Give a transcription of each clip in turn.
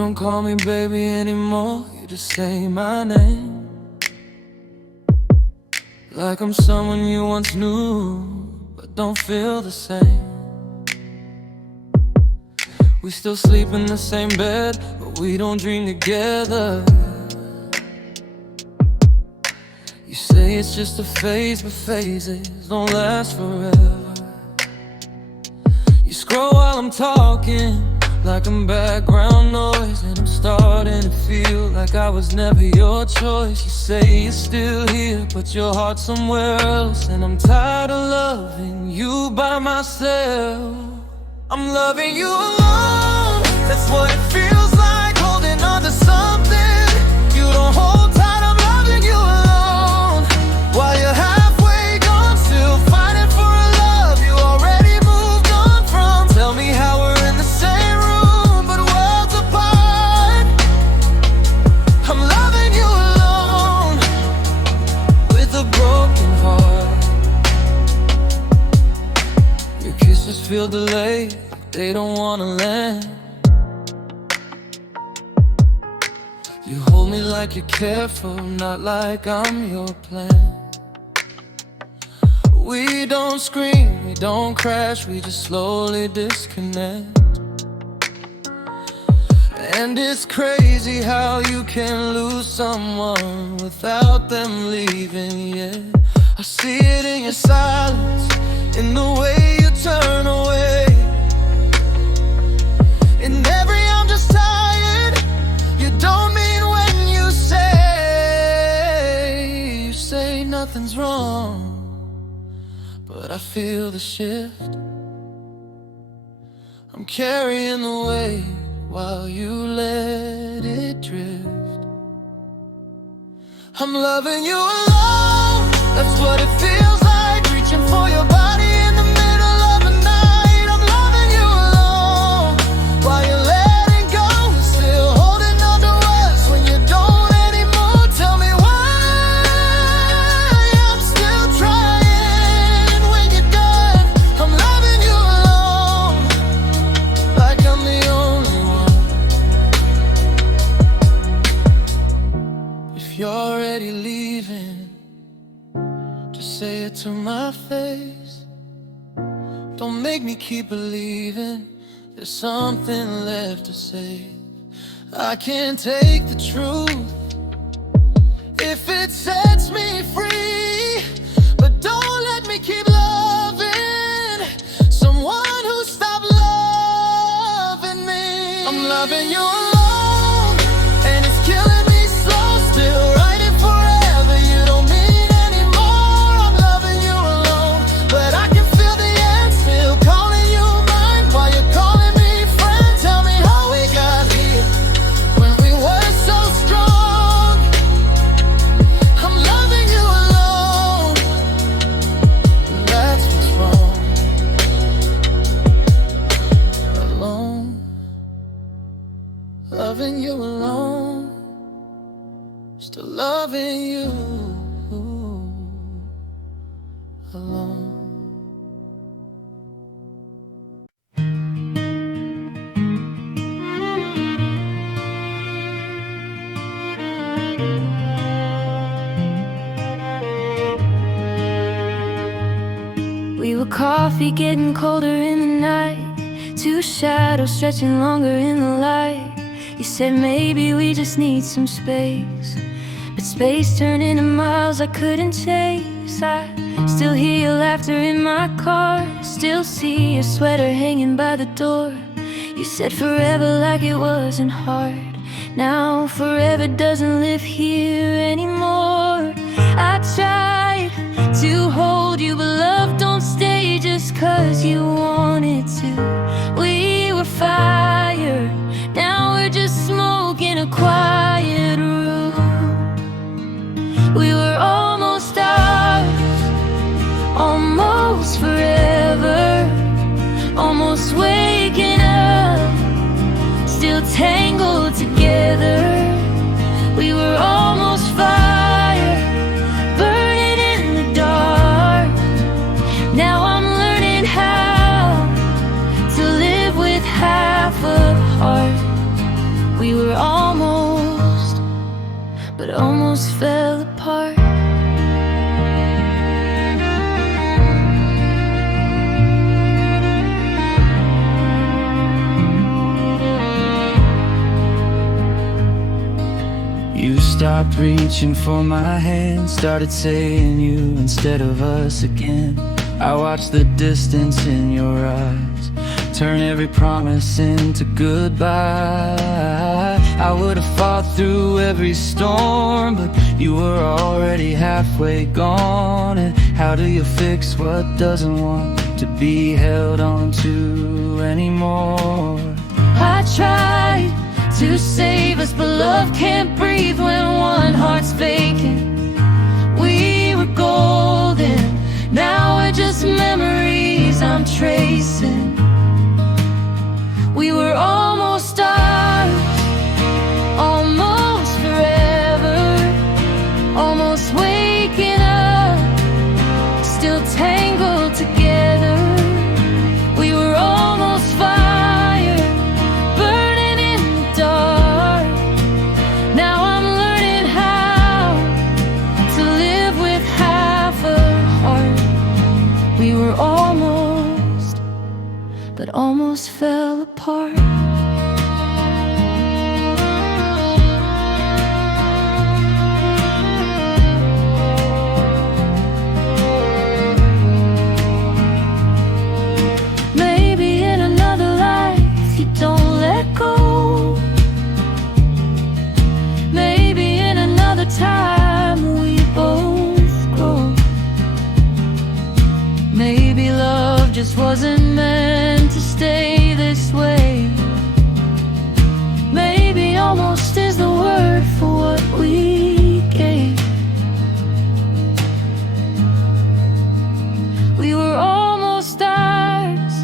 don't call me baby anymore, you just say my name. Like I'm someone you once knew, but don't feel the same. We still sleep in the same bed, but we don't dream together. You say it's just a phase, but phases don't last forever. You scroll while I'm talking, like I'm background noise, and I'm starting to feel like I was never your choice. You say you're still here, but your heart's somewhere else, and I'm tired of loving you by myself. I'm loving you alone, that's what it feels like, holding on to something you don't hold tight. I'm loving you alone, while you're halfway gone, still fighting for a love you already moved on from. Tell me how we're in the same room, but worlds apart. I'm loving you alone, with a broken heart. Your kisses feel delayed, they don't wanna land. You hold me like you're careful, not like I'm your plan. We don't scream, we don't crash, we just slowly disconnect. And it's crazy how you can lose someone without them leaving, yeah. I see it in your silence, in the way you turn away. In every I'm just tired, you don't mean when you say nothing's wrong. But I feel the shift, I'm carrying the weight while you let it drift. I'm loving you alone, that's what it feels like, reaching for your body in the middle of the night. I'm loving you alone, while you're letting go, still holding on to us when you don't anymore. Tell me why I'm still trying when you're done. I'm loving you alone, like I'm the only one. If you're already leaving, just say it to my face. Don't make me keep believing there's something left to say. I can't take the truth if it sets me free, but don't let me keep loving someone who stopped loving me. I'm loving you alone, and it's killing me slow, still writing forever. You don't mean anymore. I'm loving you alone, but I can feel the end, still calling you mine while you're calling me friend. Tell me how we got here when we were so strong. I'm loving you alone, and that's what's wrong. Alone, loving you alone, still loving you alone. We were coffee getting colder in the night, two shadows stretching longer in the light. You said maybe we just need some space, but space turned into miles I couldn't chase. I still hear your laughter in my car, still see your sweater hanging by the door. You said forever like it wasn't hard. Now forever doesn't live here anymore. I tried to hold you, but love don't stay just 'cause you wanted to. We were fire, now we're just smoke in a quiet room. We were almost ours, almost forever, almost waking up, still tangled together. We were almost fire, burning in the dark. Now I'm learning how to live with half a heart. We were almost, but almost fell apart. You stopped reaching for my hand, started saying you instead of us again. I watched the distance in your eyes turn every promise into goodbye. I would have fought through every storm, but you were already halfway gone. And how do you fix what doesn't want to be held on to anymore? I tried to save us, but love can't breathe when one heart's vacant. We were golden, now we're just memories I'm tracing. We were almost ours, almost forever, almost waking up, still tangled together. We were almost fire, burning in the dark. Now I'm learning how to live with half a heart. We were almost, but almost fell apart. Maybe in another life you don't let go. Maybe in another time we both grow. Maybe love just wasn't meant to stay this way. Maybe almost is the word for what we gave. We were almost ours,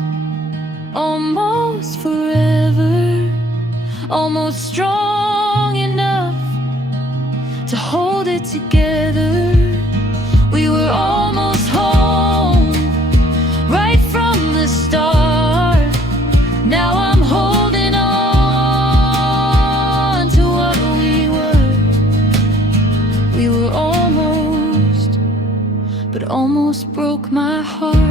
almost forever, almost strong enough to hold it together. We were almost home, right from the start. Now I'm holding on to what we were. We were almost, but almost broke my heart.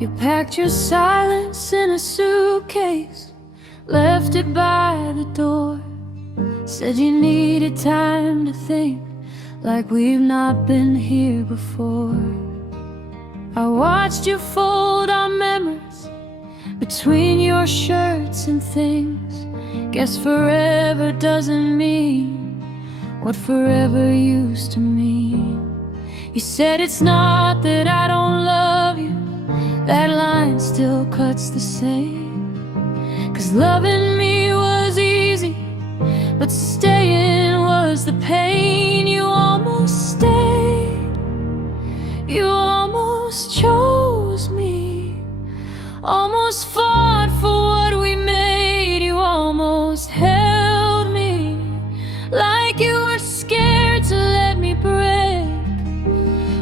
You packed your silence in a suitcase, left it by the door. Said you needed time to think, like we've not been here before. I watched you fold our memories between your shirts and things. Guess forever doesn't mean what forever used to mean. You said it's not that I don't love you, that line still cuts the same. 'Cause loving me was easy, but staying was the pain. You almost stayed, you almost chose me, almost fought for what we made. You almost held me like you were scared to let me break.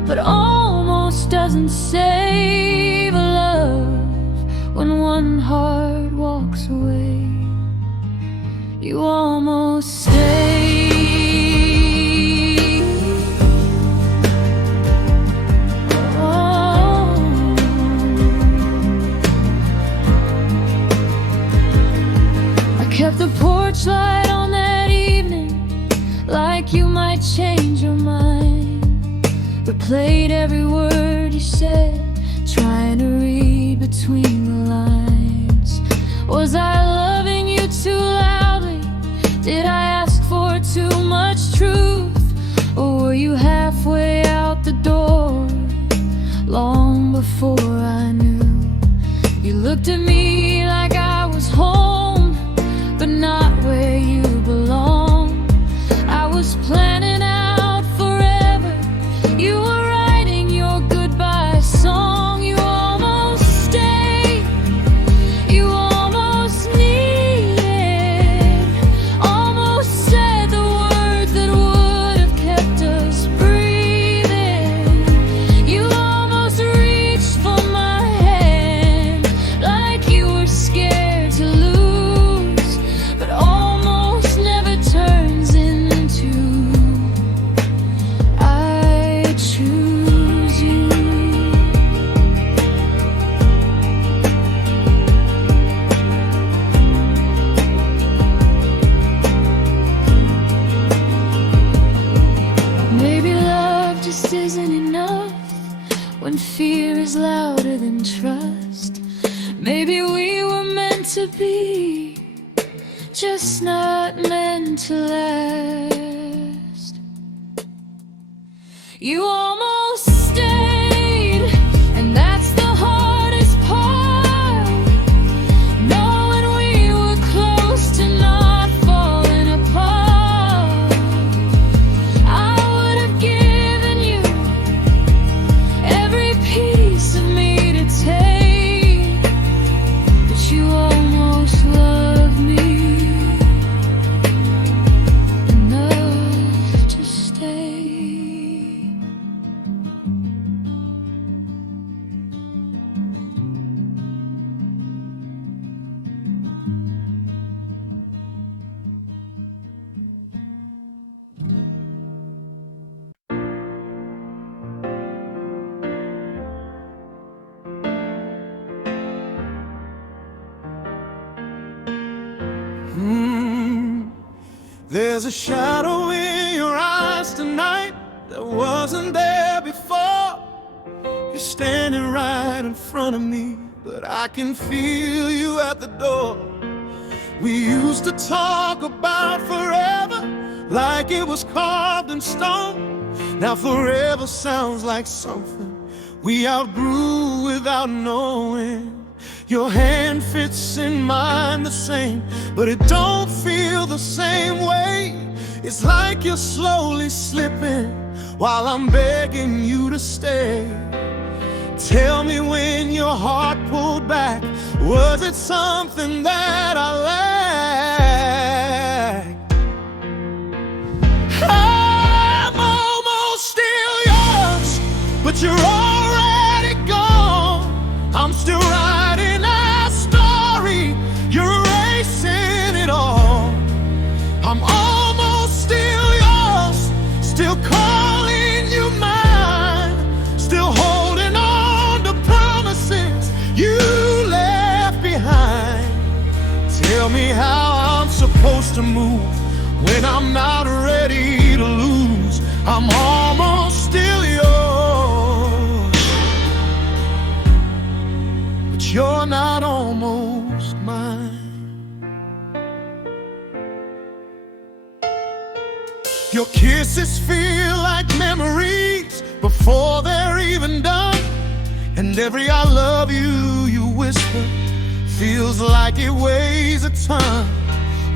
But almost doesn't save a love when one heart walks away. You almost stayed. Oh. I kept the porch light on that evening, like you might change your mind. Replayed every word you said, trying to read between the lines. Was I loving you too loudly? Did I ask for too much truth? Or were you halfway out the door, long before I knew? You looked at me like I was home, but not just not meant to last. You almost stayed, and that's the hardest part. Knowing we were close to not falling apart. I would have given you every piece of me to take, but you almost loved me enough to stay. There's a shadow in your eyes tonight that wasn't there before. You're standing right in front of me, but I can feel you at the door. We used to talk about forever like it was carved in stone. Now forever sounds like something we outgrew without knowing. Your hand fits in mine the same, but it don't feel the same way. It's like you're slowly slipping while I'm begging you to stay. Tell me when your heart pulled back, was it something that I lacked? I'm almost still yours, but you're already gone. I'm still writing our story, you're erasing it all. I'm almost still yours, still calling you mine, still holding on to promises you left behind. Tell me how I'm supposed to move when I'm not ready to lose. I'm almost still yours, but you're not almost mine. Your kisses feel like memories before they're even done, and every I love you you whisper feels like it weighs a ton.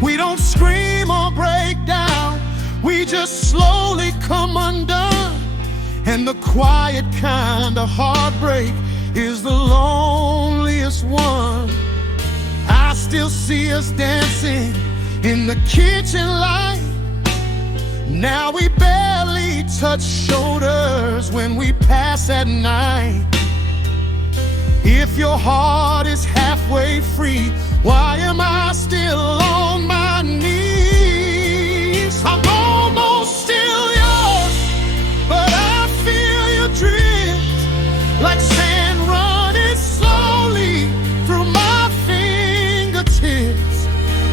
We don't scream or break down, we just slowly come undone. And the quiet kind of heartbreak is the loneliest one. I still see us dancing in the kitchen light. Now we barely touch shoulders when we pass at night. If your heart is halfway free, why am I still on my knees? I'm almost still yours, but I feel you drift like sand running slowly through my fingertips.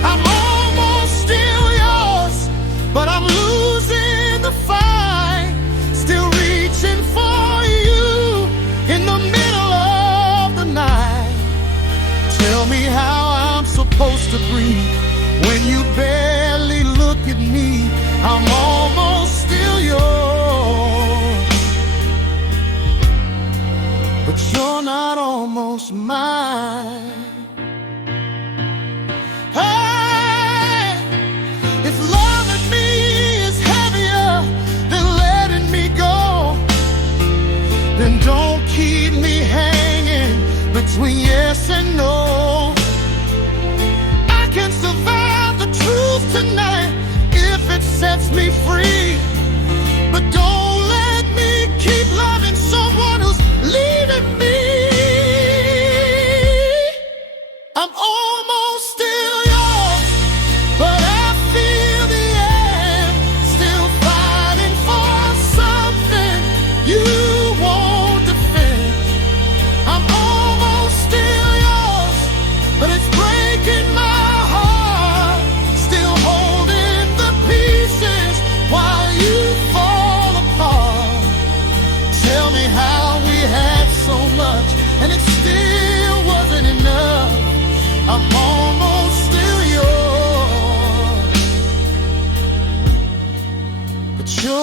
I'm almost still yours, but I'm losing the fight, still reaching for you in the middle of the night. Tell me how I'm supposed to breathe when you barely look at me. I'm almost still yours, but you're not almost mine. Hey, if loving me is heavier than letting me go, then don't keep me hanging between yes and no. I can survive the truth tonight if it sets me free, but don't let me keep loving someone who's leaving me.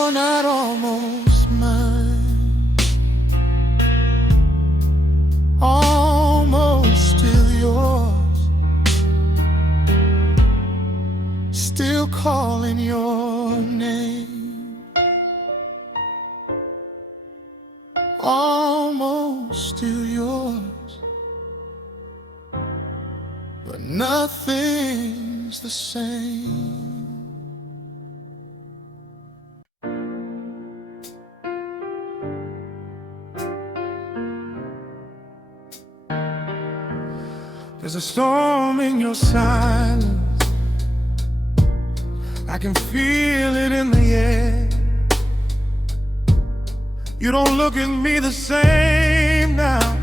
you're not almost mine, almost still yours, still calling your name, almost still yours, but nothing's the same. There's a storm in your silence, I can feel it in the air. You don't look at me the same now,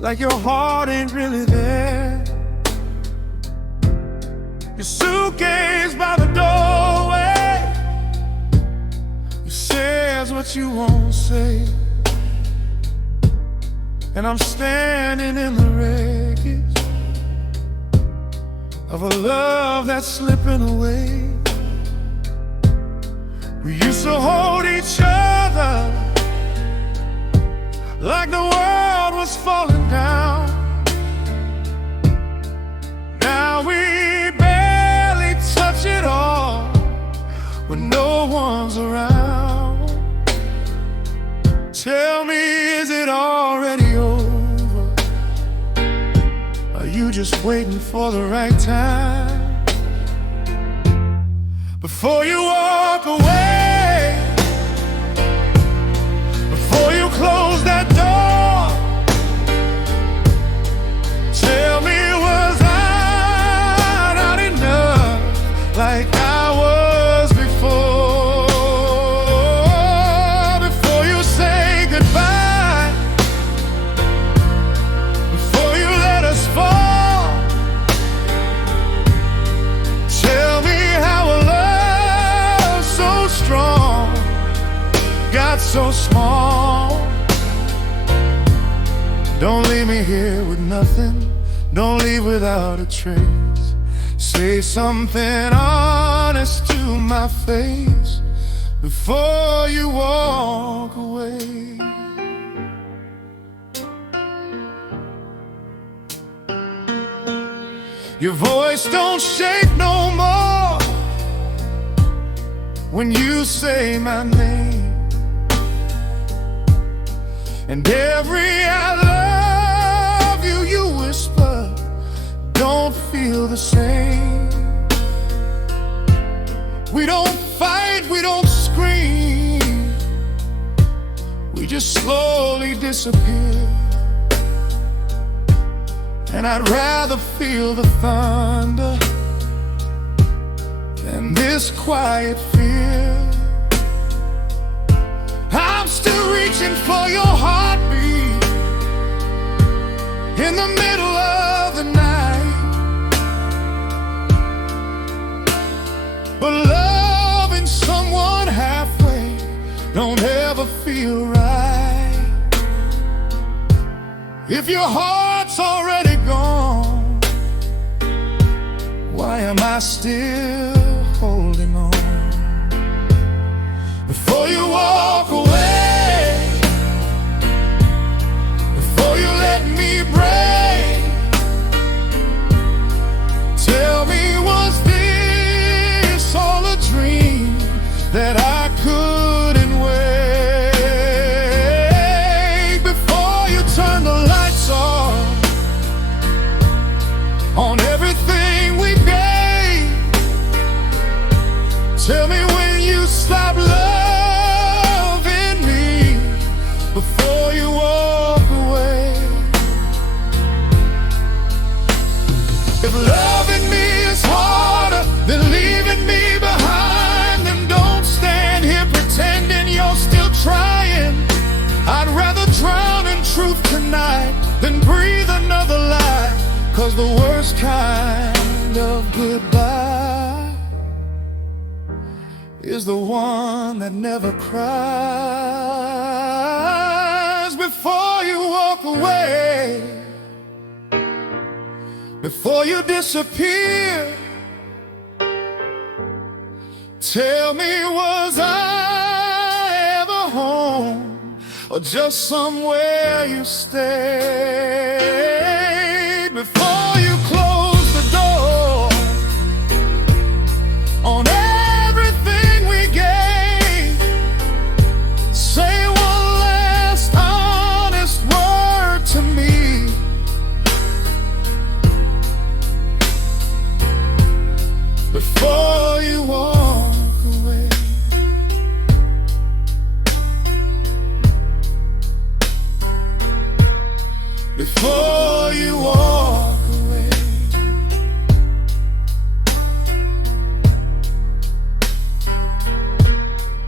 like your heart ain't really there. Your suitcase by the doorway, you says what you won't say, and I'm standing in the wreckage of a love that's slipping away. We used to hold each other like the world was falling down. Now we barely touch it all when no one's around. Tell me, is it already over? Are you just waiting for the right time before you walk away? Before you close that door, tell me, was I not enough like I was before? Before you say goodbye, before you let us fall, tell me how a love so strong got so small. Don't leave me here with nothing, don't leave without a trace. Say something honest to my face before you walk away. Your voice don't shake no more when you say my name, and every I love you, you whisper, don't feel the same. We don't fight, we don't scream, we just slowly disappear. And I'd rather feel the thunder than this quiet fear. I'm still reaching for your heartbeat in the middle of the night, but loving someone halfway don't ever feel right. If your heart's already gone, why am I still holding on? Before you walk away, before you let me break, tell me, was this all a dream that I couldn't wake? Before you turn the lights off on everything we gave, tell me when you stop loving me before you walk away. If loving me is harder than leaving me behind, then don't stand here pretending you're still trying. I'd rather drown in truth tonight than breathe another lie, 'cause the worst kind of goodbye is the one that never cries. Before you walk away, before you disappear, Tell me, was I ever home, or just somewhere you stayed before you closed the door on everything we gave? Say one last honest word to me before you walk away. Before you walk away.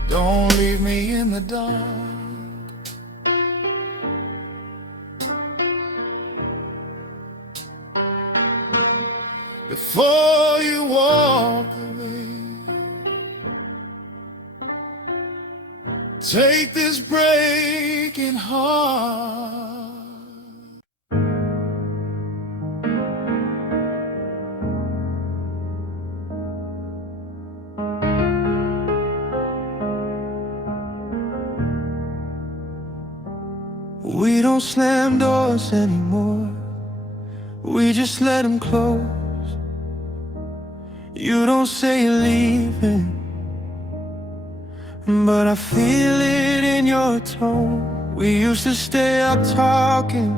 Don't leave me in the dark. Before you walk away. Take this breaking heart. We don't slam doors anymore, we just let them close. You don't say you're leaving, but I feel it in your tone. We used to stay up talking,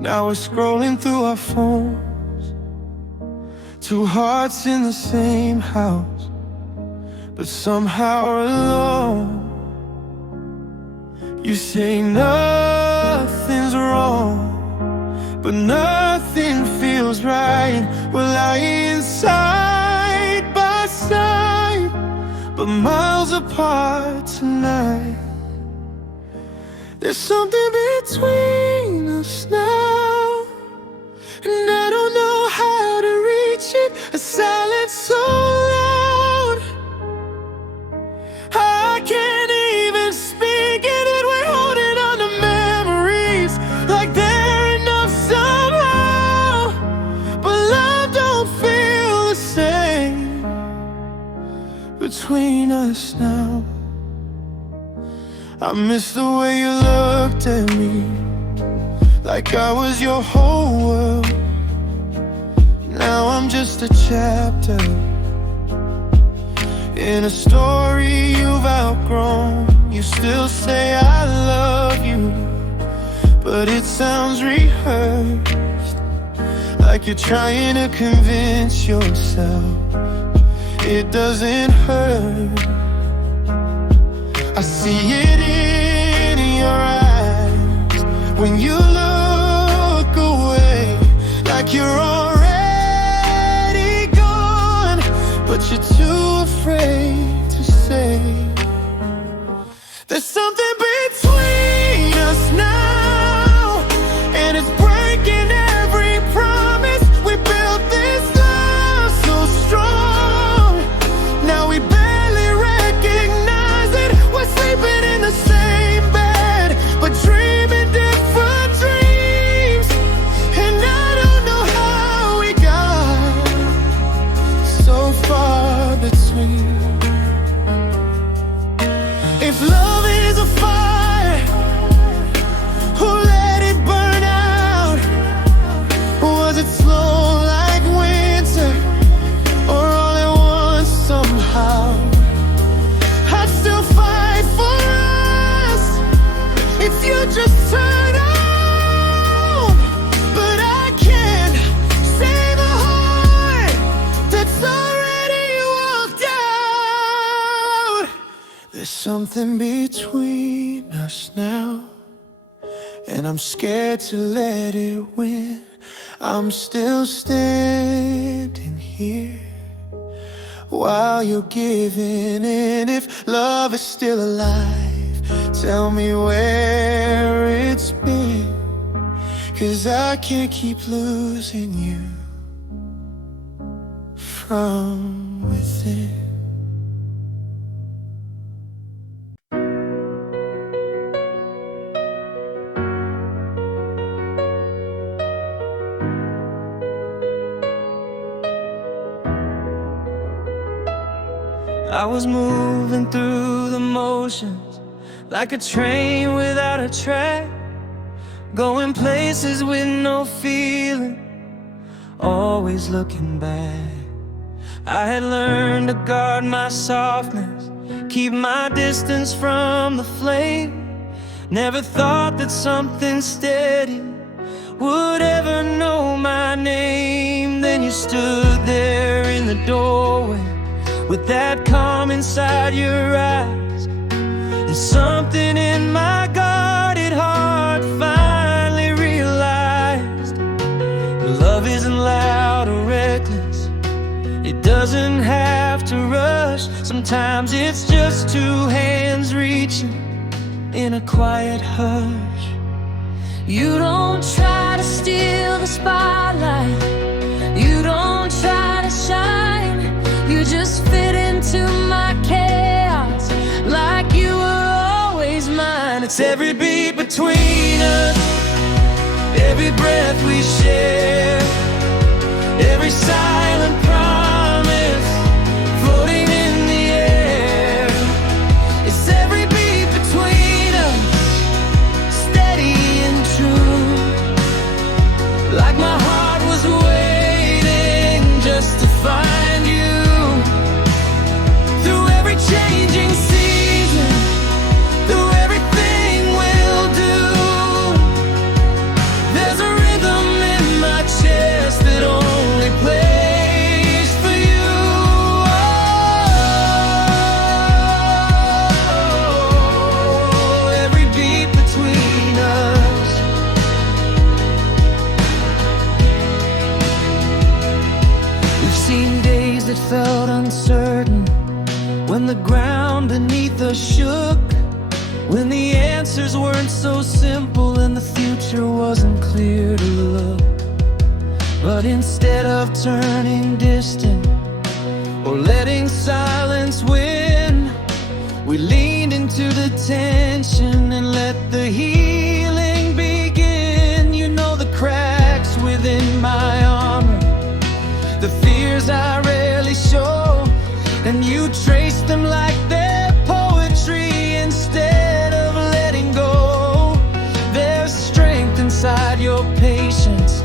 now we're scrolling through our phones. Two hearts in the same house, but somehow we're alone. You say nothing's wrong, but nothing feels right. We're lying side by side, but miles apart tonight. There's something between us now, and I don't know how to reach it. A silence so loud I can't even speak it, and we're holding on to memories like they're enough somehow. But love don't feel the same between us now. I miss the way you looked at me, like I was your whole world. Now I'm just a chapter in a story you've outgrown. You still say I love you, but it sounds rehearsed, like you're trying to convince yourself it doesn't hurt. I see it in your eyes when you look away, like you're already gone, but you're too afraid to say. There's something between us now, and it's breaking every promise. We built this love so strong, now we barely recognize it. We're sleeping in the same bed, but dreaming different dreams. And I don't know how we got so far between. If love is a fire, who let it burn out? Was it slow like winter, or all at once somehow? I'd still fight for us if you just turn on. But I can't save a heart that's already walked out. There's something between us now, and I'm scared to let it win. I'm still standing here while you're giving in. If love is still alive, tell me where it's been, 'cause I can't keep losing you from within. I was moving through the motions, like a train without a track, going places with no feeling, always looking back. I had learned to guard my softness, keep my distance from the flame. Never thought that something steady would ever know my name. Then you stood there in the doorway, with that calm inside your eyes, and something in my guarded heart finally realized love isn't loud or reckless. It doesn't have to rush. Sometimes it's just two hands reaching in a quiet hush. You don't try to steal the spotlight, you don't try to shine, you just fit into my chaos like you were always mine. It's every beat between us, every breath we share, every silent promise floating in the air. It's every beat between us, steady and true, like my heart was waiting just to find you. Through every changing season, through everything we'll do, there's a rhythm in my chest that only plays for you. Oh, every beat between us. We've seen days that felt uncertain, when the ground beneath us shook, when the answers weren't so simple and the future wasn't clear to look. But instead of turning distant or letting silence win, we leaned into the tension and let the healing begin. You know the cracks within my armor, the fears I rarely show, and you trace them like they're poetry instead of letting go. There's strength inside your patience,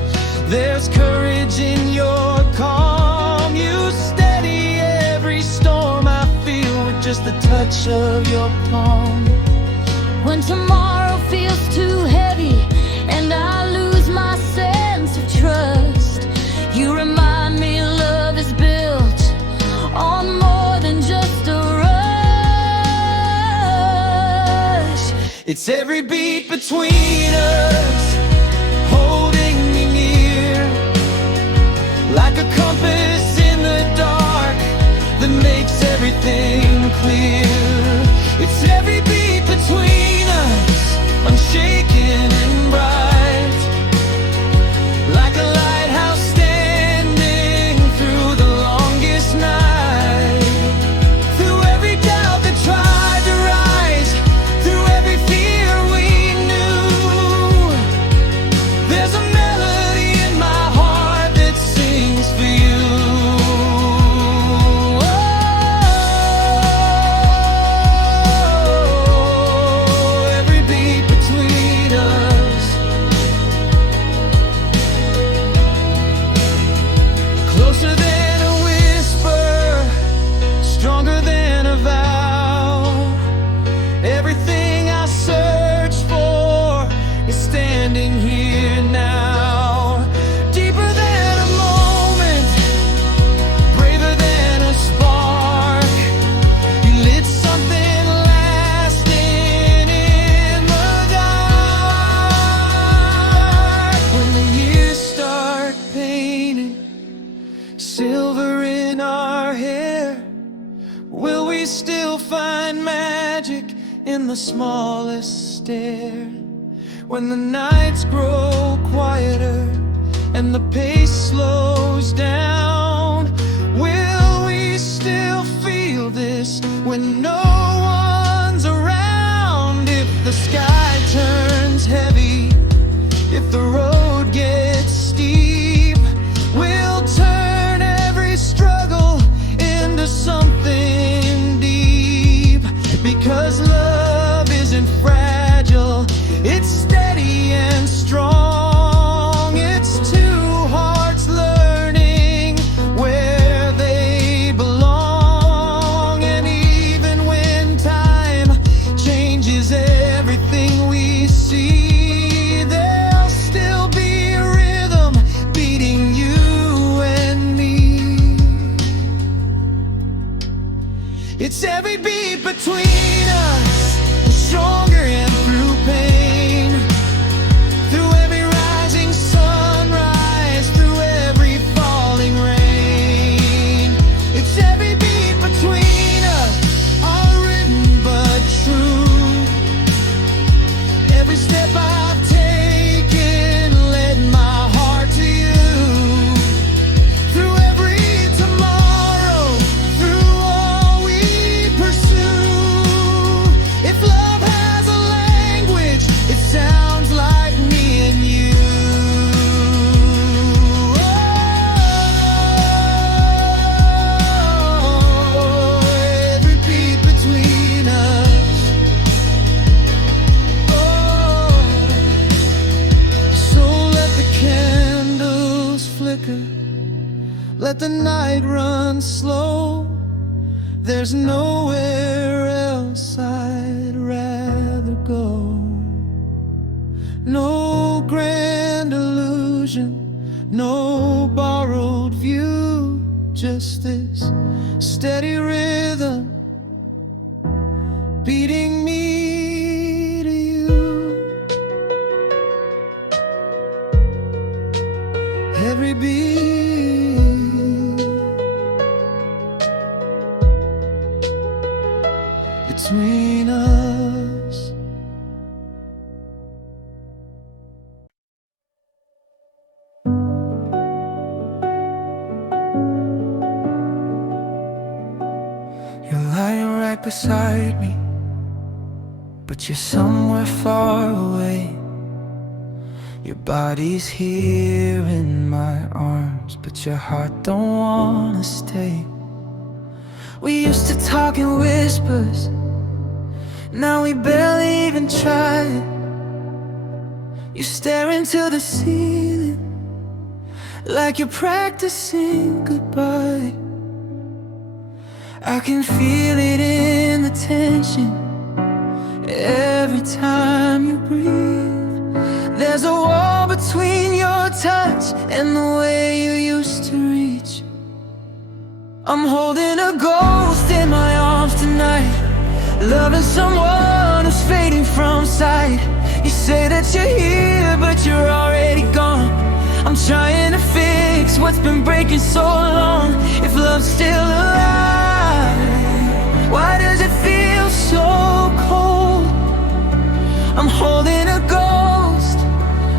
there's courage in your calm. You steady every storm I feel with just the touch of your palm. When tomorrow feels too heavy and I lose my sense of trust, you remind me love is built on more than just a rush. It's every beat between us, holding me near, like a compass in the dark that makes everything clear. It's every beat between us, unshaken and bright, like a lighthouse standing through the longest night. Through every doubt that tried to rise, through every fear we knew, there's a melody in my heart that sings for you. Oh, every beat between us, closer than a whisper, stronger than a vow. Everything I searched for is standing here now. Deeper than a moment, braver than a spark, you lit something lasting in the dark. When the years start painting silver in our hair, will we still find magic in the smallest stare? When the nights grow quieter and the pace slows down, will we still feel this when no one's around? If the sky turns heavy, if the road gets steep, we'll turn every struggle into something It's every beat between us, stronger and through pain, through every rising sunrise, through every falling rain. It's every beat between us, unwritten but true. Every step I've taken led my heart to you. Through every tomorrow, through all we pursue. If love has a language, it sounds like me and you. Oh, every beat between us. Oh, so let the candles flicker, let the night run slow. There's nowhere else I'd rather go. No grand illusion, no borrowed view, just this steady rhythm beating me to you. Every beat between us. You're lying right beside me, but you're somewhere far away. Your body's here in my arms, but your heart don't wanna stay. We used to talk in whispers, now we barely even try. You stare into the ceiling like you're practicing goodbye. I can feel it in the tension every time you breathe. There's a wall between your touch and the way you used to reach. I'm holding a ghost in my arms tonight, loving someone who's fading from sight. You say that you're here, but you're already gone. I'm trying to fix what's been breaking so long. If love's still alive, why does it feel so cold? I'm holding a ghost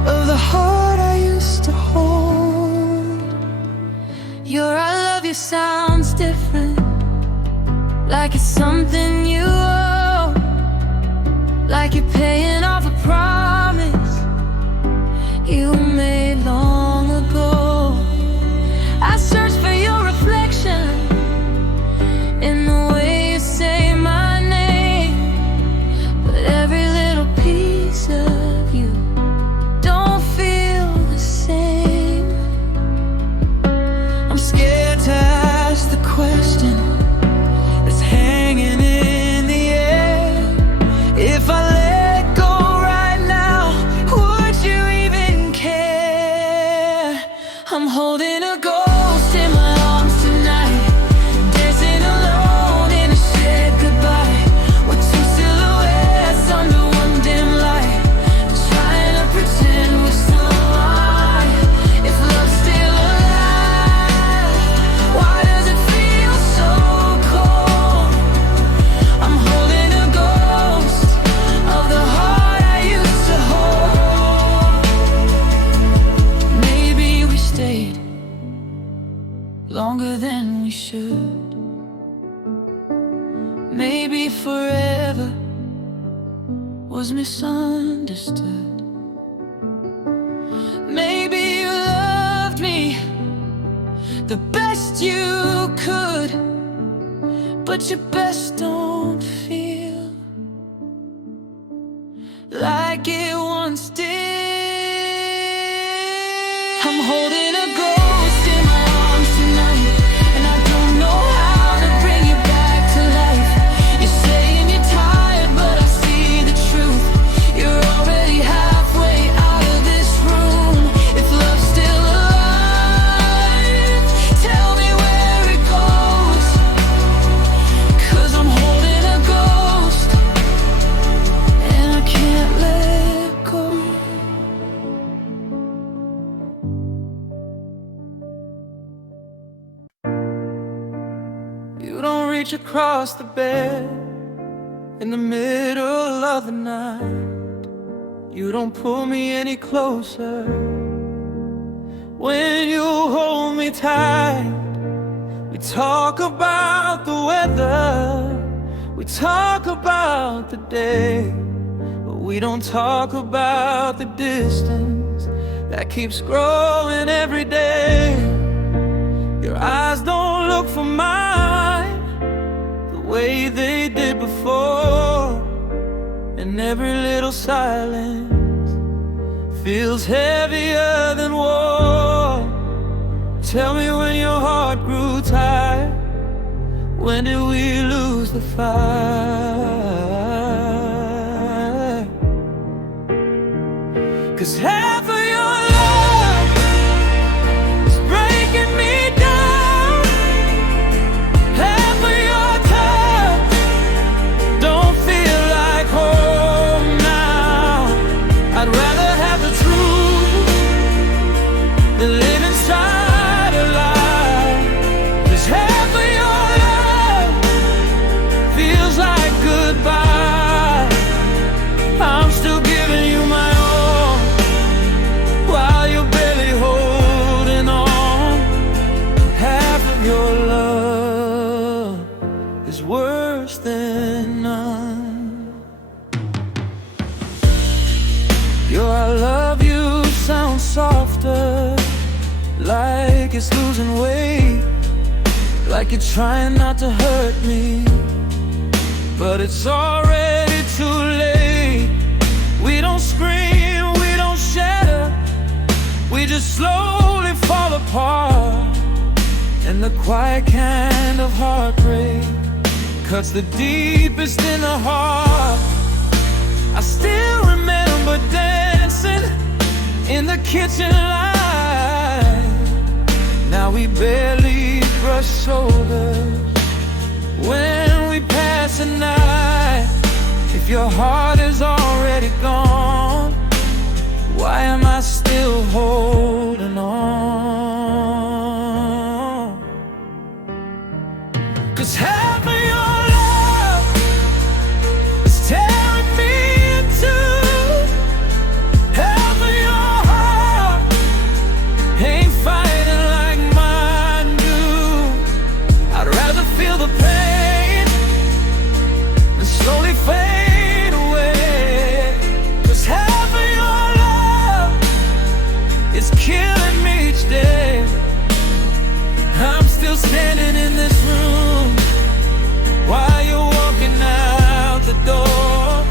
of the heart I used to hold. Your I love you sounds different, like it's something you owe, like you're paying off a promise you made long ago. I search for your reflection in the way you say my name, but every little piece of you don't feel the same. I'm scared to ask the question that's hanging in the air. If I let go right now, would you even care? I'm holding a ghost in my arms tonight, dancing alone in a shared goodbye, with two silhouettes under one dim light, trying to pretend we're still alive. If love's still alive, why does it feel so cold? I'm holding a ghost of the heart I used to hold. Maybe we stayed longer than we should. Maybe forever was misunderstood. Maybe you loved me the best you could, but your best don't feel like it once did. I'm holding a ghost in my arms tonight, and I don't know how to bring you back to life. You're saying you're tired, but I see the truth. You're already halfway out of this room. If love's still alive, tell me where it goes, 'cause You don't reach across the bed in the middle of the night. You don't pull me any closer when you hold me tight. We talk about the weather, we talk about the day, but we don't talk about the distance that keeps growing every day. Your eyes don't look for mine the way they did before, and every little silence feels heavier than war. Tell me when your heart grew tired, when did we lose the fight? 'Cause half of your love is breaking me down, half of your touch don't feel like home now. I'd rather have the truth than live inside a lie. 'Cause half of your love feels like goodbye. I'm still giving you my all while you're barely holding on. Half of your love is worse than none. Your I love you sounds softer, like it's losing weight, like you're trying not to hurt me, but it's already too late. We don't scream, we don't shatter, we just slowly fall apart. And the quiet kind of heartbreak cuts the deepest in the heart. I still remember dancing in the kitchen light. Now we barely brush shoulders when we pass a night. If your heart is already gone, why am I still holding on? 'Cause half of your love is tearing me in two, half of your heart ain't fighting like mine do. I'd rather feel the pain than slowly fade away. 'Cause half of your love is killing me each day. I'm still standing in this room while you're walking out the door.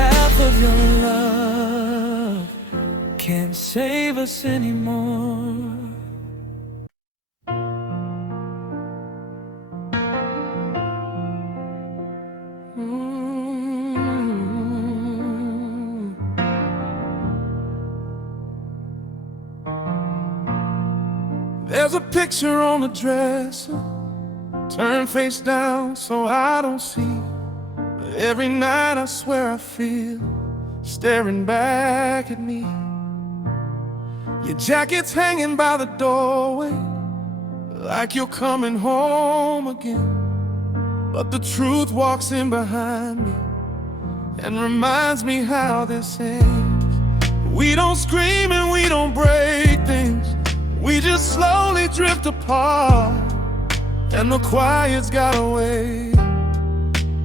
Half of your love can't save us anymore. There's a picture on the dresser, turned face down so I don't see. But every night I swear I feel staring back at me. Your jacket's hanging by the doorway, like you're coming home again. But the truth walks in behind me and reminds me how this ends. We don't scream and we don't break things, we just slowly drift apart. And the quiet's got a way,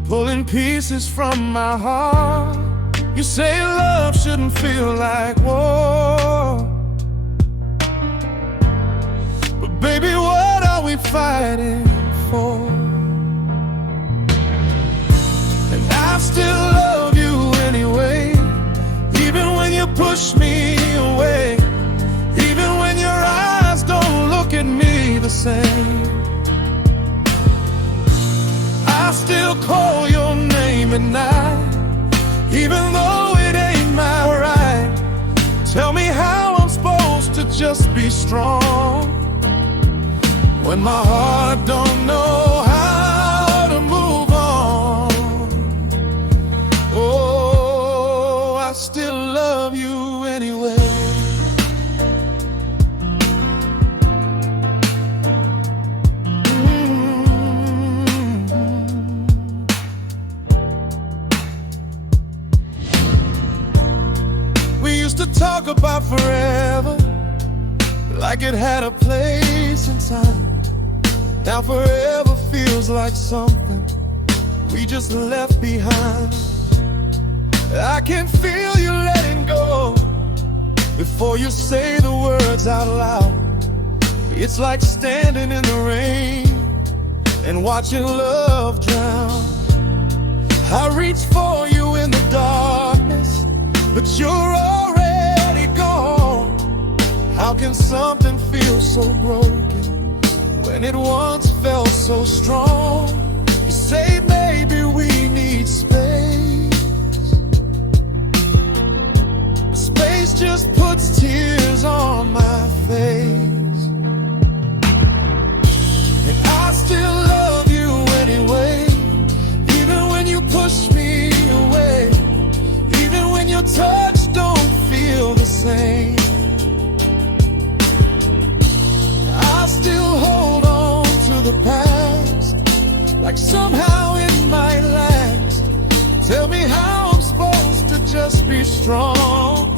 pulling pieces from my heart. You say love shouldn't feel like war, but baby, what are we fighting for? And I still love you anyway, even when you push me away, even when your eyes don't look at me the same. I still call your name at night, even though it ain't my right. Tell me how I'm supposed to just be strong when my heart don't know how to move on. Oh, I still love you anyway. about forever, like it had a place in time. Now forever feels like something we just left behind. I can feel you letting go before you say the words out loud. It's like standing in the rain and watching love drown. I reach for you in the darkness, but you're already gone. How can something feel so broken when it once felt so strong? You say maybe we need space, but space just puts tears on my face. And I still love you anyway, even when you push me away, even when your touch don't feel the same. I still hold on to the past, like somehow it might last. Tell me how I'm supposed to just be strong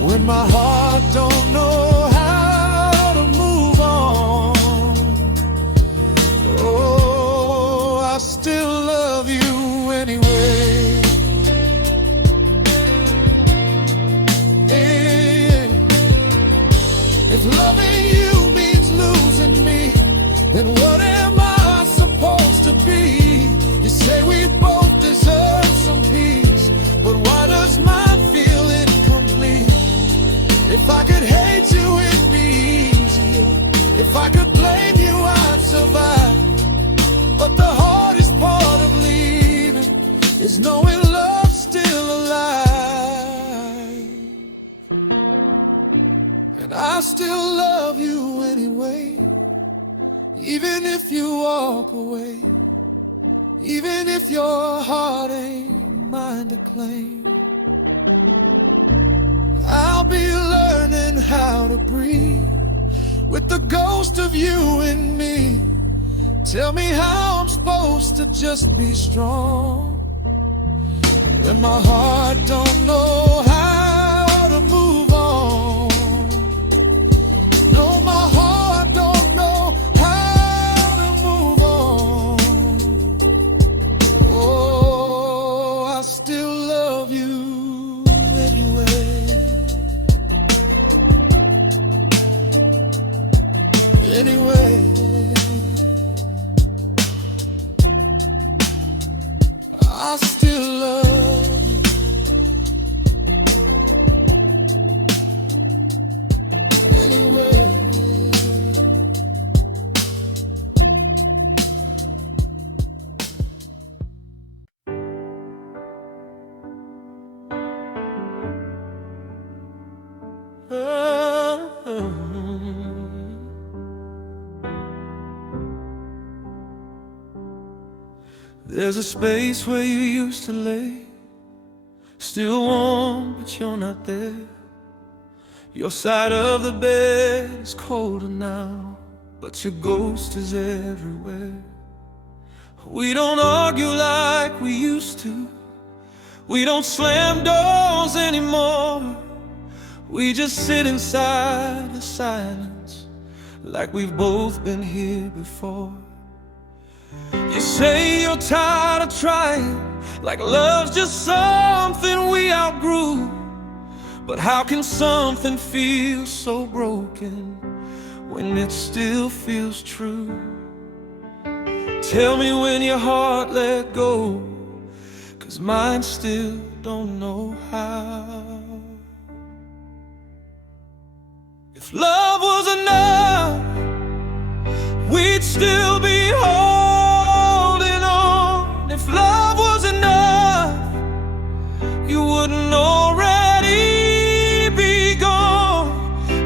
when my heart don't know how to move on. Oh, I still love you anyway. Yeah. If loving you means losing me, then what am I supposed to be? You say we both deserve some peace, but why does mine feel incomplete? If I could hate you, it'd be easier. If I could blame you, I'd survive. But the hardest part of leaving is knowing love's still alive. And I still love you anyway, even if you walk away, even if your heart ain't mine to claim. I'll be learning how to breathe with the ghost of you in me. Tell me how I'm supposed to just be strong when my heart don't know how to move on. No, my heart don't know how to move on. Oh, I still love you anyway. Anyway, I still love you. Anyway. There's a space where you used to lay, still warm, but you're not there. Your side of the bed is colder now, but your ghost is everywhere. We don't argue like we used to, we don't slam doors anymore. We just sit inside the silence, like we've both been here before. You say you're tired of trying, like love's just something we outgrew. But how can something feel so broken when it still feels true? Tell me when your heart let go, 'cause mine still don't know how. If love was enough, we'd still be holding on. If love was enough, you wouldn't already be gone.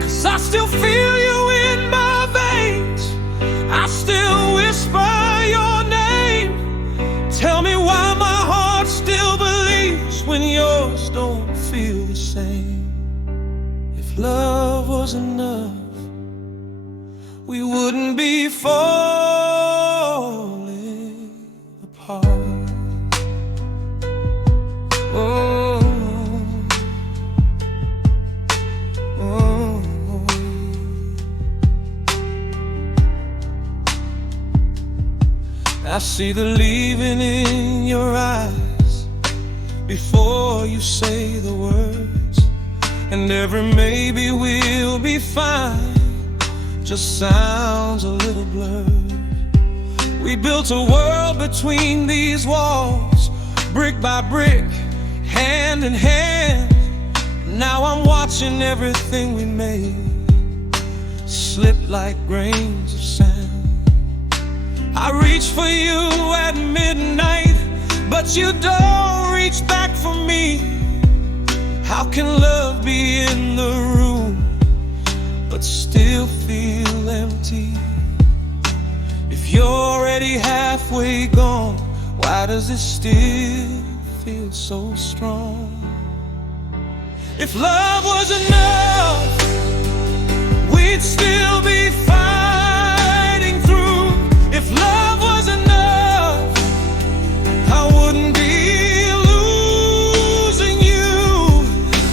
'Cause I still feel you in my veins, I still whisper your name. Tell me why my heart still believes when yours don't feel the same. If love was enough, we wouldn't be falling. I see the leaving in your eyes before you say the words. And every maybe we'll be fine just sounds a little blurred. We built a world between these walls, brick by brick, hand in hand. Now I'm watching everything we made slip like grains of sand. I reach for you at midnight, but you don't reach back for me. How can love be in the room but still feel empty? If you're already halfway gone, why does it still feel so strong? If love was enough, we'd still be fighting through. If love was enough, I wouldn't be losing you.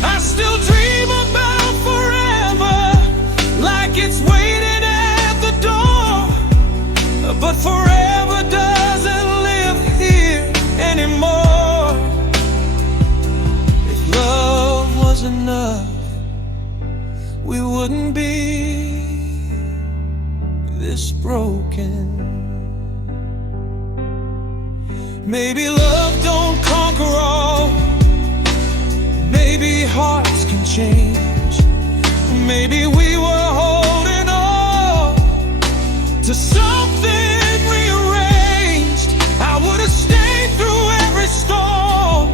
I still dream about forever, like it's waiting at the door. But forever doesn't live here anymore. If love was enough, we wouldn't be this broken. Maybe love don't conquer all. Maybe hearts can change. Maybe we were holding on to something rearranged. I would have stayed through every storm.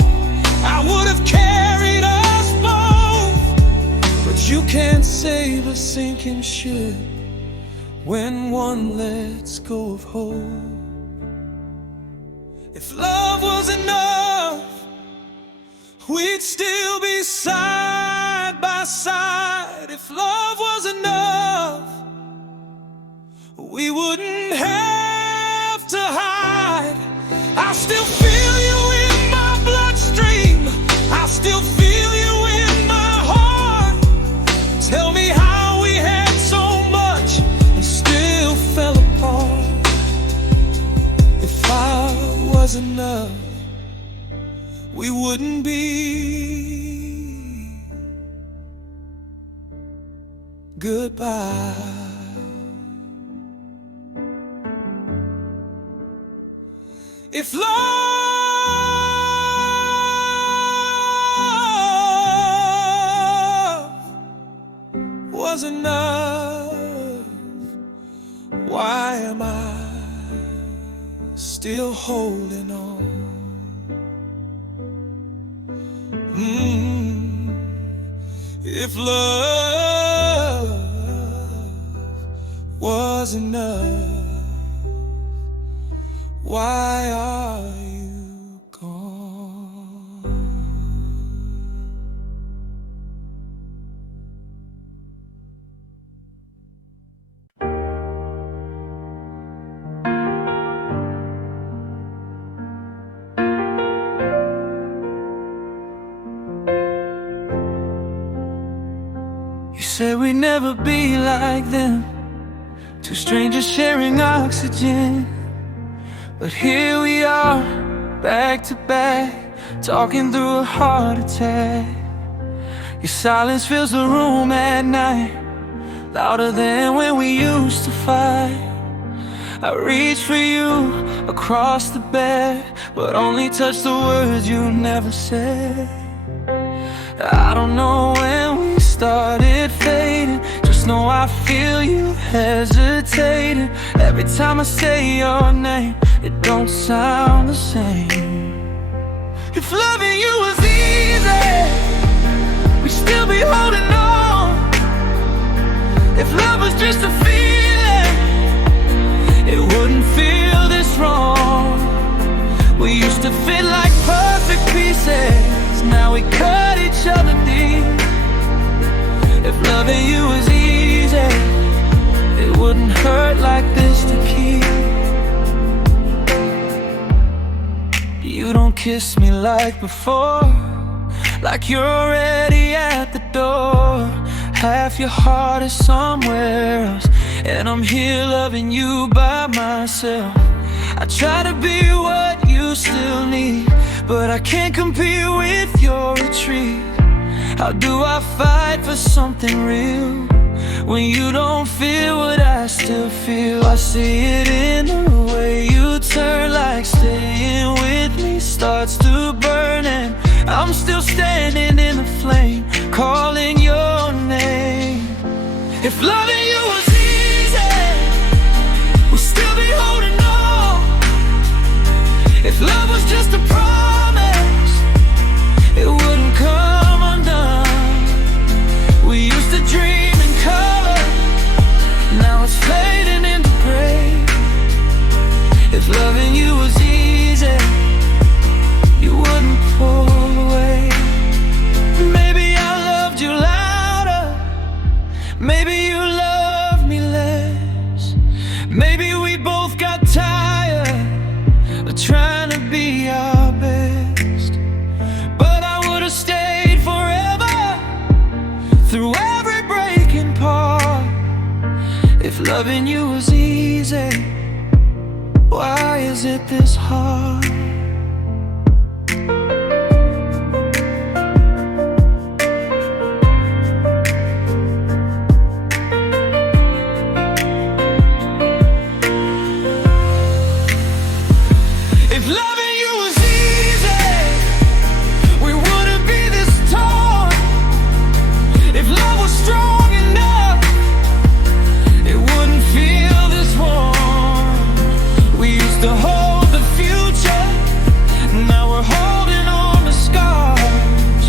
I would have carried us both. But you can't save a sinking ship when one lets go of hope. If love was enough, we'd still be side by side. If love was enough, we wouldn't have to hide. I still feel you in my bloodstream. I still feel you in my heart. Tell me how we had so much and still fell apart. If I was enough, we wouldn't be goodbye. If love was enough, why am I still holding on? If love was enough, why are you gone? You said we'd never be like them, two strangers sharing oxygen. But here we are, back to back, talking through a heart attack. Your silence fills the room at night, louder than when we used to fight. I reach for you across the bed, but only touch the words you never said. I don't know when we started fading, just know I feel you hesitating. Every time I say your name, it don't sound the same. If loving you was easy, we'd still be holding on. If love was just a feeling, it wouldn't feel this wrong. We used to fit like perfect pieces, now we cut each other deep. If loving you was easy, it wouldn't hurt like this to keep. You don't kiss me like before, like you're already at the door. Half your heart is somewhere else, and I'm here loving you by myself. I try to be what you still need, but I can't compete with your retreat. How do I fight for something real when you don't feel what I still feel? I see it in the way you turn, like staying with me starts to burn, and I'm still standing in the flame, calling your name. If loving you was easy, we'd still be holding on. If love was just a promise, it wouldn't come undone. We used to dream in color, now it's fading into gray. If loving you was easy, you wouldn't pull away. Maybe I loved you louder, maybe you loved me less. Maybe we both got tired of trying to be our best, but I would've stayed forever through every breaking part. If loving you was easy, why is it this hard? If loving you was easy, we wouldn't be this torn. If love was strong enough, it wouldn't feel this warm. We used to hold the future, now we're holding on to scars.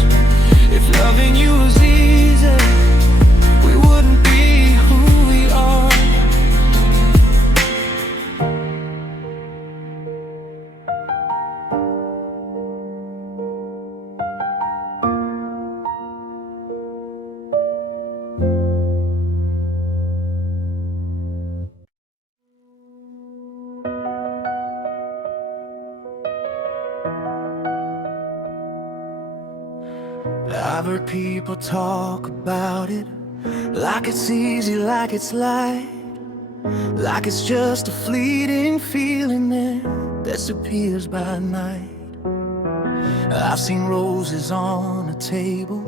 If loving you was easy, we wouldn't be who we are. I've heard people talk about it like it's easy, like it's light, like it's just a fleeting feeling that disappears by night. I've seen roses on a table,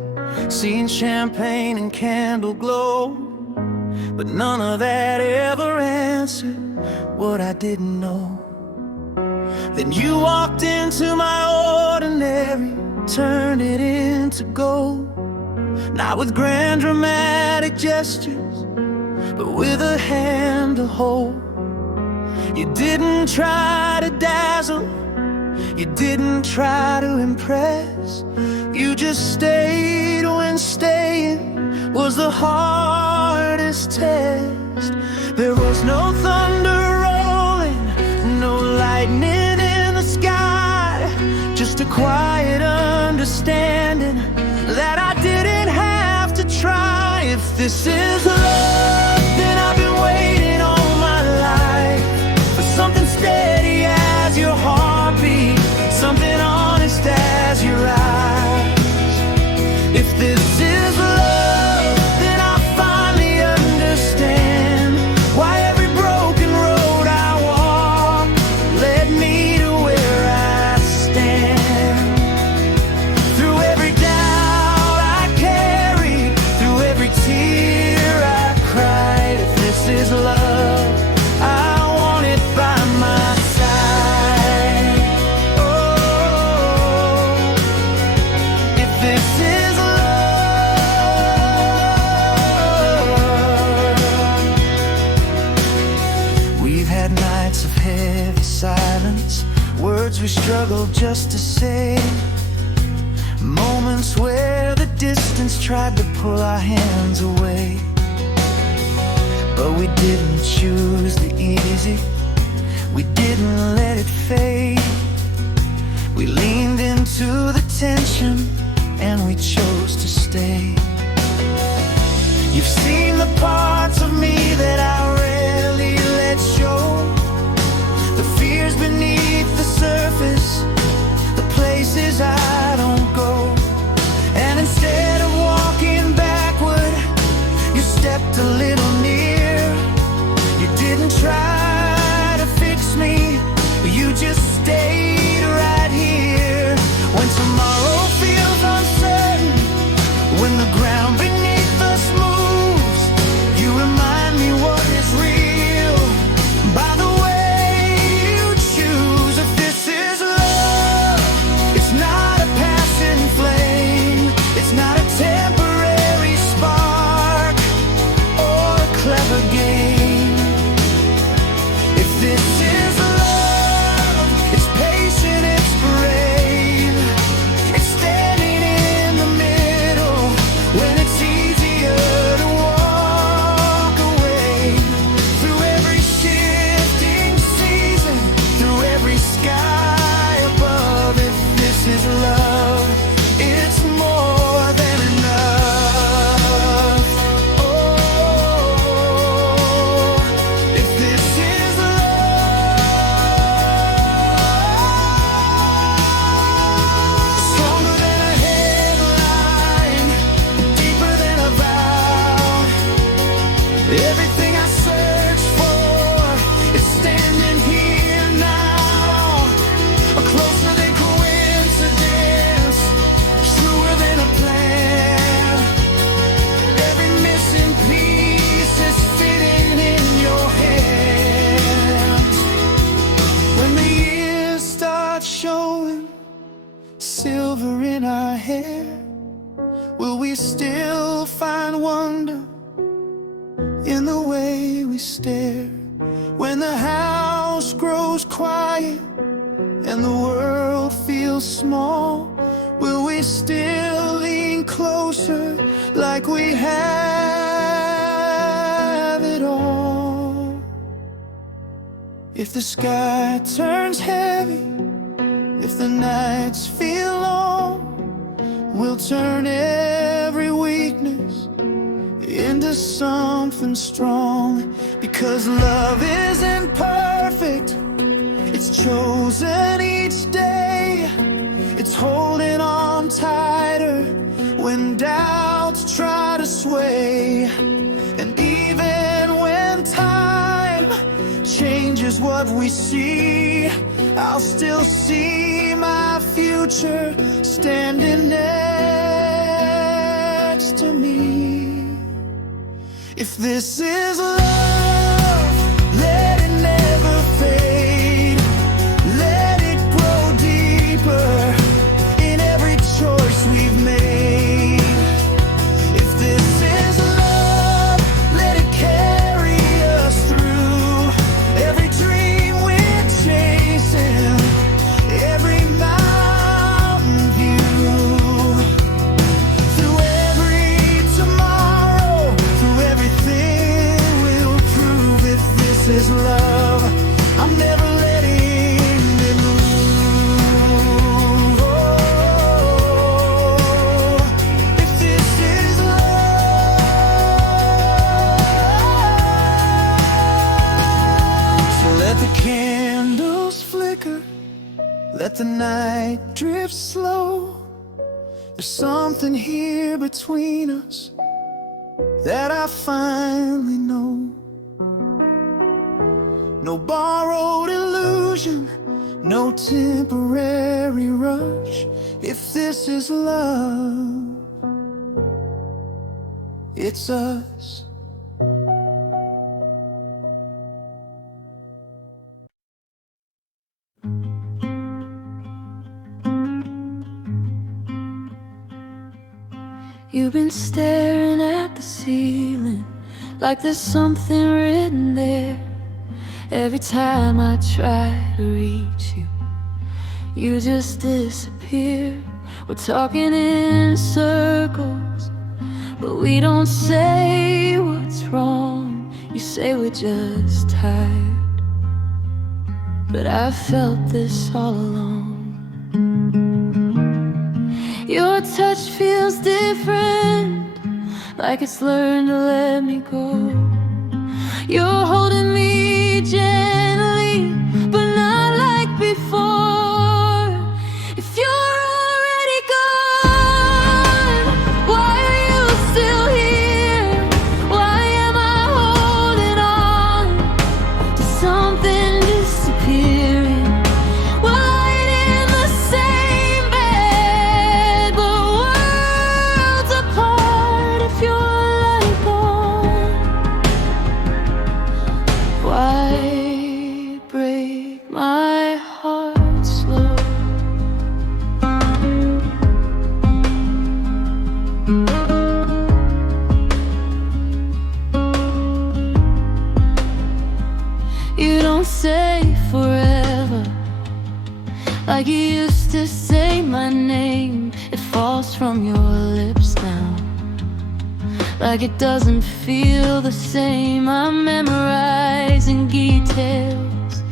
seen champagne and candle glow, but none of that ever answered what I didn't know. Then you walked into my ordinary, turned it into gold, not with grand dramatic gestures, but with a hand to hold. You didn't try to dazzle, you didn't try to impress, you just stayed when staying was the hardest test. There was no thunder rolling, no lightning in the sky, just a quiet understanding that I didn't have to try. If this is love, then I've been waiting all my life for something steady as your heartbeat, something honest as your eyes. If this is love, then I finally understand why every broken road I walk led me to where I stand. Through every doubt I carried, through every tear I cried. If this is love, I want it by my side. Oh, if this is love. We've had nights of heavy silence, words we struggled just to say, moments where the distance tried to pull our hands away. But we didn't choose the easy, we didn't let it fade. We leaned into the tension and we chose to stay. You've seen the parts of me that I rarely let show, the fears beneath the surface, the places I don't go. And instead of walking backward, you stepped a little near. You didn't try to fix me, silver in our hair? Will we still find wonder in the way we stare? When the house grows quiet and the world feels small, will we still lean closer like we have it all? If the sky turns heavy, if the nights feel long, we'll turn every weakness into something strong. Because love isn't perfect, it's chosen each day. It's holding on tighter when doubts try to sway. And even when time changes what we see, I'll still see my future standing next to me. If this is love, let it never fade. Let it grow deeper in every choice we've made. If this is love, let it carry us through every dream we're chasing, every mountain view, through every tomorrow, through everything we'll prove. If this is love, I'm never letting it move. Oh, if this is love, so let the candles flicker, let the night drift slow. There's something here between us that I finally know. No borrowed illusion, no temporary rush. If this is love, it's us. You've been staring at the ceiling like there's something written there. Every time I try to reach you, you just disappear. We're talking in circles, but we don't say what's wrong. You say we're just tired, but I felt this all along. Your touch feels different, like it's learned to let me go. You're holding me gently, but not like before. If you're already gone, why are you still here? Why am I holding on to something disappearing? We're lying in the same bed, but worlds apart. If you're like gone, why break my heart slow? You don't say forever like you used to say my name. It falls from your lips now, like it doesn't feel the same. I'm memorizing details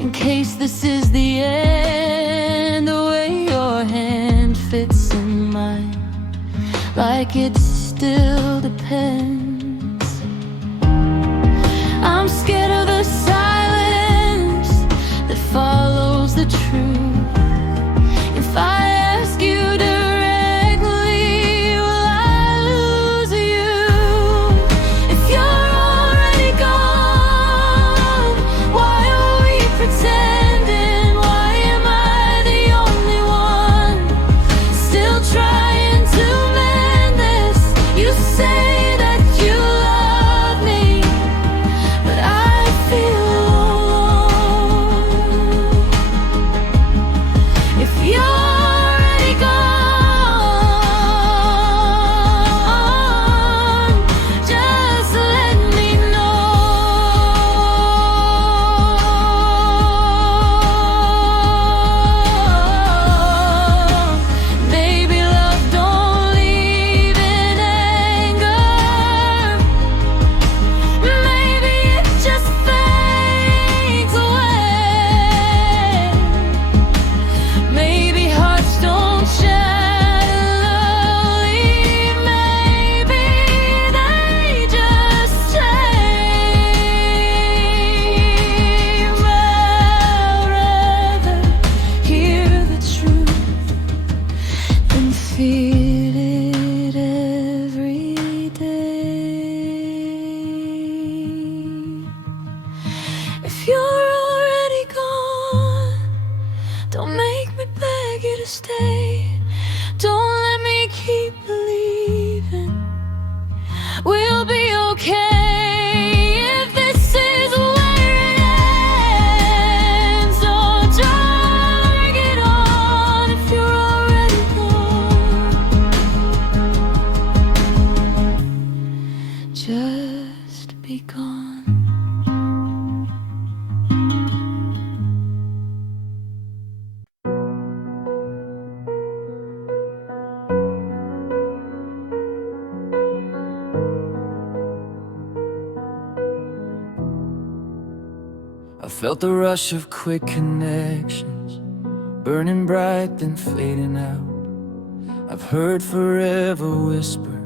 in case this is the end. The way your hand fits in mine, like it still depends. I'm scared of the silence that follows the truth. If I ask you directly, will I lose you? If you're already gone, why are we pretending? Why am I the only one still trying to mend this? You say that to stay. Don't let me keep believing we'll be okay if this is where it ends. So drag it on if you're already gone. Just be gone. I felt the rush of quick connections, burning bright then fading out. I've heard forever whisper,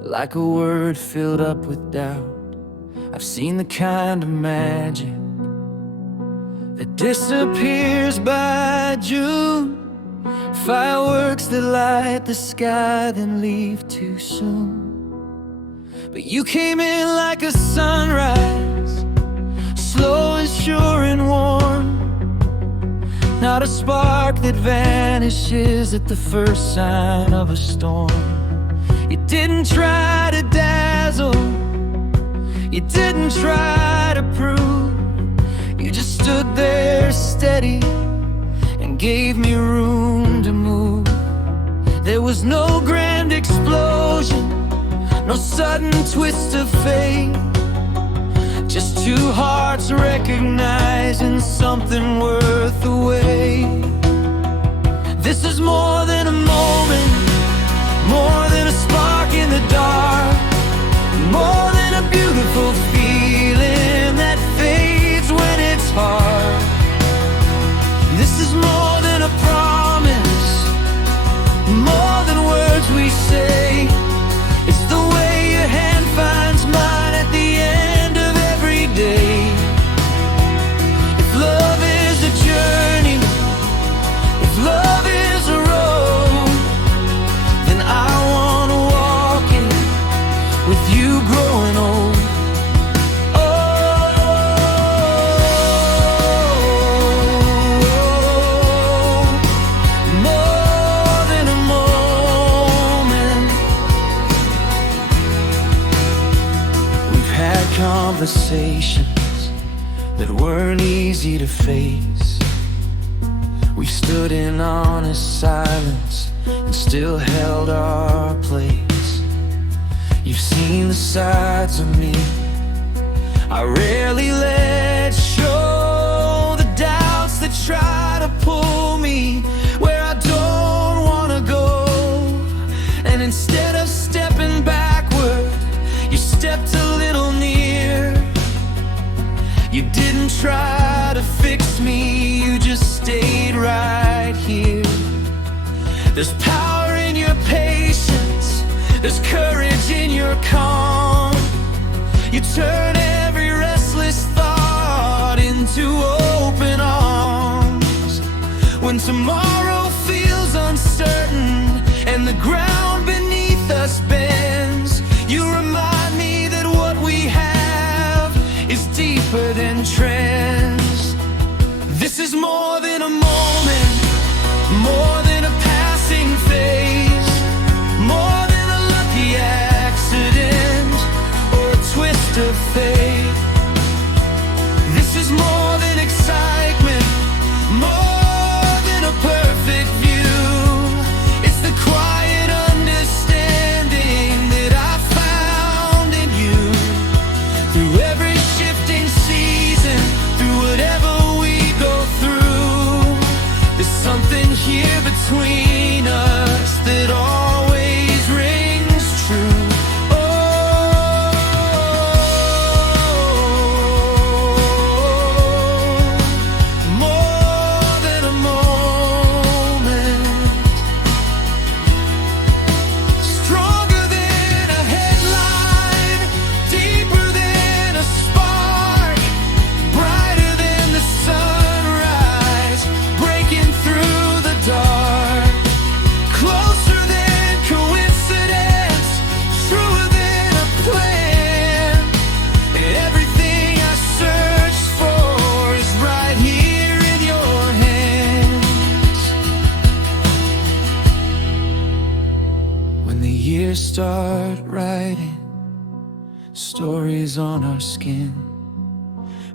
like a word filled up with doubt. I've seen the kind of magic that disappears by June, fireworks that light the sky then leave too soon. But you came in like a sunrise, slow and sure and warm, not a spark that vanishes at the first sign of a storm. You didn't try to dazzle, you didn't try to prove, you just stood there steady and gave me room to move. There was no grand explosion, no sudden twist of fate, just two hearts recognizing something worth the wait. This is more than a moment, more than a spark in the dark, more than a beautiful feeling that fades when it's hard. This is more than a promise, more than words we say. It's the way your hand finds mine at the end of every day. If love is a journey, if love is a road, then I wanna walk it with you growing old. More than a moment. We've had conversations that weren't easy to face. We stood in honest silence and still held our place. You've seen the sides of me I rarely let show, the doubts that try to pull me where I don't wanna go. And instead of stepping backward, you stepped a little near. You didn't try to fix me, you just stayed right here. There's power in your patience, there's courage in your calm. You turn every restless thought into open arms. When tomorrow feels uncertain and the ground beneath us bends, you remind me that what we have is deeper than trends. This is more than a moment, more than a passing phase, more than a lucky accident or a twist of fate. This is more than excitement, more than a perfect view. It's the quiet understanding that I found in you. Through every shifting season, through whatever we go through, there's something here between tears start writing stories on our skin.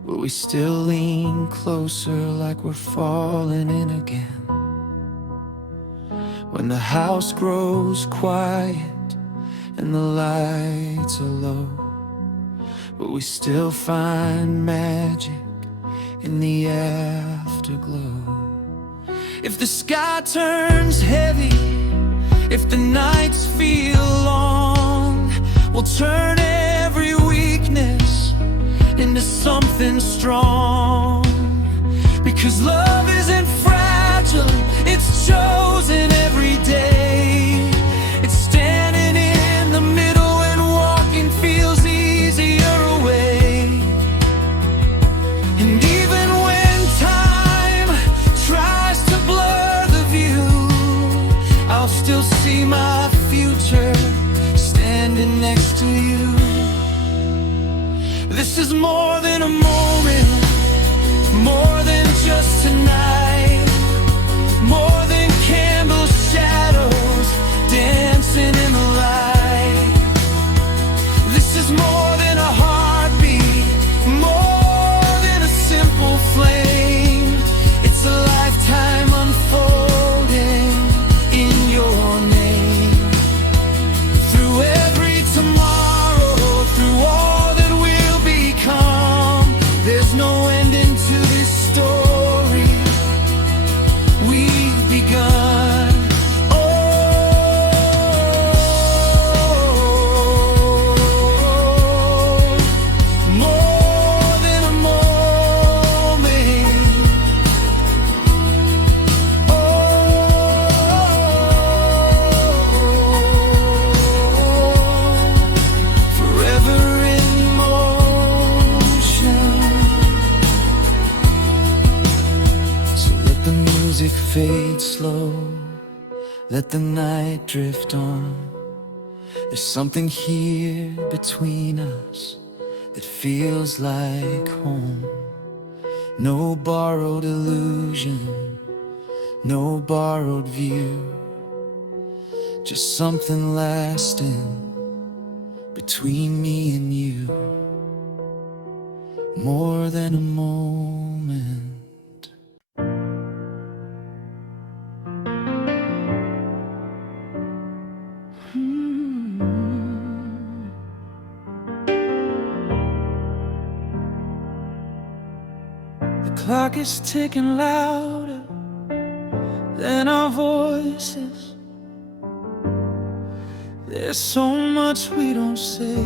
Will we still lean closer like we're falling in again? When the house grows quiet and the lights are low, will we still find magic in the afterglow? If the sky turns heavy, if the nights feel long, we'll turn every weakness into something strong. Because love isn't fragile, it's chosen every day. It's standing in the middle when walking feels easier away. And even when time tries to blur the view, I'll still see my future standing next to you. This is more than a moment, more than just tonight, more than candle shadows dancing in the light. This is more than a heartbeat, more than a simple flame. It's a lifetime unfolding in your name. Through every tomorrow, through all that we'll become, there's no ending to this story we've begun. Oh, more than a moment. Oh, forever in motion. So let the music fade slow, let the night drift on. There's something here between us that feels like home. No borrowed illusion, no borrowed view, just something lasting between me and you. More than a moment. The clock is ticking louder than our voices. There's so much we don't say.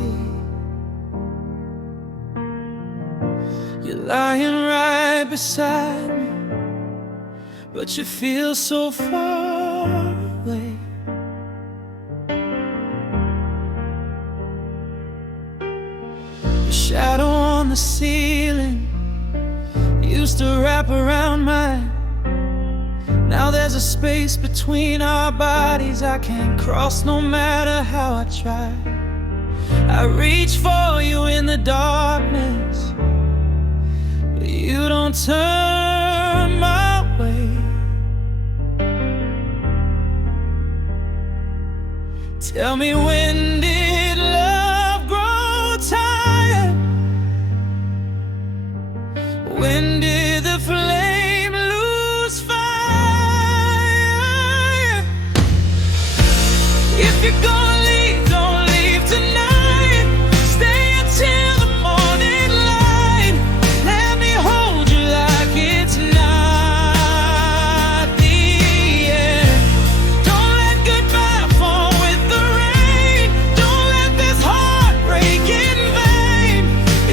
You're lying right beside me, but you feel so far away. The shadow on the ceiling used to wrap around mine. Now there's a space between our bodies I can't cross no matter how I try. I reach for you in the darkness, but you don't turn my way. Tell me, when did love grow tired? When did the flame lose fire? If you're gonna leave, don't leave tonight. Stay until the morning light. Let me hold you like it's not the end. Don't let goodbye fall with the rain. Don't let this heart break in vain.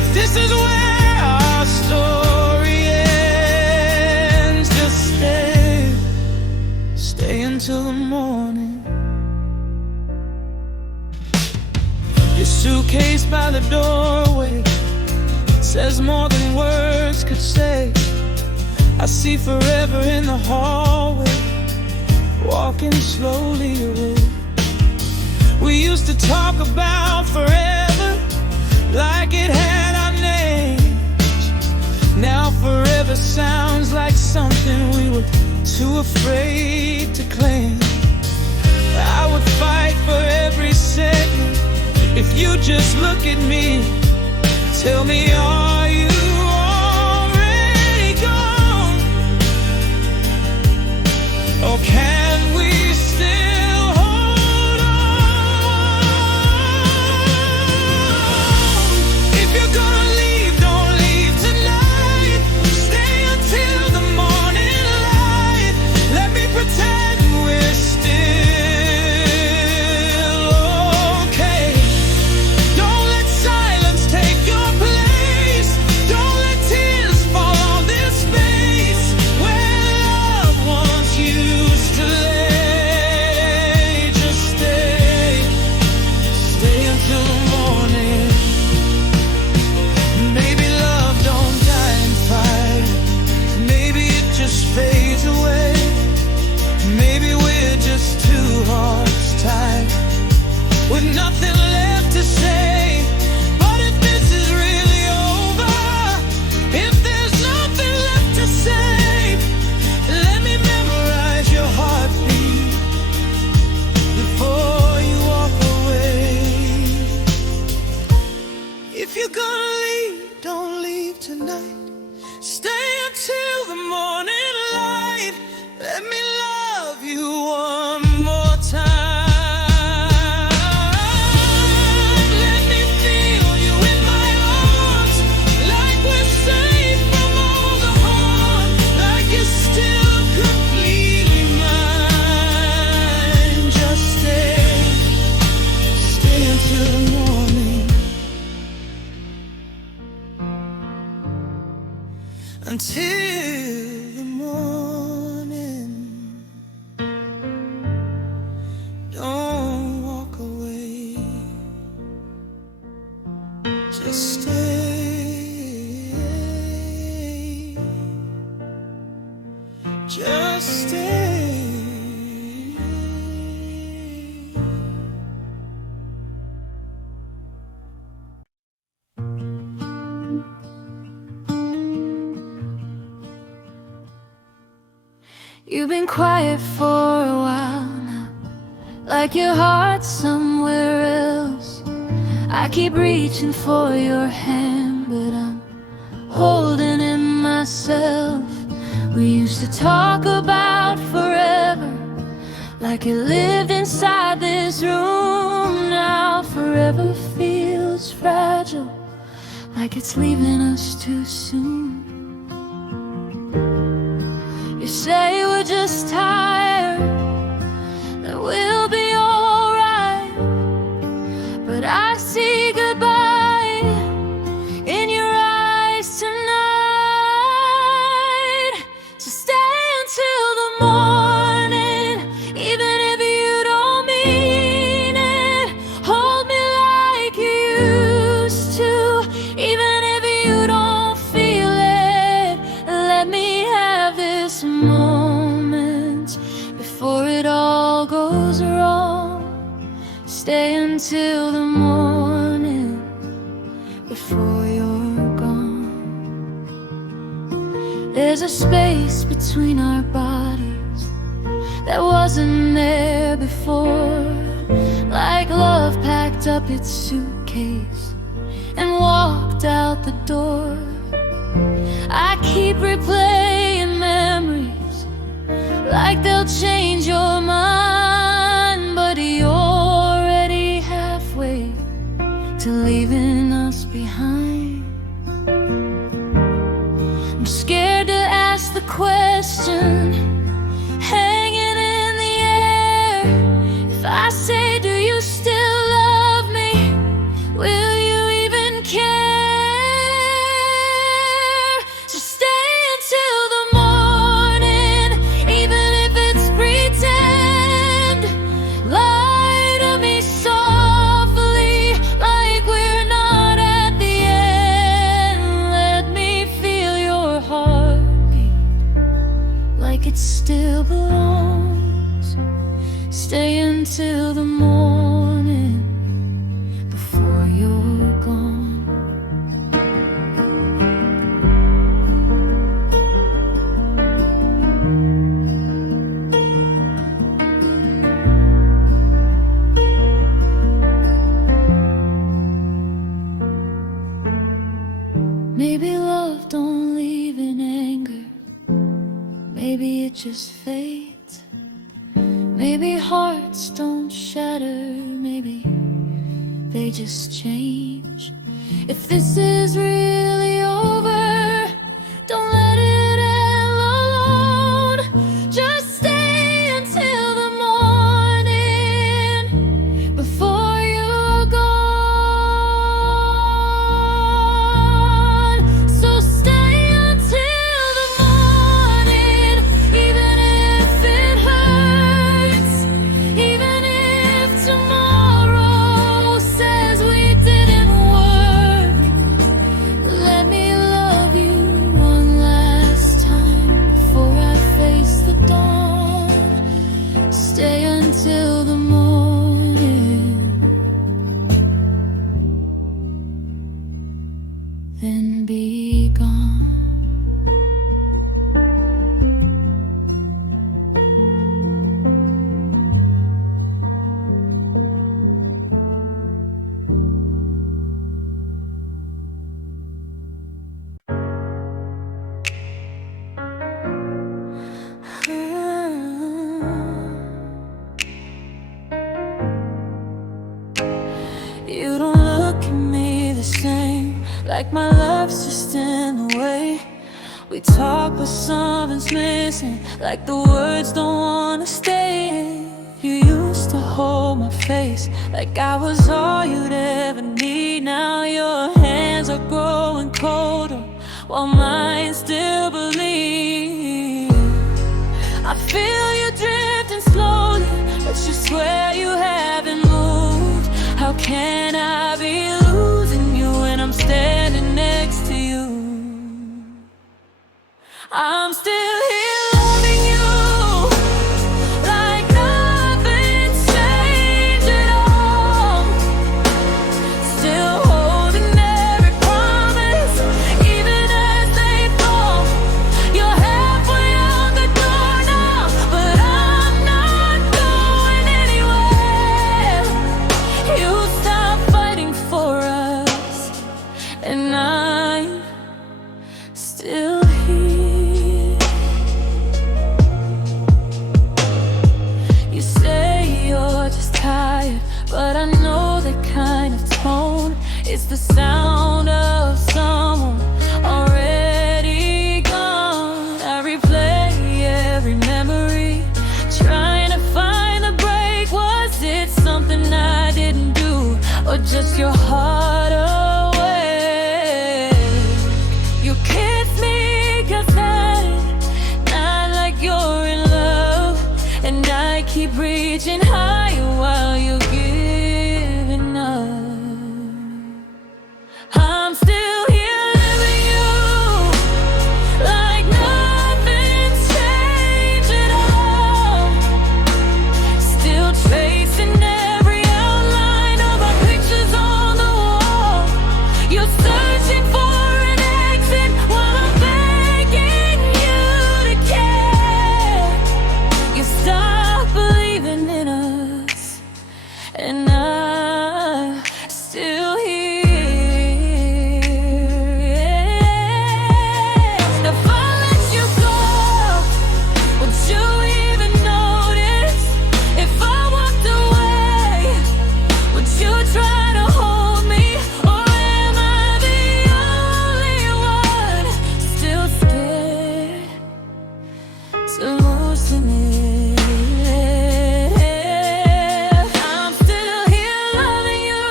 If this is where our story ends, just stay until the morning. Your suitcase by the doorway says more than words could say. I see forever in the hallway, walking slowly away. We used to talk about forever like it had our names. Now forever sounds like something we were too afraid to claim. I would fight for every say, if you just look at me, tell me, are you already gone? Or can we still hold on? If you're gonna leave, don't leave tonight. Stay until the morning light. Let me pretend we're still okay. Don't let silence take your place. Don't let tears fall on this space where loved ones used to lay. Just stay, stay until the morning. Maybe love don't die in fire. Maybe it just fades away. Maybe we're just two hearts tied with nothing left to say. But if this is really over, if there's nothing left to say, let me memorize your heartbeat before you walk away. If you're gonna leave, don't leave tonight. Stay until the morning light. Let me love you one more time. Let me feel you in my arms, like we're safe from all the harm, like you're still completely mine. Just stay, stay until the morning. Until the morning. Don't walk away. Just stay. Just stay. You've been quiet for a while now, like your heart's somewhere else. I keep reaching for your hand, but I'm holding it myself. We used to talk about forever, like it lived inside this room. Now forever feels fragile, like it's leaving us too soon. You say we're just tired, that we'll be alright, but I see goodbye in your eyes tonight. So stay until the morning, even if you don't mean it. Hold me like you used to, even if you don't feel it. Let me have this moment before it all goes wrong. Stay until the morning before you're gone. There's a space between our bodies that wasn't there before, like love packed up its suitcase and walked out the door. I keep replaying memories like they'll change your mind, but you're already halfway to leaving us behind. I'm scared to ask the question, hanging in the air. If I say, do you still love me? Will you even care? So stay until the morning, even if it's pretend. Lie to me softly, like we're not at the end. Let me feel your heartbeat, like it still belongs. Stay until the morning before you're gone. maybe it just fades. Maybe hearts don't shatter, maybe they just change. If this is really over, don't let it end alone. Just stay until the morning before you're gone. So stay until the morning, even if it hurts, even if tomorrow says we didn't work. Let me love you one last time before I face the dawn. Stay until the morning, then be gone. You don't look at me the same, like my love's just in the way. We talk but something's missing, like the words don't wanna stay. You used to hold my face like I was all you'd ever need. Now your hands are growing colder while mine still believe. I feel you drifting slowly, but you swear you haven't moved. How can I be losing you when I'm standing next to you? I'm still here loving you like nothing's changed at all. Still holding every promise, even as they fall. You're halfway out the door now, but I'm not going anywhere. You stopped fighting for us, and I'm still here. You say you're just tired, but I know that kind of tone. It's the sound of someone already gone. I replay every memory, trying to find the break. Was it something I didn't do, or just your heart away? You kiss me goodnight, not like you're in love, and I keep reaching higher while you're giving up. I'm still here loving you like nothing's changed at all. Still tracing every outline of our pictures on the wall. You're searching for an exit while I'm begging you to care. You stopped believing in us, and I'm still here. If I let you go, would you even notice? If I walked away, would you try to hold me? Or am I the only one still scared to loosen it? I'm still here loving you,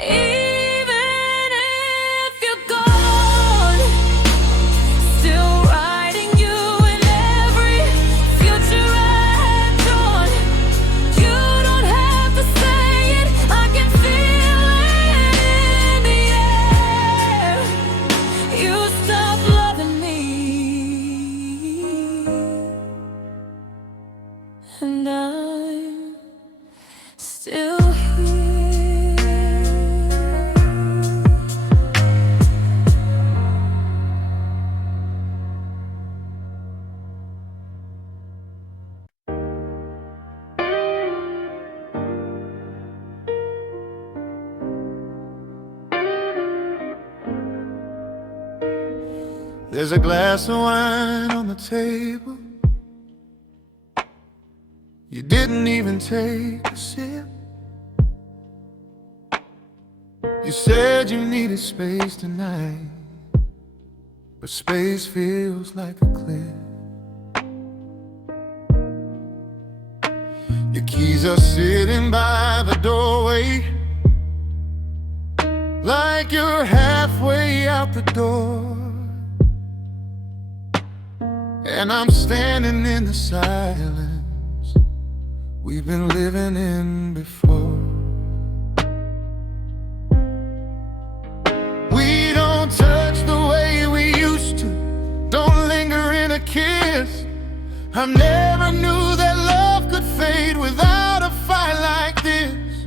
even if you're gone. Still writing you in every future I had drawn. You don't have to say it, I can feel it in the air. You stopped loving me. There's a glass of wine on the table. You didn't even take a sip. You said you needed space tonight, but space feels like a cliff. Your keys are sitting by the doorway, like you're halfway out the door. And I'm standing in the silence we've been living in before. We don't touch the way we used to, don't linger in a kiss. I never knew that love could fade without a fight like this.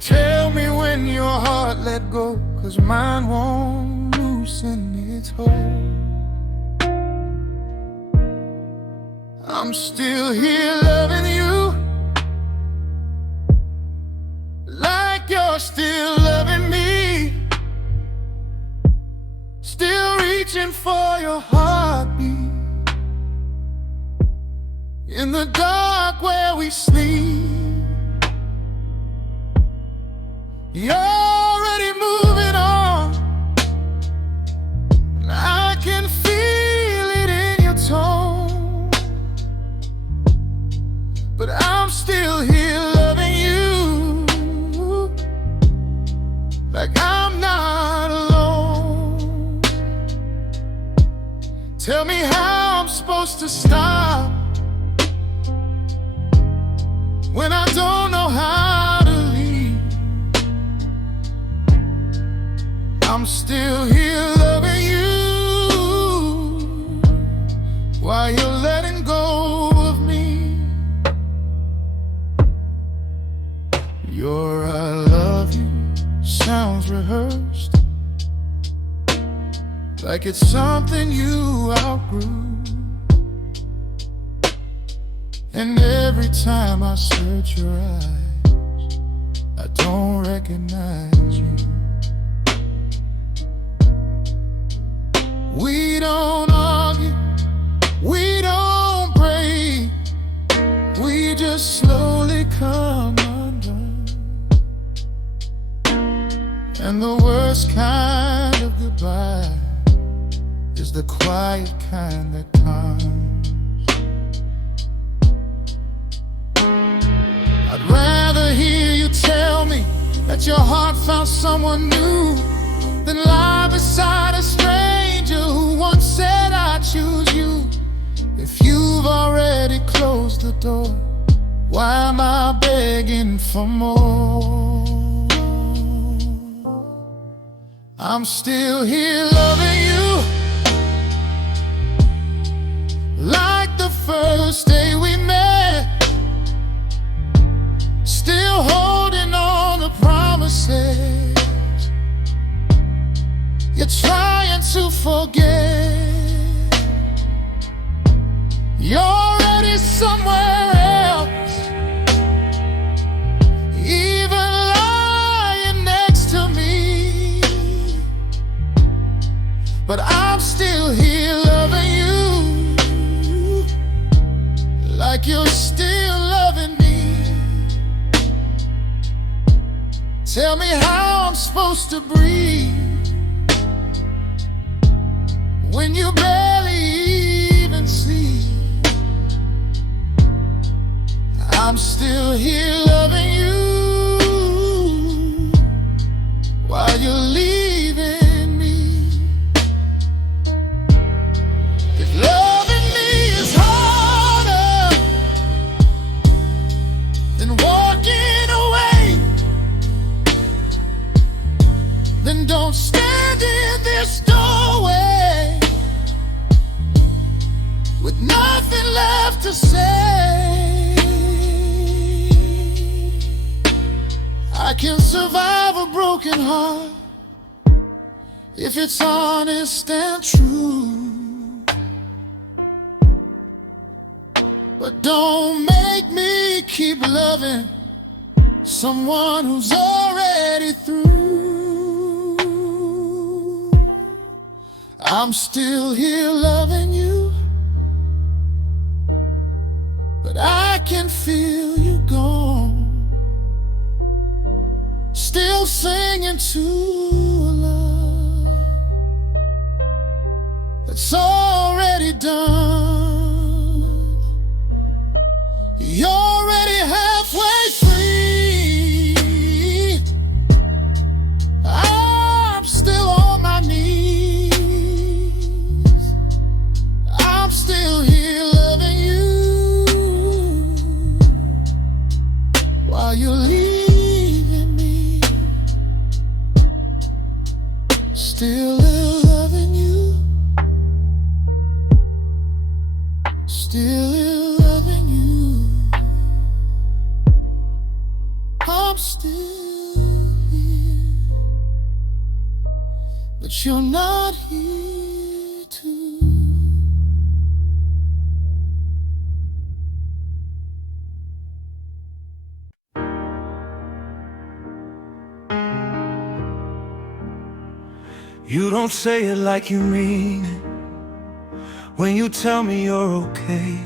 Tell me when your heart let go, 'cause mine won't loosen its hold. I'm still here loving you, like you're still loving me. Still reaching for your heartbeat in the dark where we sleep. You're already moving on, I can feel it in your tone. But I'm still here loving you, like I'm not alone. Tell me how I'm supposed to stop when I don't know how to leave. I'm still here loving you while you're letting go of me. Your I love you sounds rehearsed, like it's something you outgrew. And every time I search your eyes, I don't recognize you. We don't argue, we don't break, we just slowly come undone. And the worst kind of goodbye is the quiet kind that comes. I'd rather hear you tell me that your heart found someone new than lie beside a stranger who once said I choose you. If you've already closed the door, why am I begging for more? I'm still here loving you, like the first day we met. Still holding on to promises you're trying to forget. You're already somewhere else, even lying next to me. But I'm still here loving you, like you're still loving me. Tell me how I'm supposed to breathe when you barely even sleep. I'm still here loving you while you're leaving me. If loving me is harder than walking away, then don't stand in this doorway with nothing left to say. I can survive a broken heart if it's honest and true. But don't make me keep loving someone who's already through. I'm still here loving you, but I can feel you gone. Still singing to a love that's already done. You're already halfway free. I'm still on my knees. I'm still here loving you while you're leaving me. Still loving you. Still loving you. I'm still here, but you're not here too. You don't say it like you mean it when you tell me you're okay.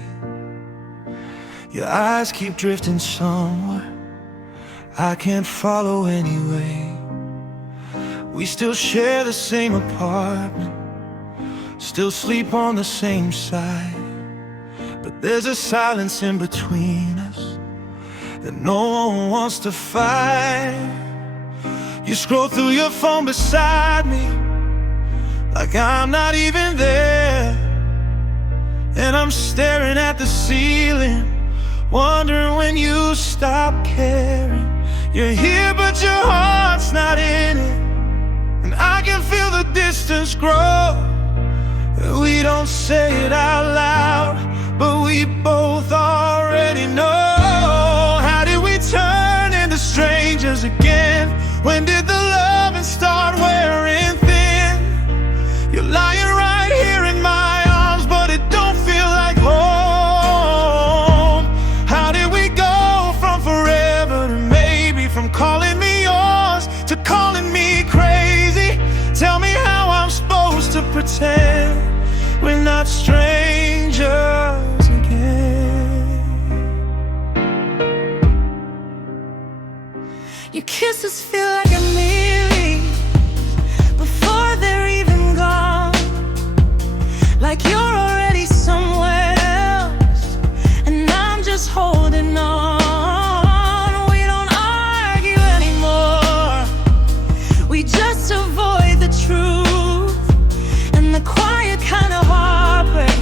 Your eyes keep drifting somewhere I can't follow anyway. We still share the same apartment, still sleep on the same side, but there's a silence in between us that no one wants to fight. You scroll through your phone beside me like I'm not even there, and I'm staring at the ceiling, wondering when you stop caring. You're here but your heart's not in it, and I can feel the distance grow. We don't say it out loud, but we both already know. How did we turn into strangers again? When did the loving start wearing thin? You're lying right here in my arms, but it don't feel like home. How did we go from forever to maybe from calling me yours to calling me crazy? Tell me how I'm supposed to pretend we're not strangers again. Your kisses feel like a memory before they're even gone, like you're already somewhere else and I'm just holding on. We don't argue anymore, we just avoid the truth, and the quiet kind of heartbreak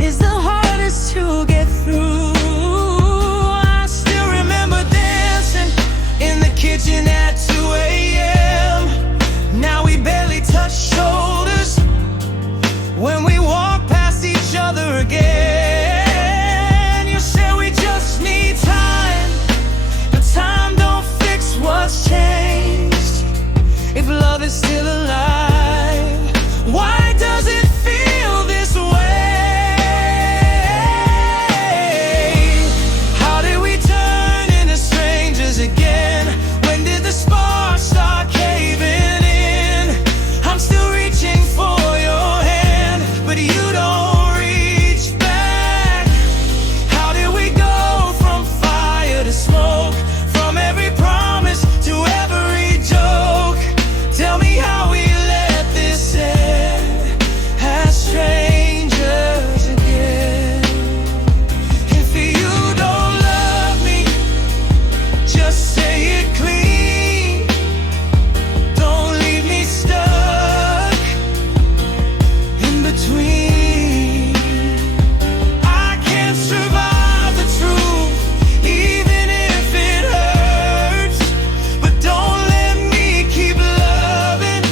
is the hardest to get through. I still remember dancing in the kitchen at 2 a.m. Now we barely touch shoulders when we walk past each other again. You said we just need time, but time don't fix what's changed. If love is still alive, why does it feel this way? How did we turn into strangers again? When did the spark start caving in? I'm still reaching for your hand, but you don't reach back. How did we go from fire to smoke, from every promise to every joke? Tell me how we let this end as strangers again. If you don't love me, just say it clean. Don't leave me stuck in between. I can't survive the truth, even if it hurts. But don't let me keep loving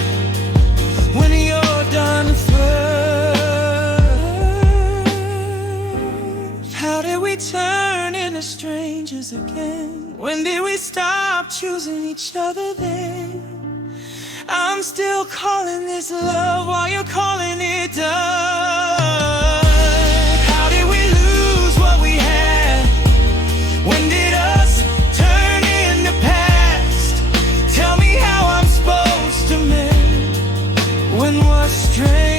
when you're done first. How did we turn into strangers again? When did we stop choosing each other then? I'm still calling this love while you're calling it done. How did we lose what we had? When did us turn into past? Tell me how I'm supposed to mend when we're strangers.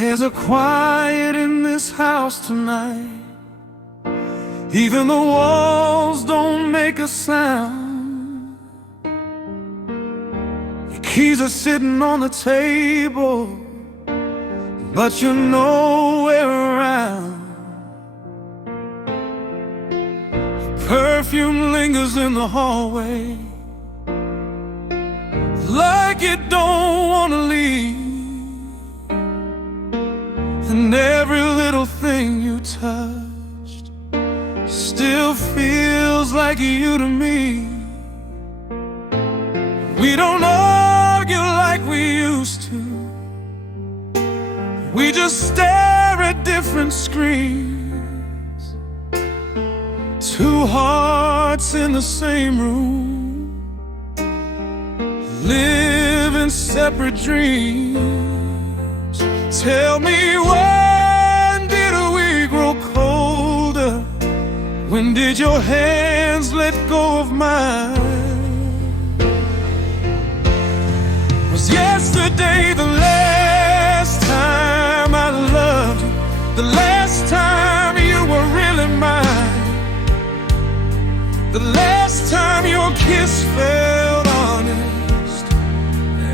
There's a quiet in this house tonight. Even the walls don't make a sound. Your keys are sitting on the table, but you're nowhere around. Perfume lingers in the hallway, like it don't wanna leave. And every little thing you touched still feels like you to me. We don't argue like we used to. We just stare at different screens. Two hearts in the same room, living separate dreams. Tell me, when did we grow colder? When did your hands let go of mine? Was yesterday the last time I loved you? The last time you were really mine? The last time your kiss felt honest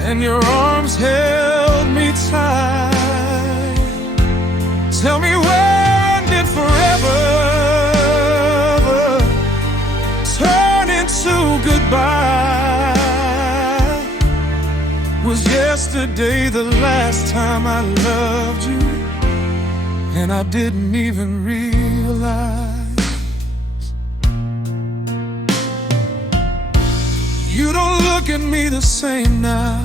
and your arms held me tight? Tell me, when did forever turn into goodbye? Was yesterday the last time I loved you, and I didn't even realize? You don't look at me the same now.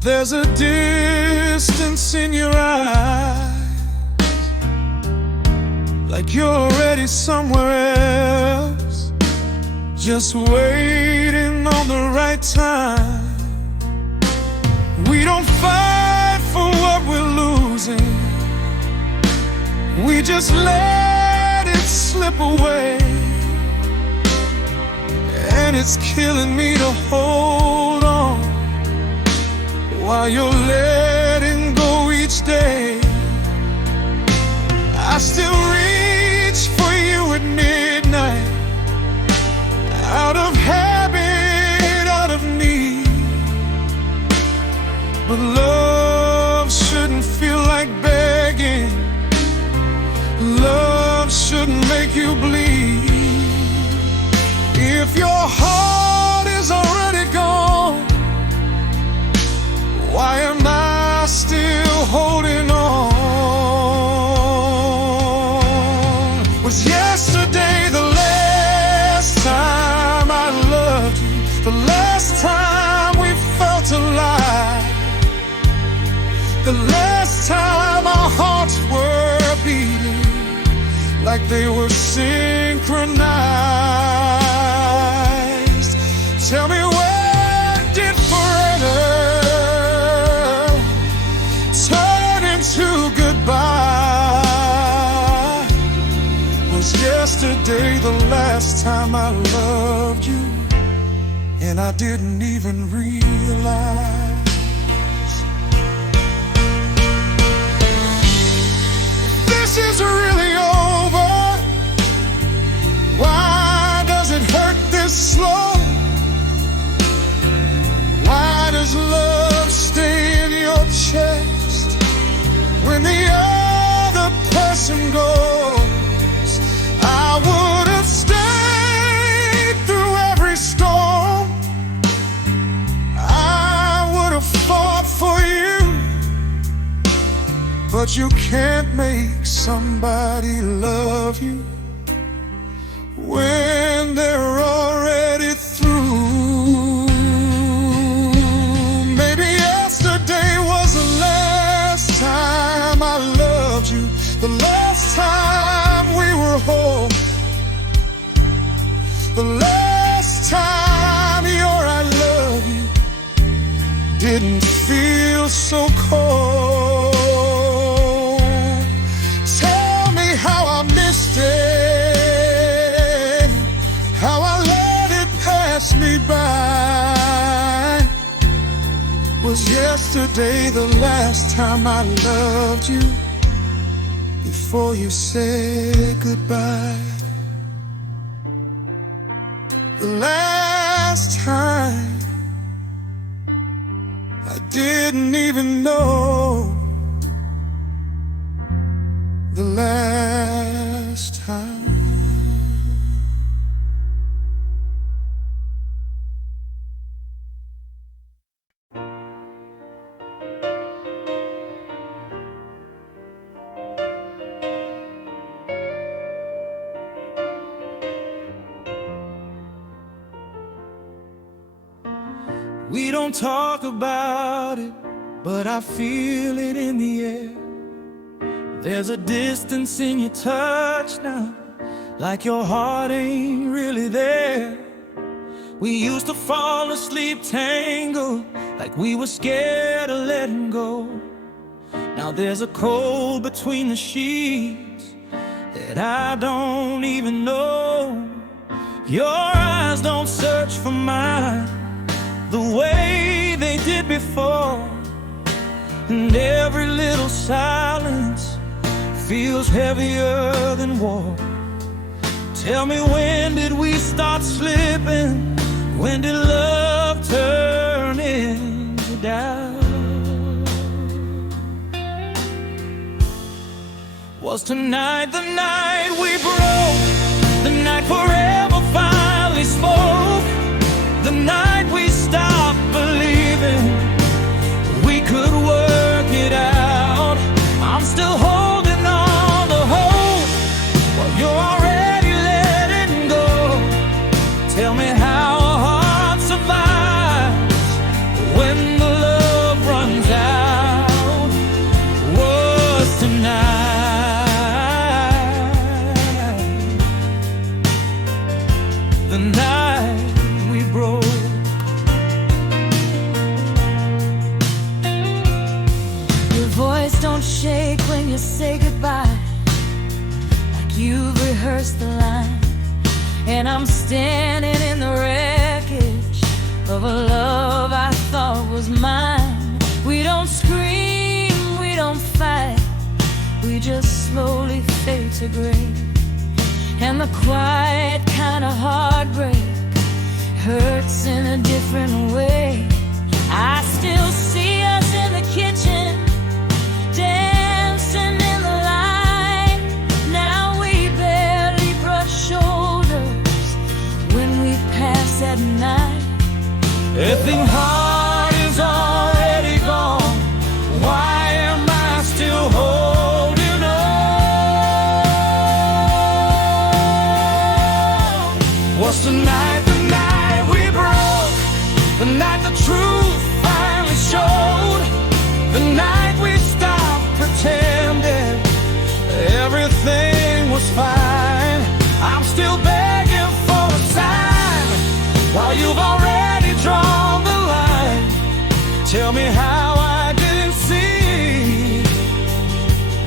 There's a distance in your eyes, like you're already somewhere else, just waiting on the right time. We don't fight for what we're losing, we just let it slip away. And it's killing me to hold on while you're letting go each day. I still reach for you at midnight, out of habit, out of need. But love shouldn't feel like begging. Love shouldn't make you bleed. If your heart is already gone, why am I still holding on? Was yesterday the last time I loved you? The last time we felt alive? The last time our hearts were beating like they were synchronized? Tell me, when did forever turn into goodbye? Was yesterday the last time I loved you, and I didn't even realize? This is really over. Why does it hurt this slow? Why does love stay in your chest when the other person goes? I would have stayed through every storm. I would have fought for you. But you can't make somebody love you when they're already through. Maybe yesterday was the last time I loved you, the last time we were whole, the last time your I love you didn't feel so cold. Tell me how I missed it, how I let it pass me by. Was yesterday the last time I loved you before you said goodbye. The last time I didn't even know. The last time. We don't talk about it, but I feel it in the air. There's a distance in your touch now, like your heart ain't really there. We used to fall asleep tangled, like we were scared of letting go. Now there's a cold between the sheets that I don't even know. Your eyes don't search for mine the way they did before, and every little silence feels heavier than war. Tell me, when did we start slipping? When did love turn into doubt? Was tonight the night we broke? The night forever finally spoke? The night we stopped believing we could work it out? I'm still holding on to hope while you're already letting go. Tell me how a heart survives when the love runs out. Was tonight the night we broke? Voice don't shake when you say goodbye, like you've rehearsed the line. And I'm standing in the wreckage of a love I thought was mine. We don't scream, we don't fight, we just slowly fade to gray. And the quiet kind of heartbreak hurts in a different way. I still see us in the kitchen, dancing in the light. Now we barely brush shoulders when we pass at night. If the heart is already gone, why am I still holding on? Was tonight the night we broke? The night the truth finally showed? The night we stopped pretending everything was fine? I'm still begging for a sign while you've already drawn the line. Tell me how I didn't see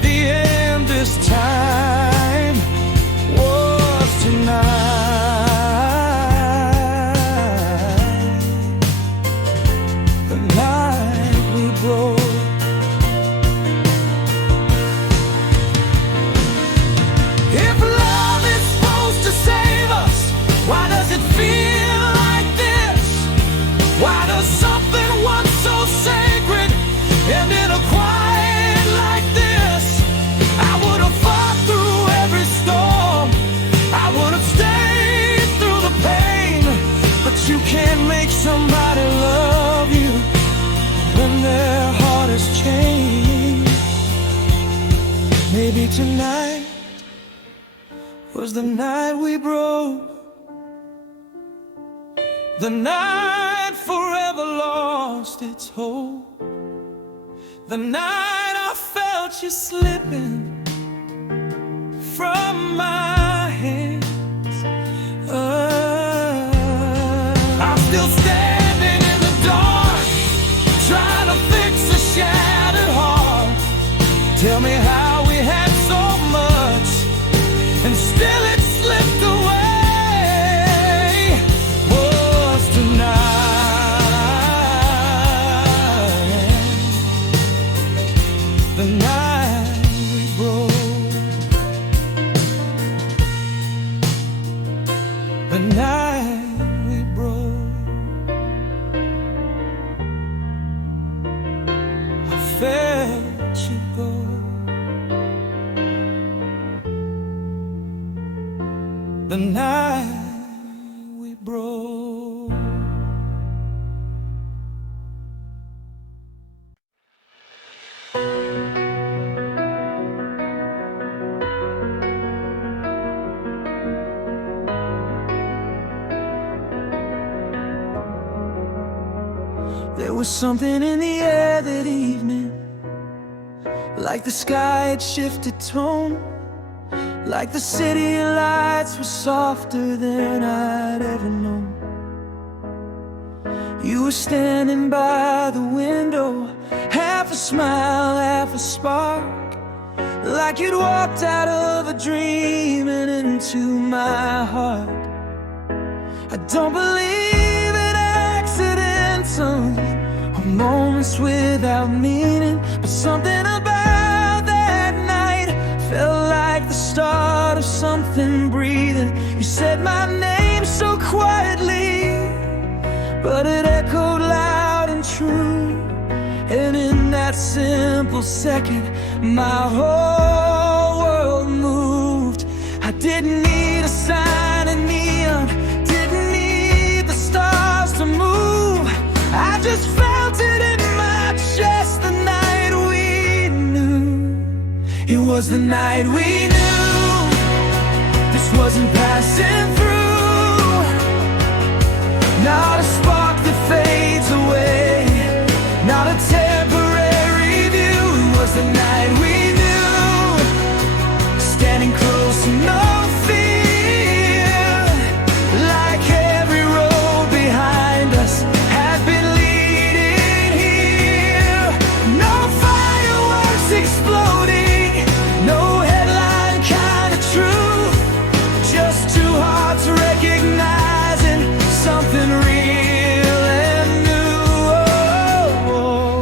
the end this time. Was tonight the night we broke? If love is supposed to save us, why does it feel like this? Why does something once so sacred end in a quiet like this? I would have fought through every storm, I would have stayed through the pain. But you can't make somebody love you when their heart is changed. Maybe tonight was the night we broke, the night forever lost its hope, the night I felt you slipping from my hands. I'm still standing in the dark, trying to fix a shattered heart. Tell me how we had so much and still it slipped away. Was tonight The night we broke, the night we broke, I felt you go. The night we broke. There was something in the air that evening, like the sky had shifted tone, like the city lights were softer than I'd ever known. You were standing by the window, half a smile, half a spark, like you'd walked out of a dream and into my heart. I don't believe in accidents or moments without meaning, but something about that night felt like the start of something breathing. You said my name so quietly, but it echoed loud and true. And in that simple second, my whole world moved. I didn't need a sign of neon, didn't need the stars to move. I just felt it in my chest the night we knew. It was the night we knew this wasn't passing through, not a spark that fades away, not a temporary view. It was the night we knew, standing close and no fear, like every road behind us had been leading here. No fireworks exploding, no headline kind of truth, just two hearts recognizing something real and new. Oh,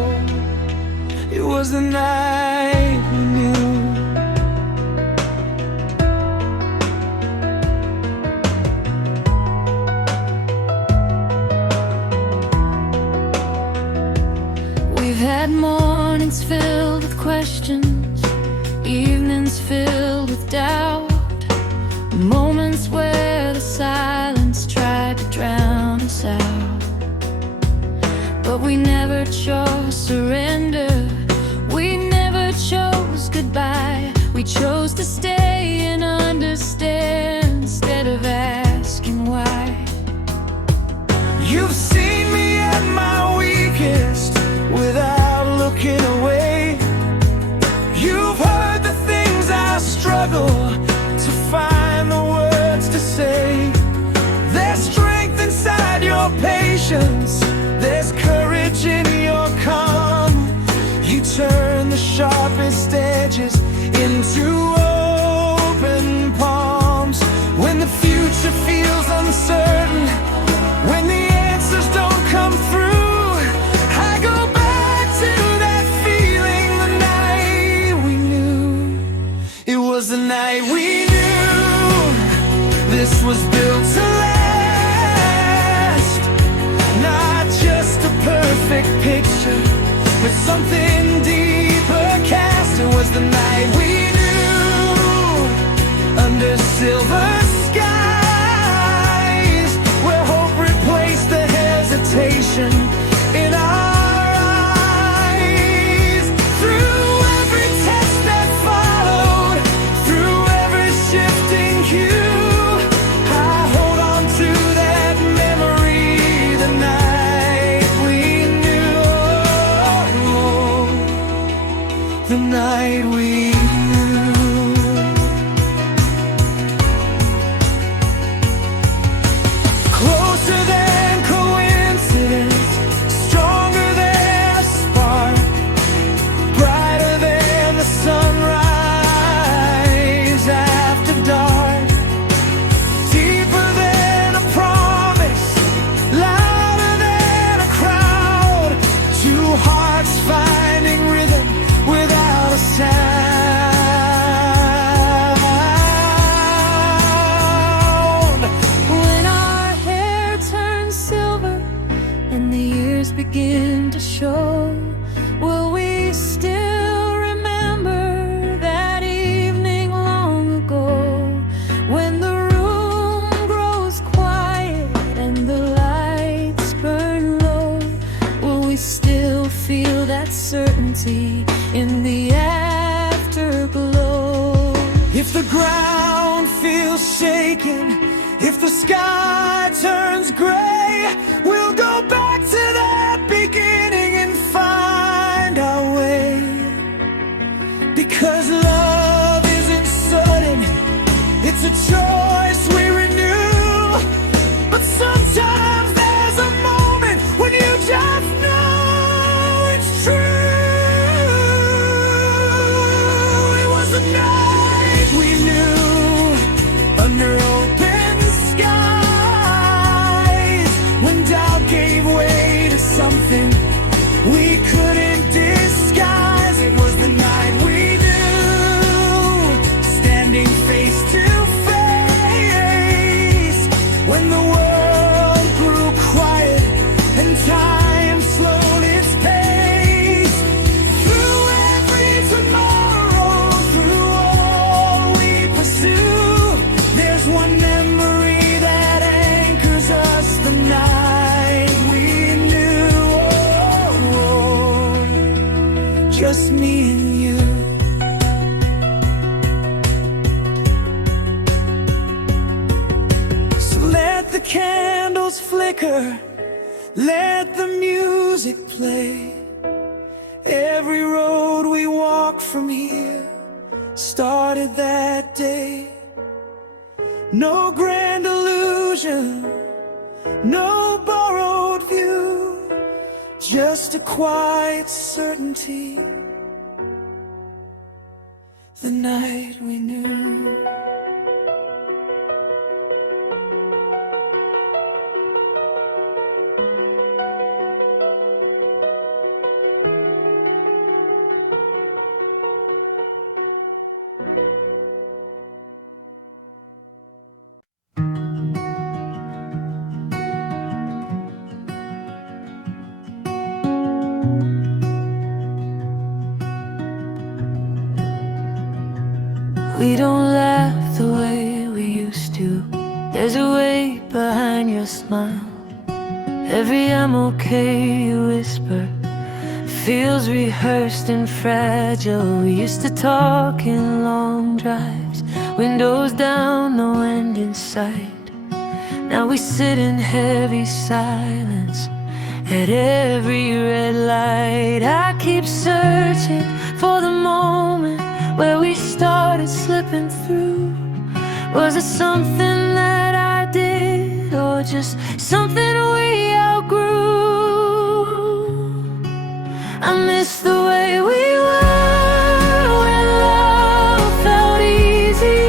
it was the night we knew. We've had mornings filled with questions, evenings filled with doubt, moments where the silence tried to drown us out. But we never chose surrender, we never chose goodbye. We chose to stay and understand instead of asking why. You've seen me at my weakest without looking away. You've heard the things I struggle to find the words to say. There's strength inside your patience, there's courage in your calm. You turn the sharpest edges into open palms. When the future feels uncertain, when the answers don't come through, I go back to that feeling the night we knew. It was the night we knew this was built to last, not just a perfect picture, but something deeper cast. It was the night we knew, under silver skies, where hope replaced the hesitation in our eyes. Through every test that followed, through every shifting hue, I hold on to that memory, the night we knew, the night we knew. Closer than coincidence, stronger than a spark, brighter than the sunrise after dark, deeper than a promise, louder than a crowd. Two hearts finding rhythm without If the ground feels shaken, if the sky turns gray, we'll go back to that beginning and find our way. Because love isn't sudden, it's a choice we renew. But sometimes there's a moment when you just know it's true. It was the night we knew, under open skies, when doubt gave way to something we couldn't disguise. It was the night we knew, standing face to face, when the world grew quiet and time slowed its pace. Through every tomorrow, through all we pursue, there's one memory that anchors us, the night we knew. Oh, just me and you. So let the candles flicker, let the music play. Every road we walk from here started that day. No grand illusion, no borrowed view, just a quiet certainty. The night we knew. We don't laugh the way we used to. There's a weight behind your smile. Every "I'm okay" you whisper feels rehearsed and fragile. We used to talk in long drives, windows down, no end in sight. Now we sit in heavy silence at every red light. I keep searching for the moment where we started slipping through. Was it something that I did, or just something we outgrew? I miss the way we were when love felt easy,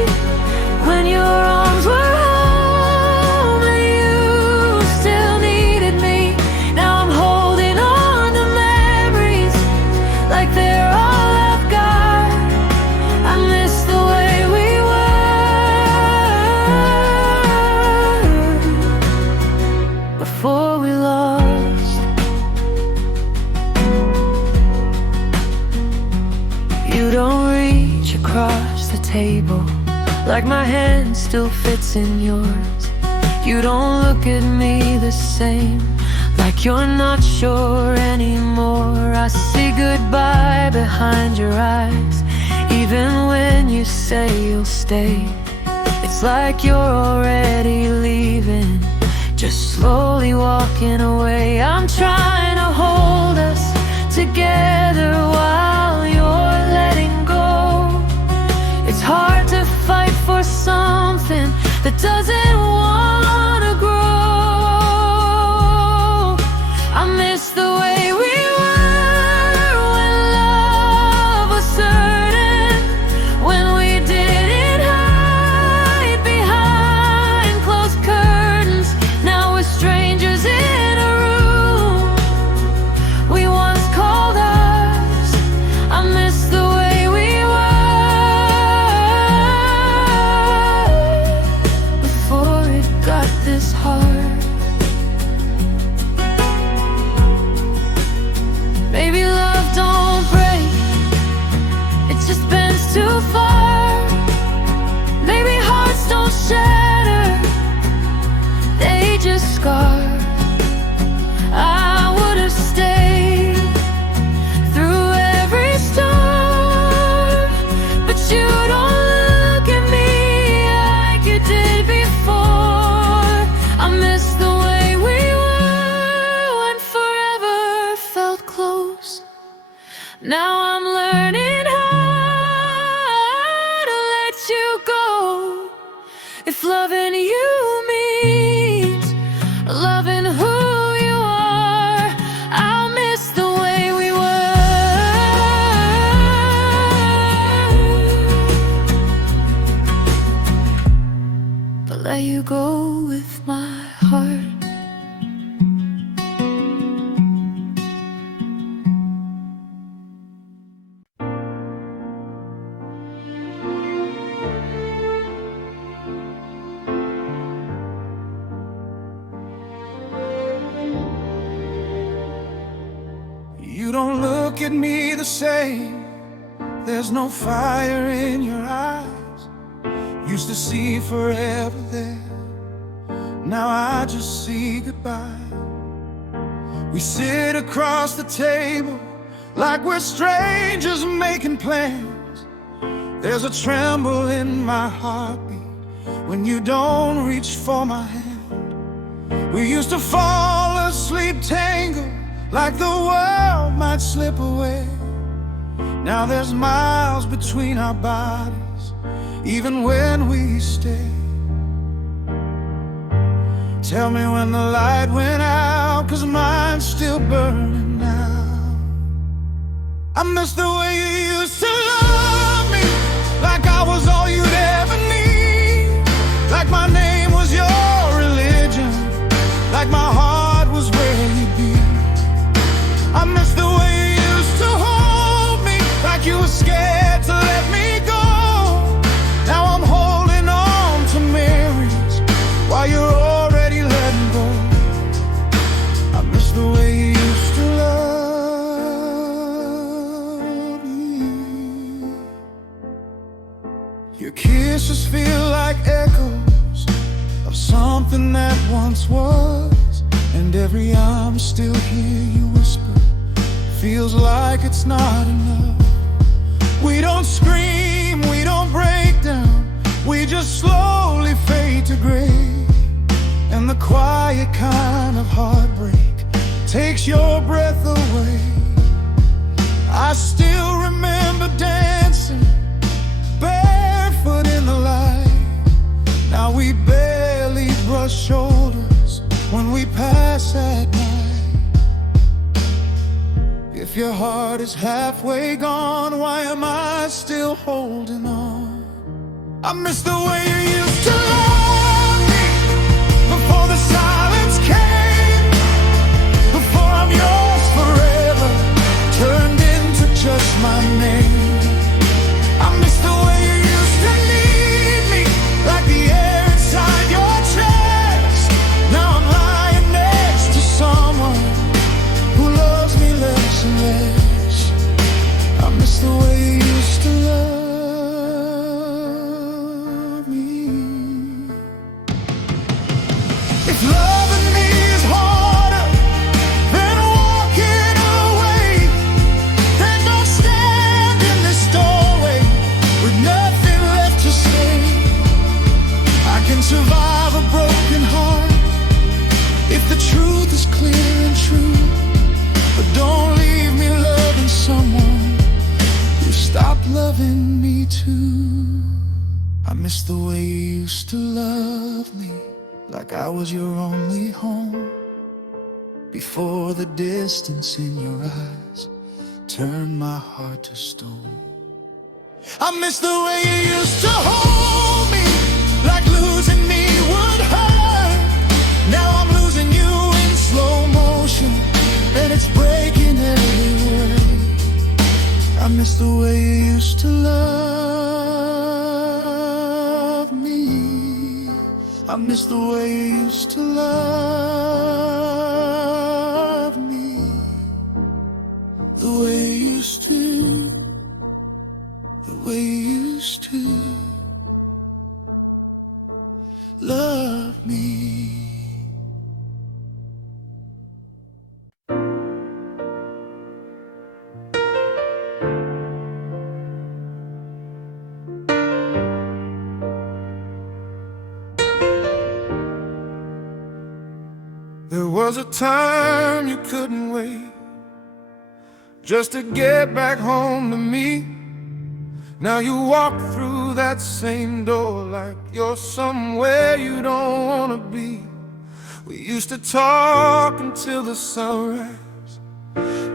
when your arms were home and you still needed me. Now I'm holding on to memories like they're all I've got. I miss the way we were before we lost. You don't reach across the table like my hand still fits in yours. You don't look at me the same, like you're not sure anymore. I see goodbye behind your eyes, even when you say you'll stay. It's like you're already leaving, just slowly walking away. I'm trying to hold us together while you're letting go. It's hard to fight for something that doesn't want to grow. I miss the way we were when love was certain, when we didn't hide behind closed curtains. Now we're strangers in a room we once called ours. I miss the way we were before it got this hard. Maybe love don't break, it just bends too far. Maybe hearts don't shatter, they just scar. I would have stayed through every storm, but you don't look loving you means loving who you are, I'll miss the way we were, but let you go with my heart. You don't look at me the same. There's no fire in your eyes. Used to see forever there. Now I just see goodbye. We sit across the table like we're strangers making plans. There's a tremble in my heartbeat when you don't reach for my hand. We used to fall asleep tangled like the world might slip away. Now there's miles between our bodies, even when we stay. Tell me when the light went out, 'cause mine's still burning now. I miss the way you used to love me, like I was all you'd ever need, like my name was your religion, like my heart was where you'd be. I miss the way you used to hold me, like you were scared to let me go. Now I'm holding on to memories while you're already letting go. I miss the way you used to love me. Your kisses feel like echoes of something that once was, and every I'm still here you whisper, feels like it's not enough. We don't scream, we don't break down, we just slowly fade to gray. And the quiet kind of heartbreak takes your breath away. I still remember dancing barefoot in the light. Now we barely brush shoulders when we pass at night. If your heart is halfway gone, why am I still holding on? I miss the way you used to love me, before the silence came, before I'm yours forever, turned into just my name. I miss the way you used to need me, like the air inside your chest. Now I'm lying next to someone who loves me less and less. I miss the way you used to love me. If loving me is harder than walking away, then don't stand in this doorway with nothing left to say. I can survive a broken heart if the truth is clear and true, but don't leave me loving someone who stopped loving me too. I miss the way you used to love me, like I was your only home, before the distance in your eyes turned my heart to stone. I miss the way you used to hold me, like losing me would hurt. Now I'm losing you in slow motion, and it's breaking every way. I miss the way you used to love me. I miss the way you used to love me, the way you used to, the way you used to love me. There was a time you couldn't wait just to get back home to me. Now you walk through that same door like you're somewhere you don't wanna be. We used to talk until the sunrise.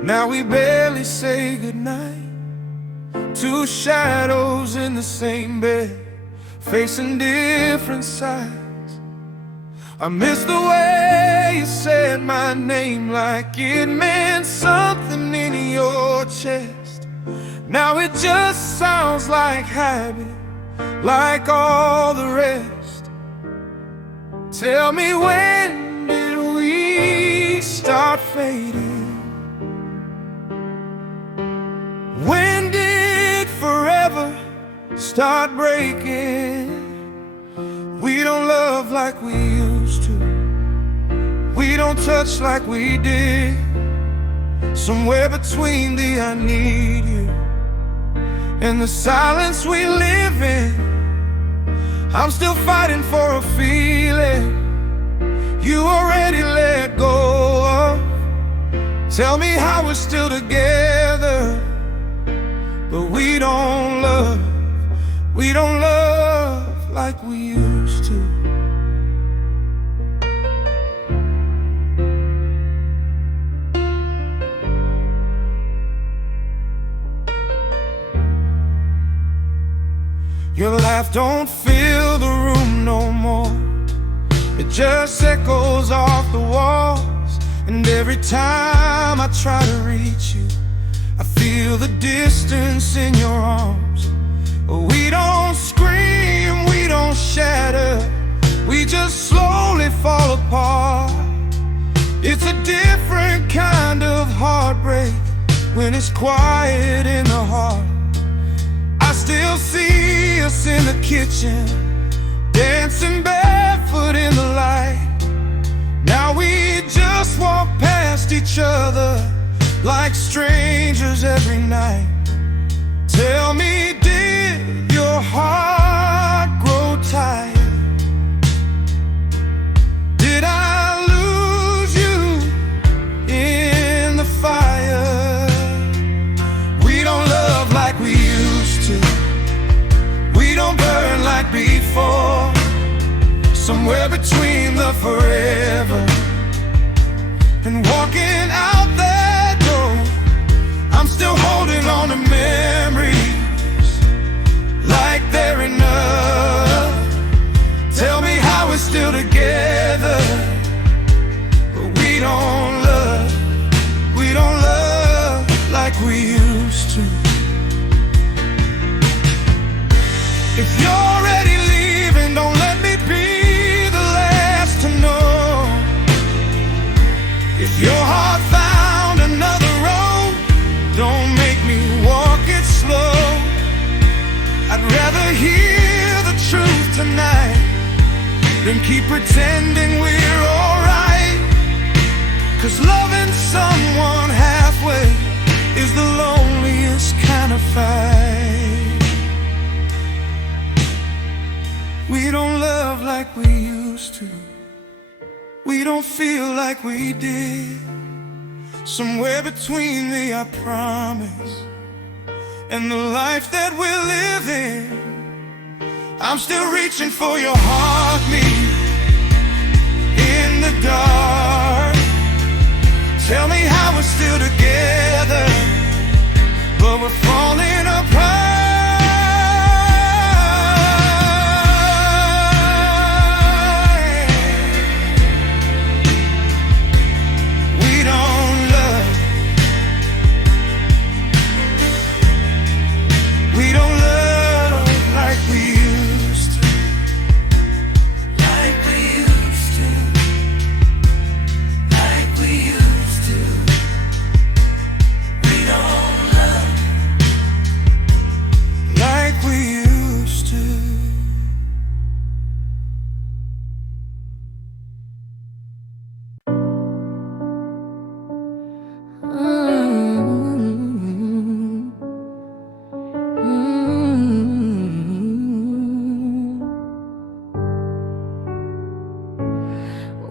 Now we barely say goodnight. Two shadows in the same bed, facing different sides. I miss the way you said my name like it meant something in your chest. Now it just sounds like habit, like all the rest. Tell me, when did we start fading? When did forever start breaking? We don't love like we used to. We don't touch like we did. Somewhere between the I need you and the silence we live in, I'm still fighting for a feeling you already let go of. Tell me how we're still together, but we don't love like we used to. Your laugh don't fill the room no more. It just echoes off the walls. And every time I try to reach you, I feel the distance in your arms. We don't scream, we don't shatter, we just slowly fall apart. It's a different kind of heartbreak when it's quiet in the heart. I still see us in the kitchen, dancing barefoot in the light. Now we just walk past each other like strangers every night. Tell me, did your heart grow tired? Did I lose you in the fire? We don't love like we used to. We don't burn like before. Somewhere between the forever and walking out that door, I'm still holding on to memories like they're enough. Tell me how we're still together, but we don't love like we used to. If you're already leaving, don't let me be the last to know. If your heart found another road, don't make me walk it slow. I'd rather hear the truth tonight than keep pretending we're alright. 'Cause loving someone halfway is the loneliest kind of fight. We don't love like we used to. We don't feel like we did. Somewhere between the I promise and the life that we're living, I'm still reaching for your heartbeat in the dark. Tell me how we're still together, but we're falling apart.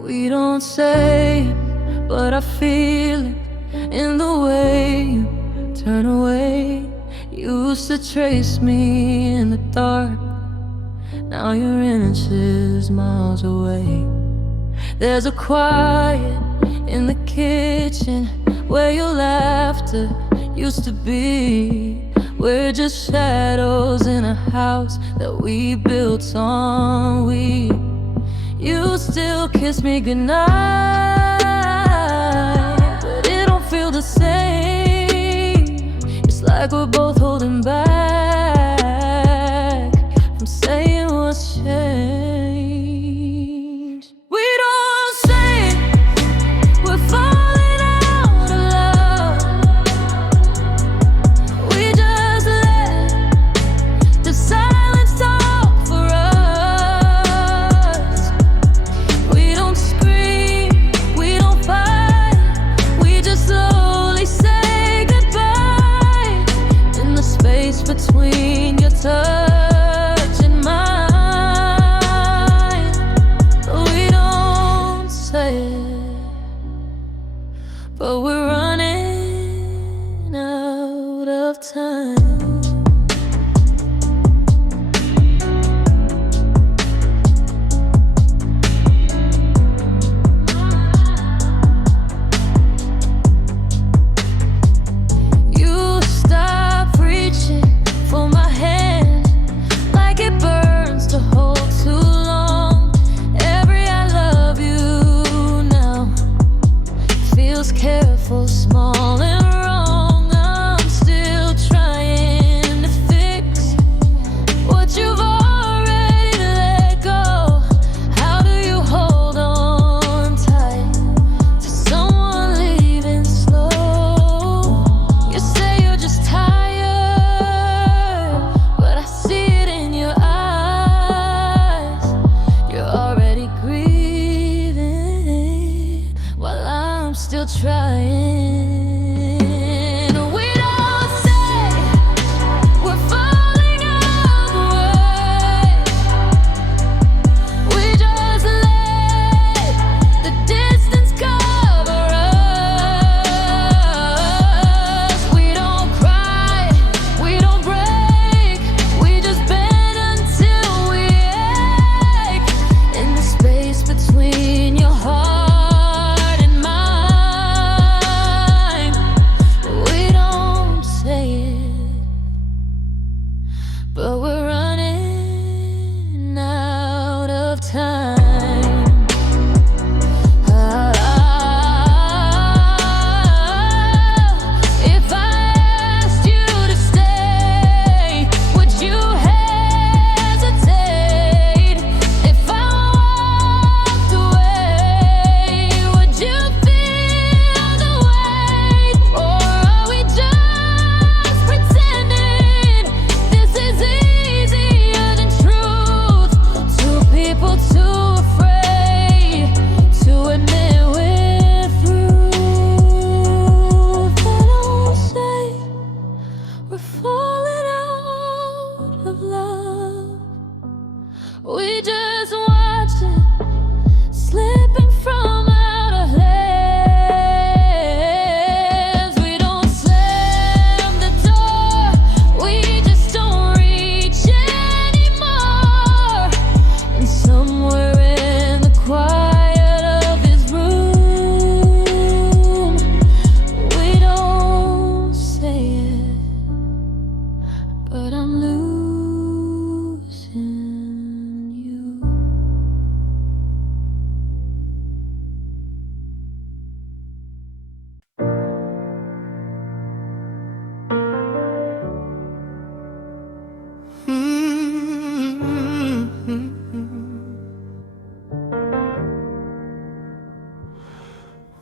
We don't say it, but I feel it in the way you turn away. You used to trace me in the dark. Now you're inches miles away. There's a quiet in the kitchen where your laughter used to be. We're just shadows in a house that we built on weed. You still kiss me goodnight, but it don't feel the same. It's like we're both holding back from saying what's changed. We don't say we're falling out of love. We just let the silence talk for us. We don't scream, we don't fight. We just slowly say goodbye in the space between your touch and mine. We don't say it, but we're running out of time. You stop reaching for my hand like it burns to hold too long. Every I love you now feels careful, small and wrong. I'm still trying to fix what you've already let go. How do you hold on tight to someone leaving slow? You say you're just tired, but I see it in your eyes. You're already grieving while I'm still trying. We don't say we're falling away. We just let the distance cover us. We don't cry, we don't break. We just bend until we ache in the space between your heart and mine. We don't say it, but we're running out of time. If I asked you to stay, would you hesitate? If I walked away, would you feel the weight? Or are we just pretending this is easier than truth? Two people too afraid to admit we're through. They don't say we're falling out of love. We just watch it slipping from our hands. We don't slam the door, we just don't reach anymore. And somewhere in the quiet of his room, we don't say it, but I'm losing you.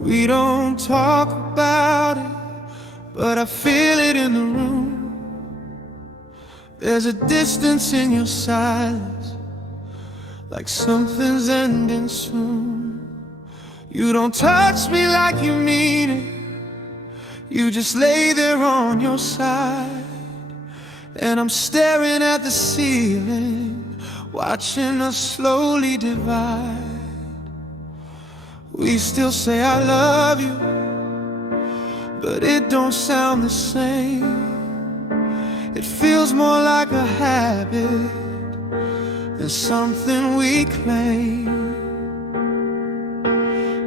We don't talk about it, but I feel it in the room. There's a distance in your silence, like something's ending soon. You don't touch me like you mean it, you just lay there on your side. And I'm staring at the ceiling, watching us slowly divide. We still say I love you, but it don't sound the same. It feels more like a habit than something we claim.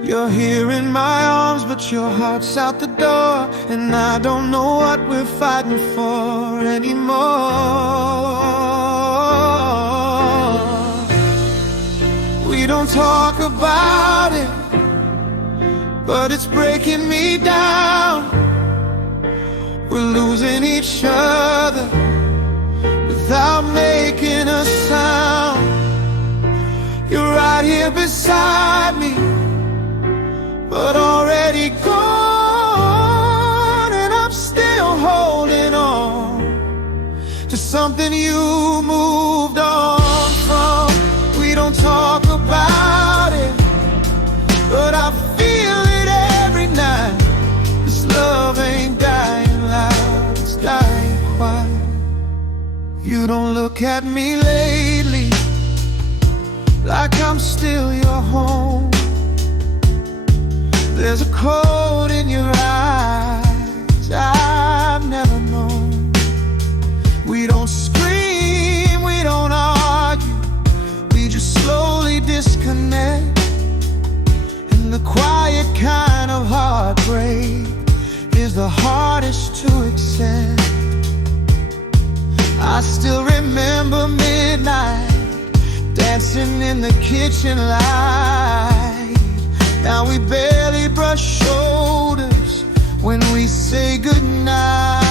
You're here in my arms, but your heart's out the door, and I don't know what we're fighting for anymore. We don't talk about it, but it's breaking me down. We're losing each other without making a sound. You're right here beside me, but already gone, and I'm still holding on to something you moved on from. We don't talk about it, but I feel it every night. This love ain't dying loud, it's dying quiet. You don't look at me lately like I'm still your home. There's a cold in your eyes I've never known. We don't scream, we don't argue, we just slowly disconnect. And the quiet kind of heartbreak is the hardest to accept. I still remember midnight, dancing in the kitchen light. Now we barely brush shoulders when we say goodnight.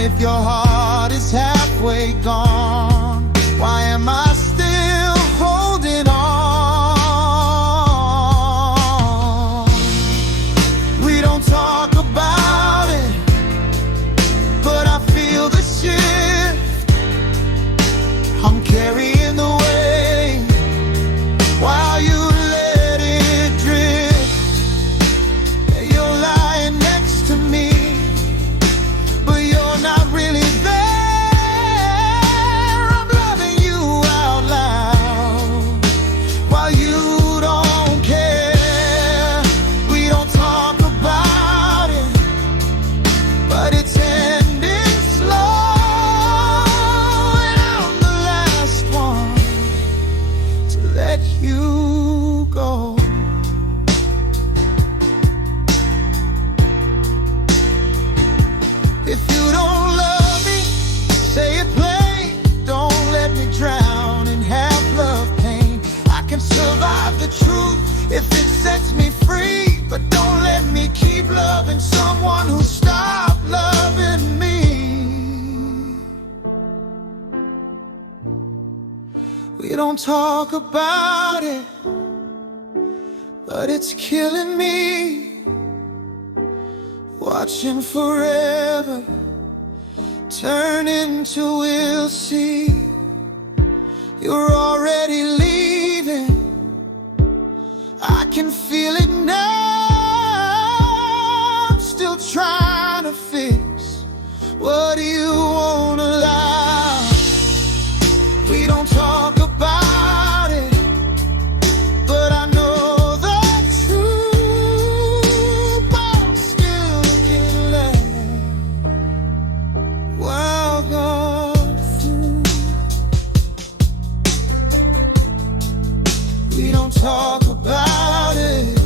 If your heart is halfway gone, why am I still holding on? We don't talk about it, but I feel the shift. I'm carrying the weight while you if it sets me free, but don't let me keep loving someone who stopped loving me. We don't talk about it, but it's killing me. Watching forever turn into we'll see. You're already leaving, I can feel it now. I'm still trying to fix what you won't allow. We don't talk about it, but I know the truth. I'm still looking left while gone through. We don't talk about it,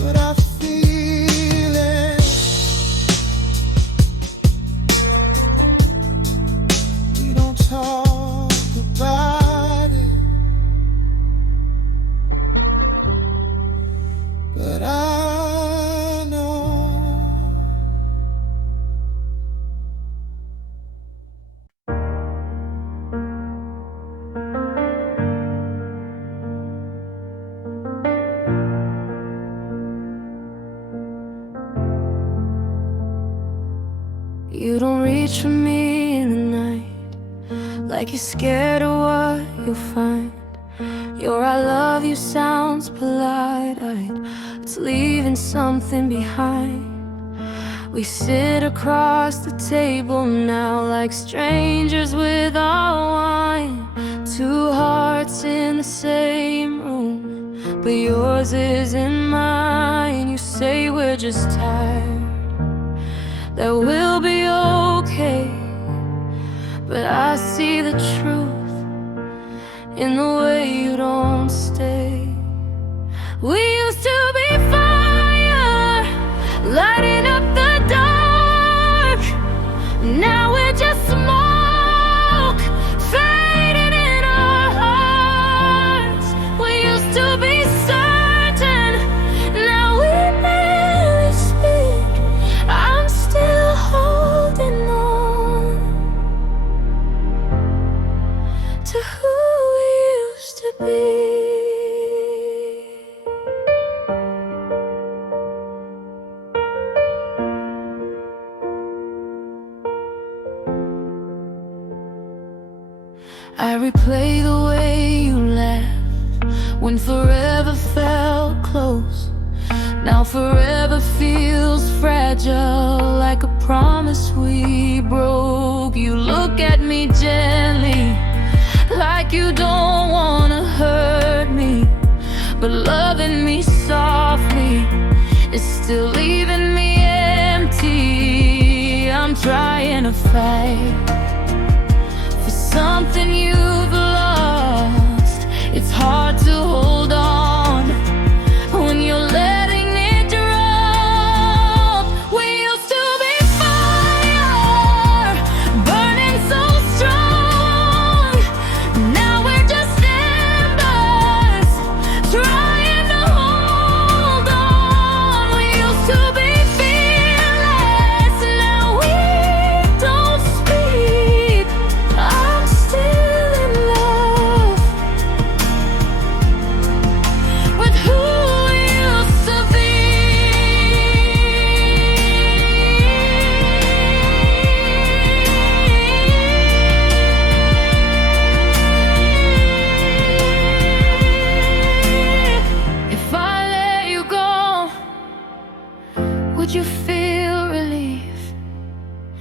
but I feel it. We don't talk about it, but I know. You don't reach for me in the night, like you're scared of what you'll find. Your I love you sounds polite, it's leaving something behind. We sit across the table now like strangers with our wine. Two hearts in the same room, but yours isn't mine. You say we're just tired, that we'll be okay, but I see the truth in the way you don't stay. We used to be fire, lighting up the dark. Now we're just smoke, fading in our hearts. We used to be certain, now we barely speak. I'm still holding on to who we used to be. I replay the way you laughed when forever felt close. Now forever feels fragile, like a promise we broke. You look at me gently, like you don't wanna hurt me, but loving me softly is still leaving me empty. I'm trying to fight something you've lost. It's hard to hold on when you're letting it drop. We used to be fire, burning so strong. Now we're just embers, trying to hold on. We used to be fearless, now we don't speak. I'm still in love with who we used to be. If I let you go, would you feel relief?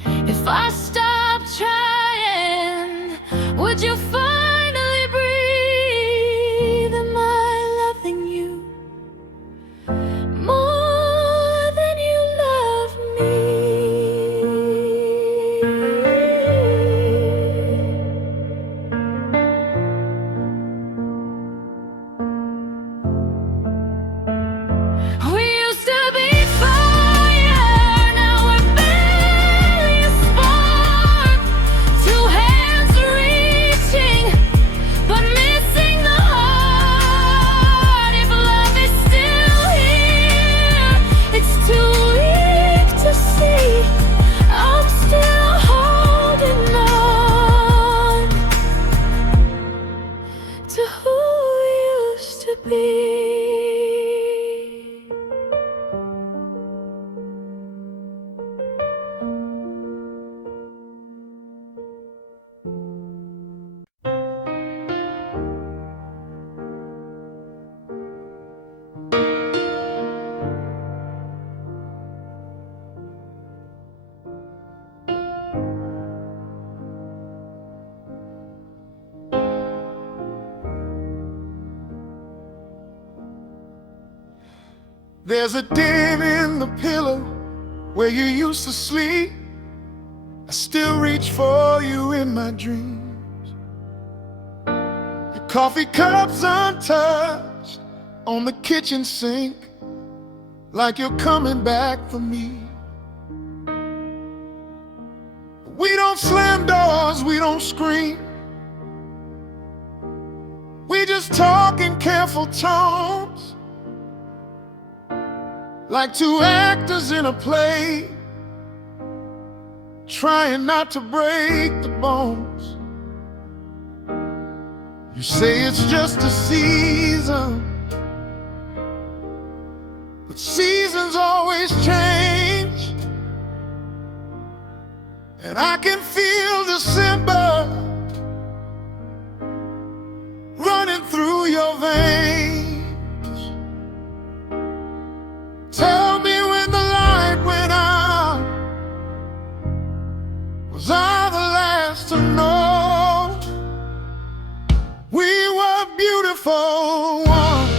If I stop trying, would you finally breathe? Am I loving you more than you love me? We used to be fire, now we're barely a spark. Two hands reaching, but missing the heart. If love is still here, it's too weak to see. I'm still holding on to who we used to be. There's a dent in the pillow where you used to sleep. I still reach for you in my dreams. Your coffee cup's untouched on the kitchen sink, like you're coming back for me. We don't slam doors, we don't scream. We just talk in careful tones, like two actors in a play, trying not to break the bones. You say it's just a season, but seasons always change. And I can feel December running through your veins. Tell me when the light went out. Was I the last to know? We were beautiful once,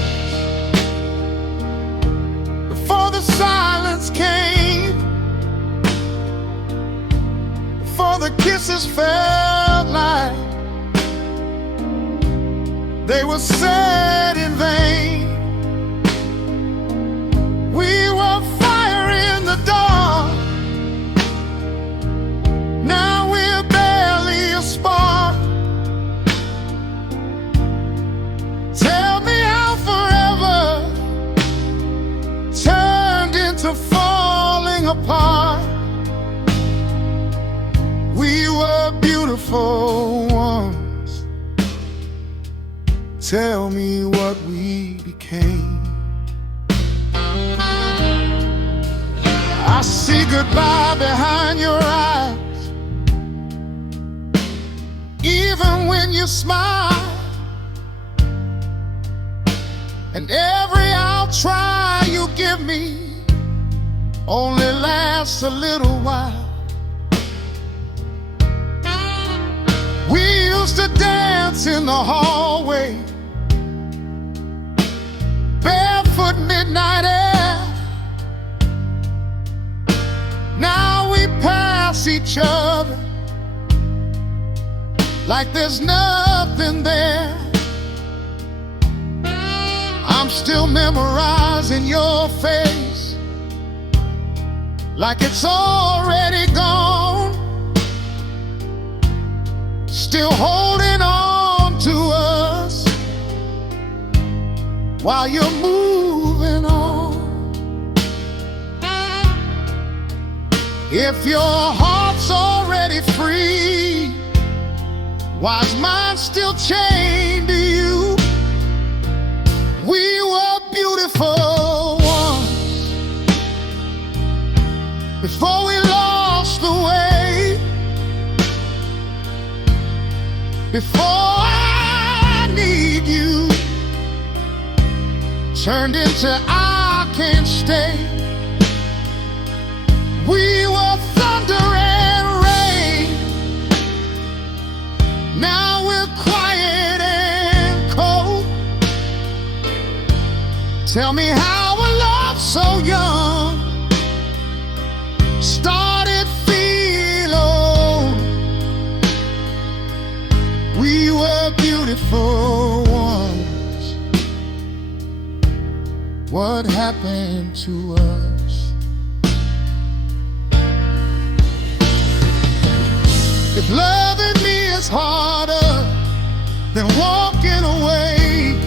they were said in vain. We were fire in the dark, now we're barely a spark. Tell me how forever turned into falling apart. We were beautiful ones. Tell me what we became. I see goodbye behind your eyes, even when you smile. And every I'll try you give me only lasts a little while. We used to dance in the hallway, barefoot midnight air. Now we pass each other like there's nothing there. I'm still memorizing your face like it's already gone. Still holding on to us while you're moving on. If your heart's already free, why's mine still chained to you? We were beautiful ones before we lost the way. Before I need you turned into I can't stay. We were thunder and rain, now we're quiet and cold. Tell me how a love so young started feeling old. We were beautiful ones. What happened to us? If loving me is harder than walking away,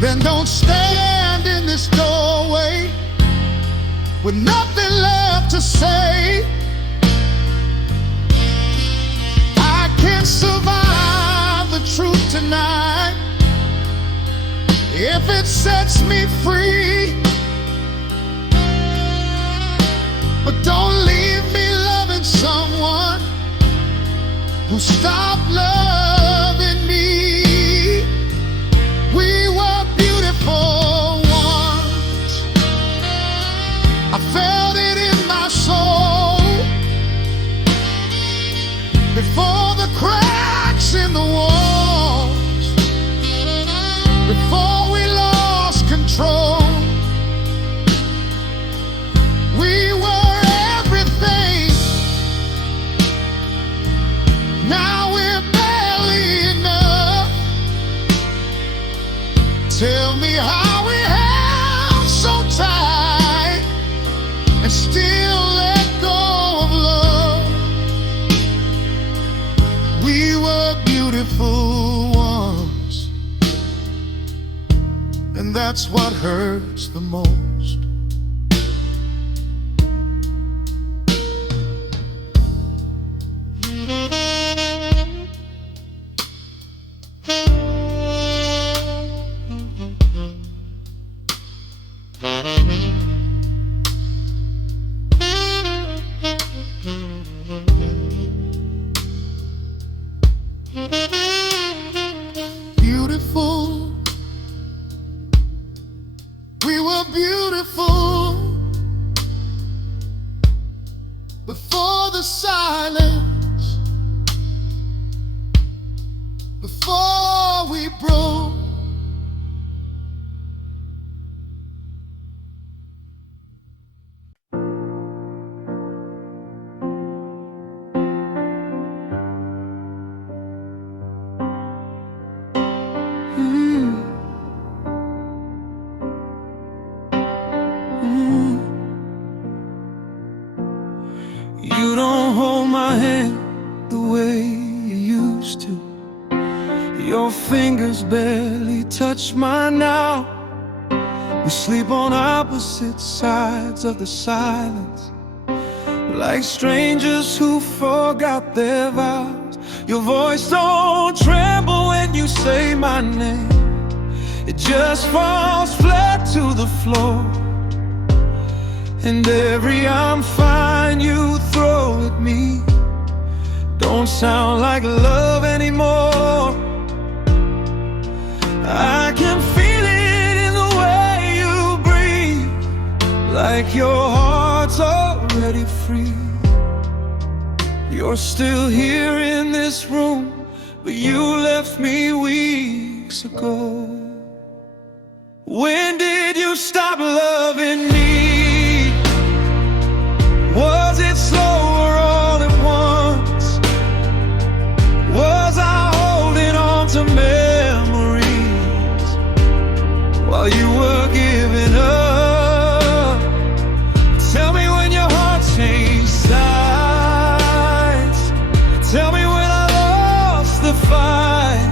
then don't stand in this doorway with nothing left to say. I can't survive the truth tonight if it sets me free. But don't leave me loving someone who stopped loving me. We were beautiful ones. I felt it in my soul before the cracks in the walls, before we lost control. We were everything, now we're barely enough. Tell me how we held so tight and still let go of love. We were beautiful ones, and that's what hurts the most. Beautiful, we were beautiful before the silence, before we broke. the way you used to. Your fingers barely touch mine now. We sleep on opposite sides of the silence, like strangers who forgot their vows. Your voice don't tremble when you say my name. It just falls flat to the floor. And every "I'm fine" you throw at me don't sound like love anymore. I can feel it in the way you breathe, like your heart's already free. You're still here in this room, but you left me weeks ago. When did you stop loving me? Was it slower all at once? Was I holding on to memories while you were giving up? Tell me when your heart changed sides. Tell me when I lost the fight.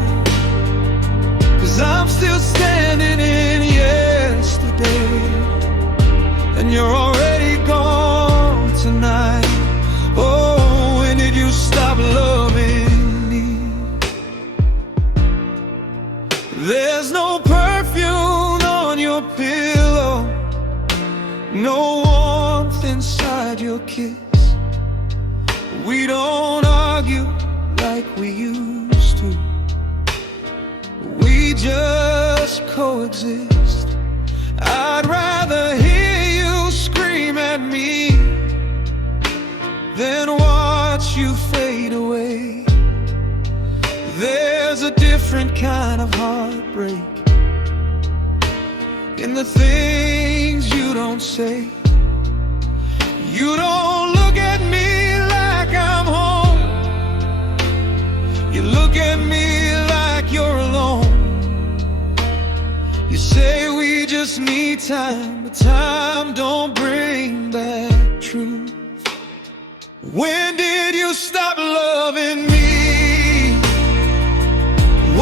'Cause I'm still standing in yesterday, and you're already gone tonight. Oh, when did you stop loving me? There's no perfume on your pillow, no warmth inside your kiss. We don't argue like we used to. We just coexist. I'd rather hear you scream at me than watch you fade away. There's a different kind of heartbreak in the things you don't say. You don't look at me like I'm home. You look at me like you're alone. You say we just need time, but time don't bring back truth. When did you stop loving me?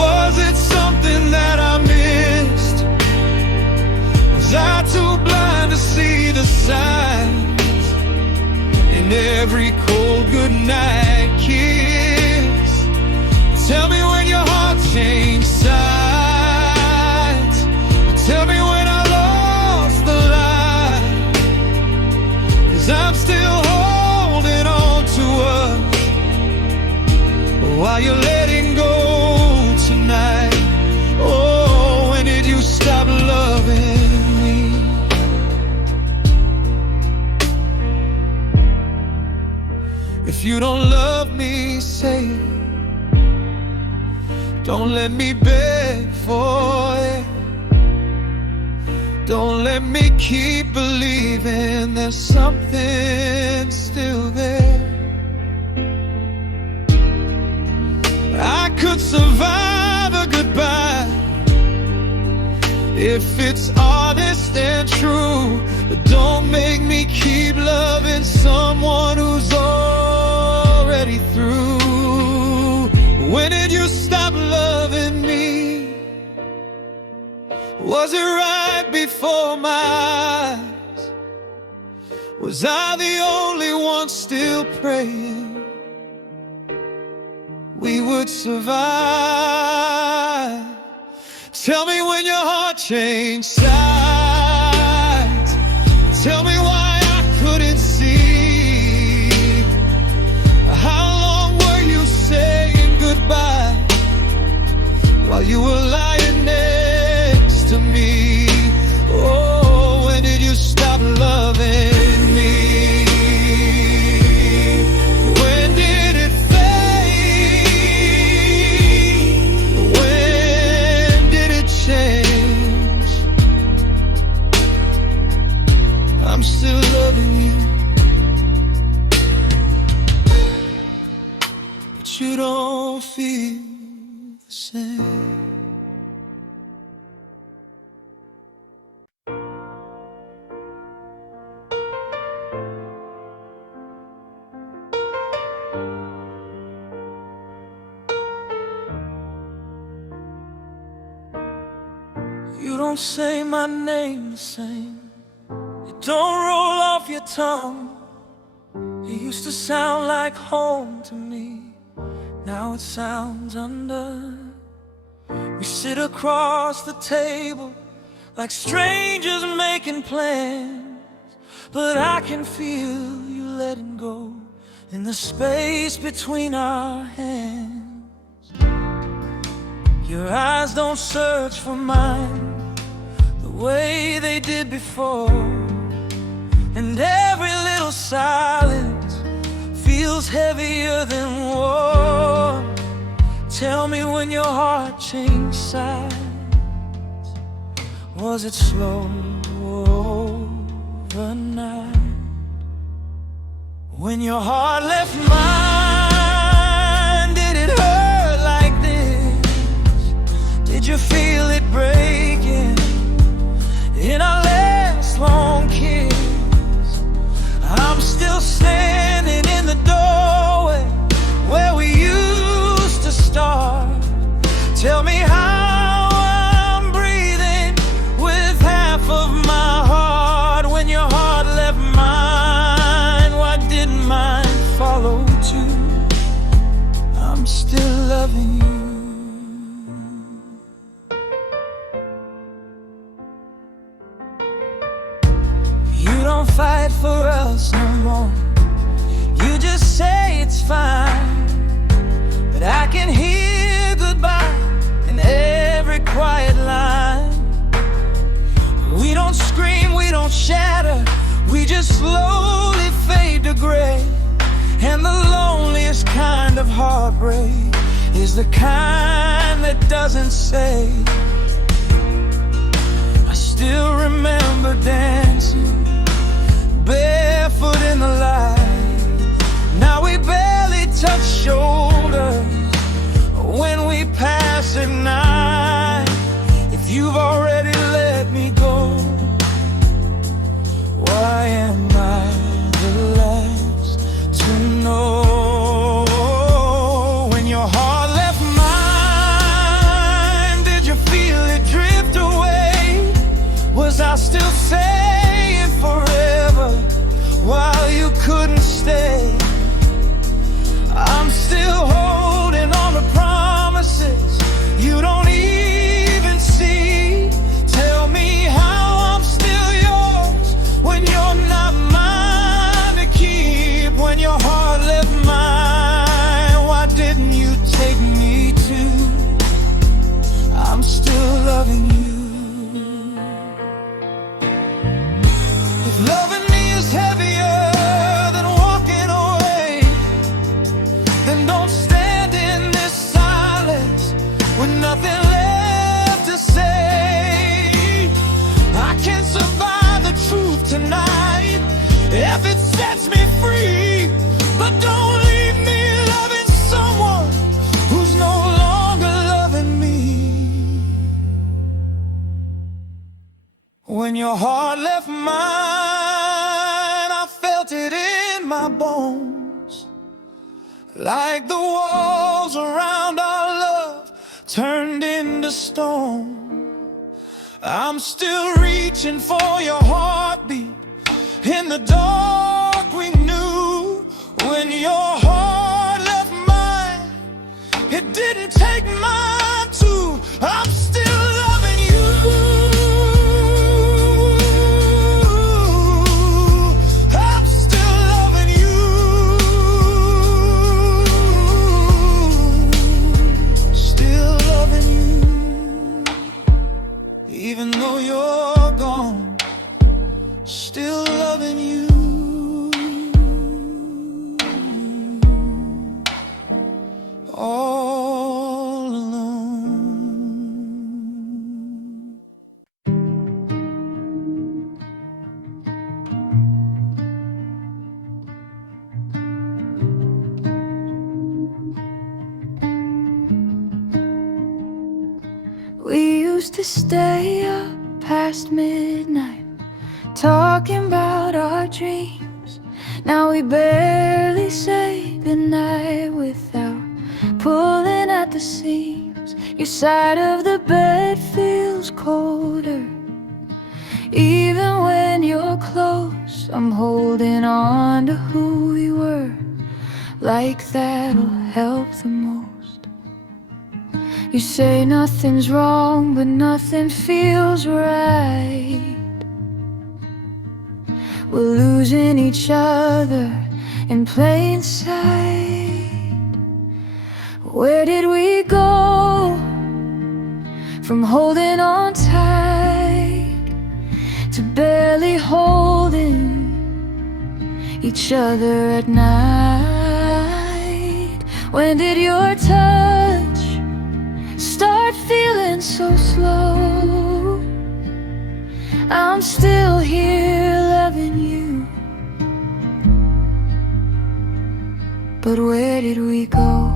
Was it something that I missed? Was I too blind to see the signs in every cold goodnight kiss? Tell me when your heart changed sides. Tell me when I lost the line. 'Cause I'm still holding on to us while you're letting go tonight. Oh, when did you stop loving me? If you don't love me, say it. Don't let me beg for it. Don't let me keep believing there's something still there. I could survive a goodbye if it's honest and true, but don't make me keep loving someone who's already through. When did you stop loving me? Was it right before my eyes? Was I the only one still praying we would survive? Tell me when your heart changed sides. Tell me why I couldn't see. How long were you saying goodbye while you were lying next to me? Oh, when did you stop loving me? When did it fade? When did it change? I'm still loving you, but you don't feel the same. don't say my name the same. It don't roll off your tongue. It used to sound like home to me. Now it sounds undone. We sit across the table like strangers making plans, but I can feel you letting go in the space between our hands. Your eyes don't search for mine the way they did before, and every little silence feels heavier than war. Tell me when your heart changed sides. Was it slow overnight? When your heart left mine, did it hurt like this? Did you feel it breaking in our last long kiss? I'm still standing in the doorway where we used to start. Tell me how I'm breathing with half of my heart. When your heart left mine, why didn't mine follow too? I'm still loving you. You don't fight for us no more. You just say it's fine, but I can hear goodbye in every quiet line. We don't scream, we don't shatter, we just slowly fade to gray. And the loneliest kind of heartbreak is the kind that doesn't say. I still remember dancing barefoot in the light. Now we barely touch shoulders when we pass at night. If you've already let me go, why am I the last to know? When your heart left mine, did you feel it drift away? Was I still saying forever while you couldn't stay? I'm still holding on to promises you don't even see. Tell me how I'm still yours when you're not mine to keep. When your heart left mine, why didn't you take me too? I'm still loving you. If loving me is heavier than walking away, then don't stand in this silence with nothing left to say. I can survive the truth tonight if it sets me free, but don't leave me loving someone who's no longer loving me. When your heart left mine, I felt it in my bones, like the walls around our love turned into stone. I'm still reaching for your heartbeat in the dark we knew. When your heart left mine, it didn't take mine too. I'm still loving you. I'm still loving you. Still loving you. Even though you're gone, still loving you. All alone. We used to stay up past midnight, talking about our dreams. Now we barely say goodnight without pulling at the seams. Your side of the bed feels colder. Even when you're close, I'm holding on to who we were. Like that'll help the most. You say nothing's wrong, but nothing feels right. We're losing each other in plain sight. Where did we go from holding on tight to barely holding each other at night? When did your touch start feeling so slow? I'm still here loving you, but where did we go?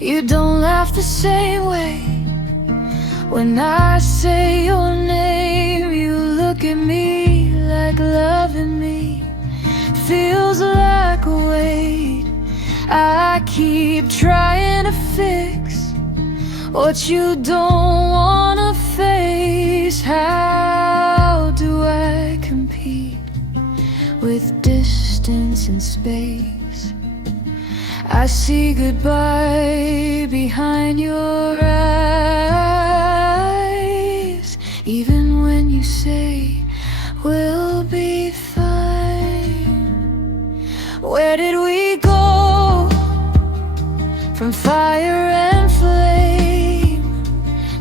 You don't laugh the same way when I say your name. You look at me like loving me feels like a weight. I keep trying to fix what you don't wanna face. How do I compete with distance and space? I see goodbye behind your eyes, even when you say we'll be fine. Where did we go from fire and flame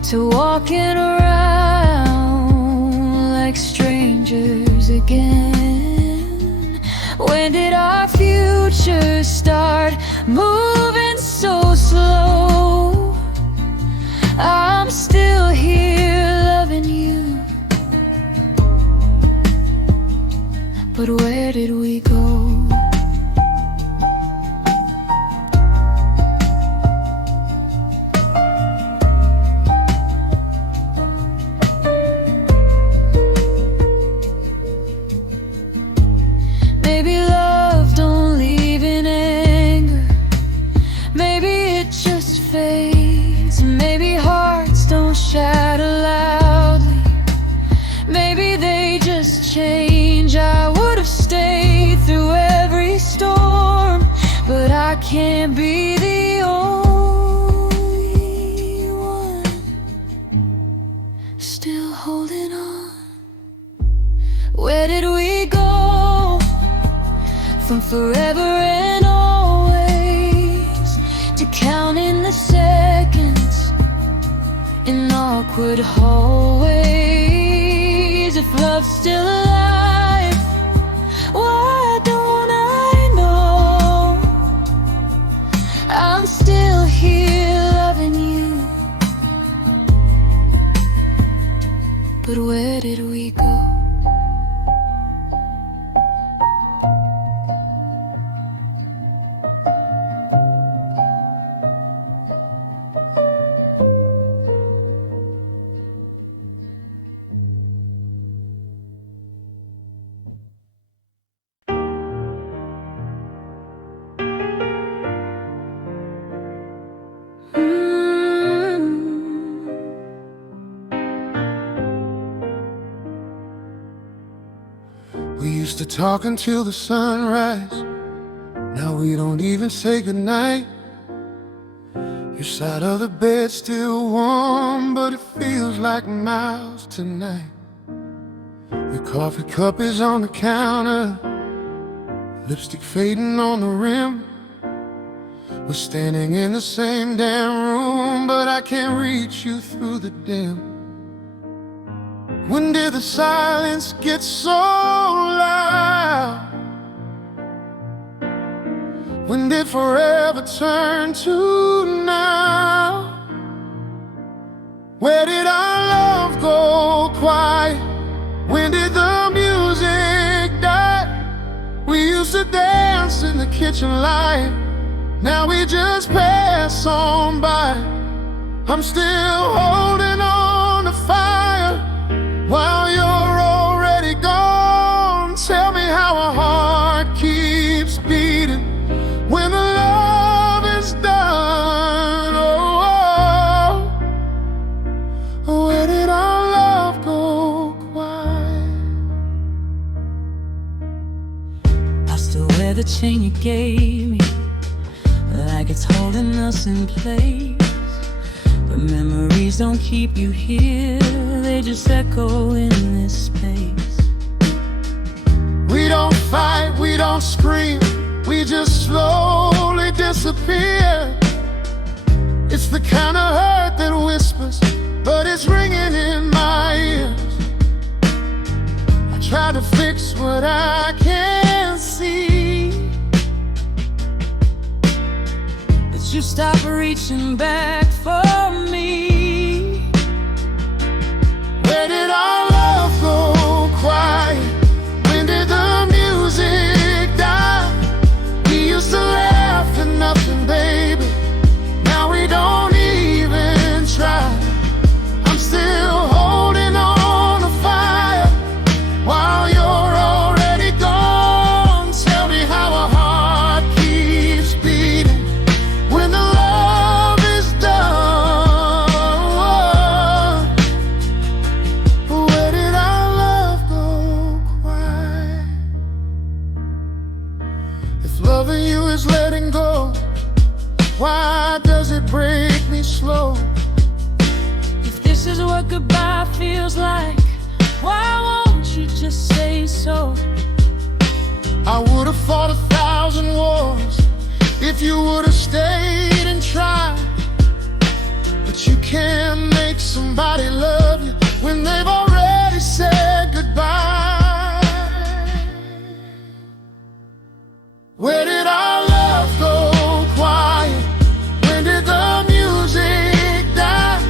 to walking around like strangers again? When did our future start moving so slow? I'm still here loving you, but where did we go? Maybe love don't leave in anger. Maybe it just fades. Maybe hearts don't shatter loudly. Maybe they just change. I would have stayed through every storm, but I can't be the only one still holding on. Where did we go from forever and always to counting the seconds in awkward hallways? If love's still alive, why don't I know? I'm still here loving you, but where did we go? We used to talk until the sunrise. Now we don't even say goodnight. Your side of the bed's still warm, but it feels like miles tonight. Your coffee cup is on the counter, lipstick fading on the rim. We're standing in the same damn room, but I can't reach you through the dim. When did the silence get so loud? When did forever turn to now? Where did our love go quiet? When did the music die? We used to dance in the kitchen light. Now we just pass on by. I'm still holding on to fire. while you're already gone. Tell me how a heart keeps beating when the love is done. Oh, oh, where did our love go quiet? I still wear the chain you gave me, like it's holding us in place. But memories don't keep you here, they just echo in this space. We don't fight, we don't scream, we just slowly disappear. It's the kind of hurt that whispers, but it's ringing in my ears. I try to fix what I can't see, But you stop reaching back for me. where did our love go quiet? When did the music die? We used to laugh at nothing, baby. Now we don't even try. I'm still holding on to fire while you're already gone. Tell me how a heart keeps beating when the love is done. Where did our love go quiet? If loving you is letting go, why does it break me slow? If this is what goodbye feels like, why won't you just say so? I would have fought 1,000 wars if you would have stayed and tried. But you can't make somebody love you when they've already said goodbye. Where did our love go quiet? When did the music die?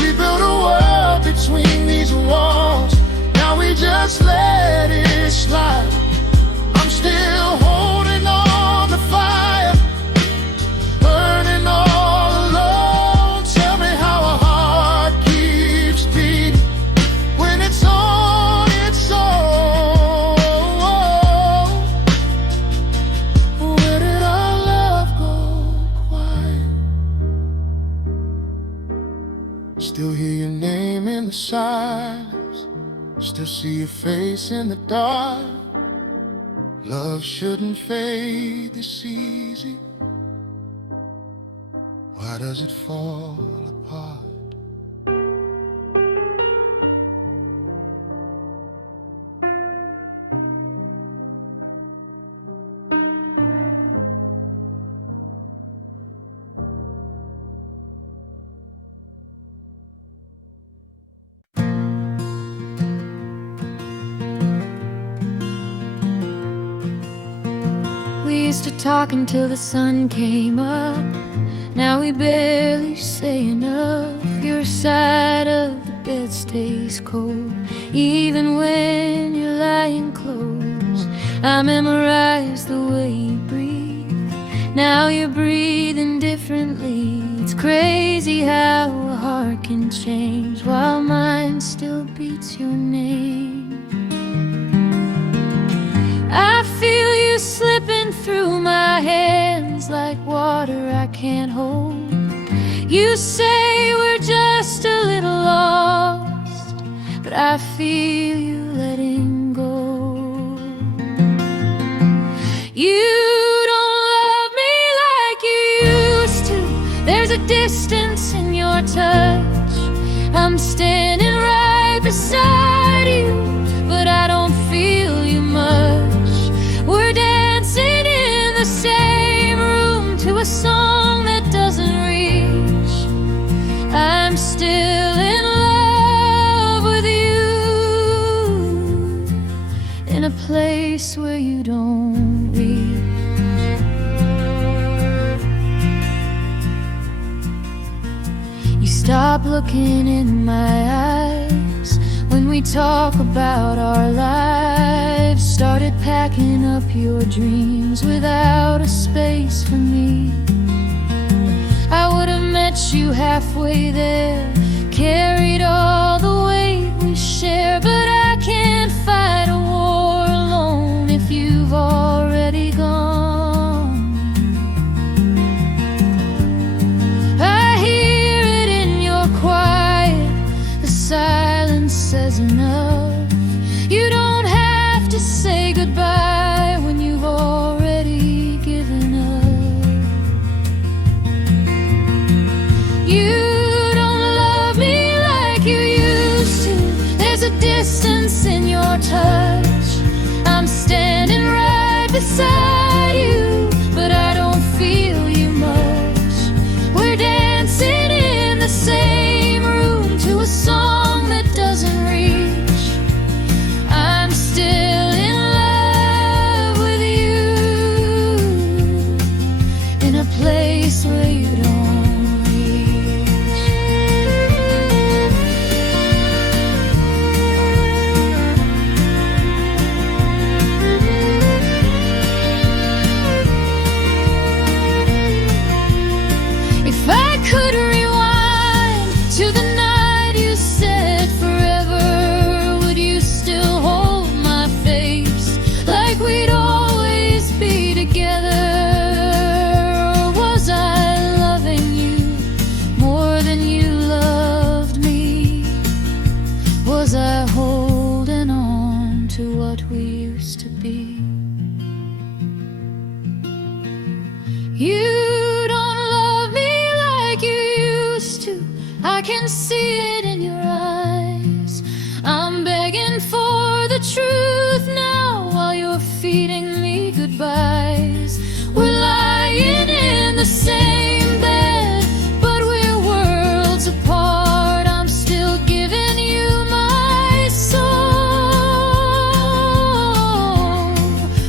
We built a world between these walls, now we just let it slide. I'm still holding on to fire, burning all alone. Tell me how a heart keeps beating when it's on its own. Where did our love go quiet? Still hear your name in the silence, still see your face in the dark. Love shouldn't fade this easy. Why does it fall apart? We used to talk until the sun came up. Now we barely say enough. Your side of the bed stays cold, even when you're lying close. I memorized the way you breathe. Now you're breathing differently. It's crazy how a heart can change while mine still beats your name. I feel you slipping through my hands like water I can't hold. You say we're just a little lost, but I feel you letting go. You don't love me like you used to. There's a distance in your touch. I'm standing right beside you, but I don't feel you much. We're dancing in the same room to a song that doesn't reach. I'm still in love with you, in a place where you don't reach. You stop looking in my eyes when we talk about our lives. Started packing up your dreams without a space for me. I would have met you halfway there, carried all the weight we shared. share, but I can't fight a war alone if you've already gone. I hear it in your quiet, the silence says enough. You don't have to say goodbye when you've already given up. You don't love me like you used to. There's a distance in your touch. I'm standing right beside you, but I don't feel you much. We're dancing in the same room to a song that doesn't reach. I'm still in love with you, in a place where you don't reach. If I could rewind to the night you said forever, would you still hold my face like we'd always be together? Or was I loving you more than you loved me? Was I holding on to what we used to be? You don't love me like you used to. I can see it in your eyes. I'm begging for the truth now while you're feeding me goodbyes. We're lying in the same bed, but we're worlds apart. I'm still giving you my soul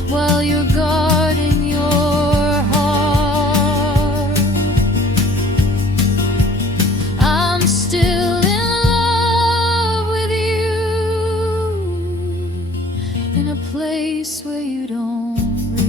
while you're guarding your heart. I'm still in love with you, in a place where you don't reach.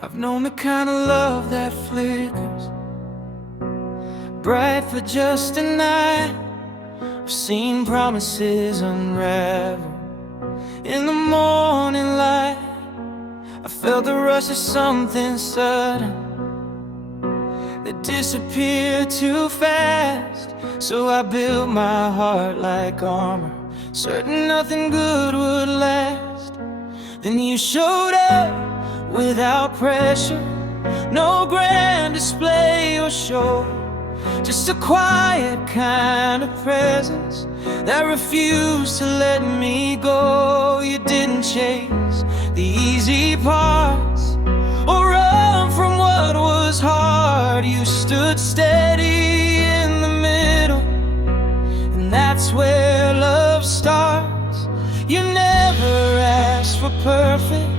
I've known the kind of love that flickers bright for just a night. I've seen promises unravel in the morning light. I felt the rush of something sudden that disappeared too fast. So I built my heart like armor, certain nothing good would last. Then you showed up without pressure, no grand display or show, just a quiet kind of presence that refused to let me go. You didn't chase the easy parts or run from what was hard. You stood steady in the middle, and that's where love starts. You never asked for perfect,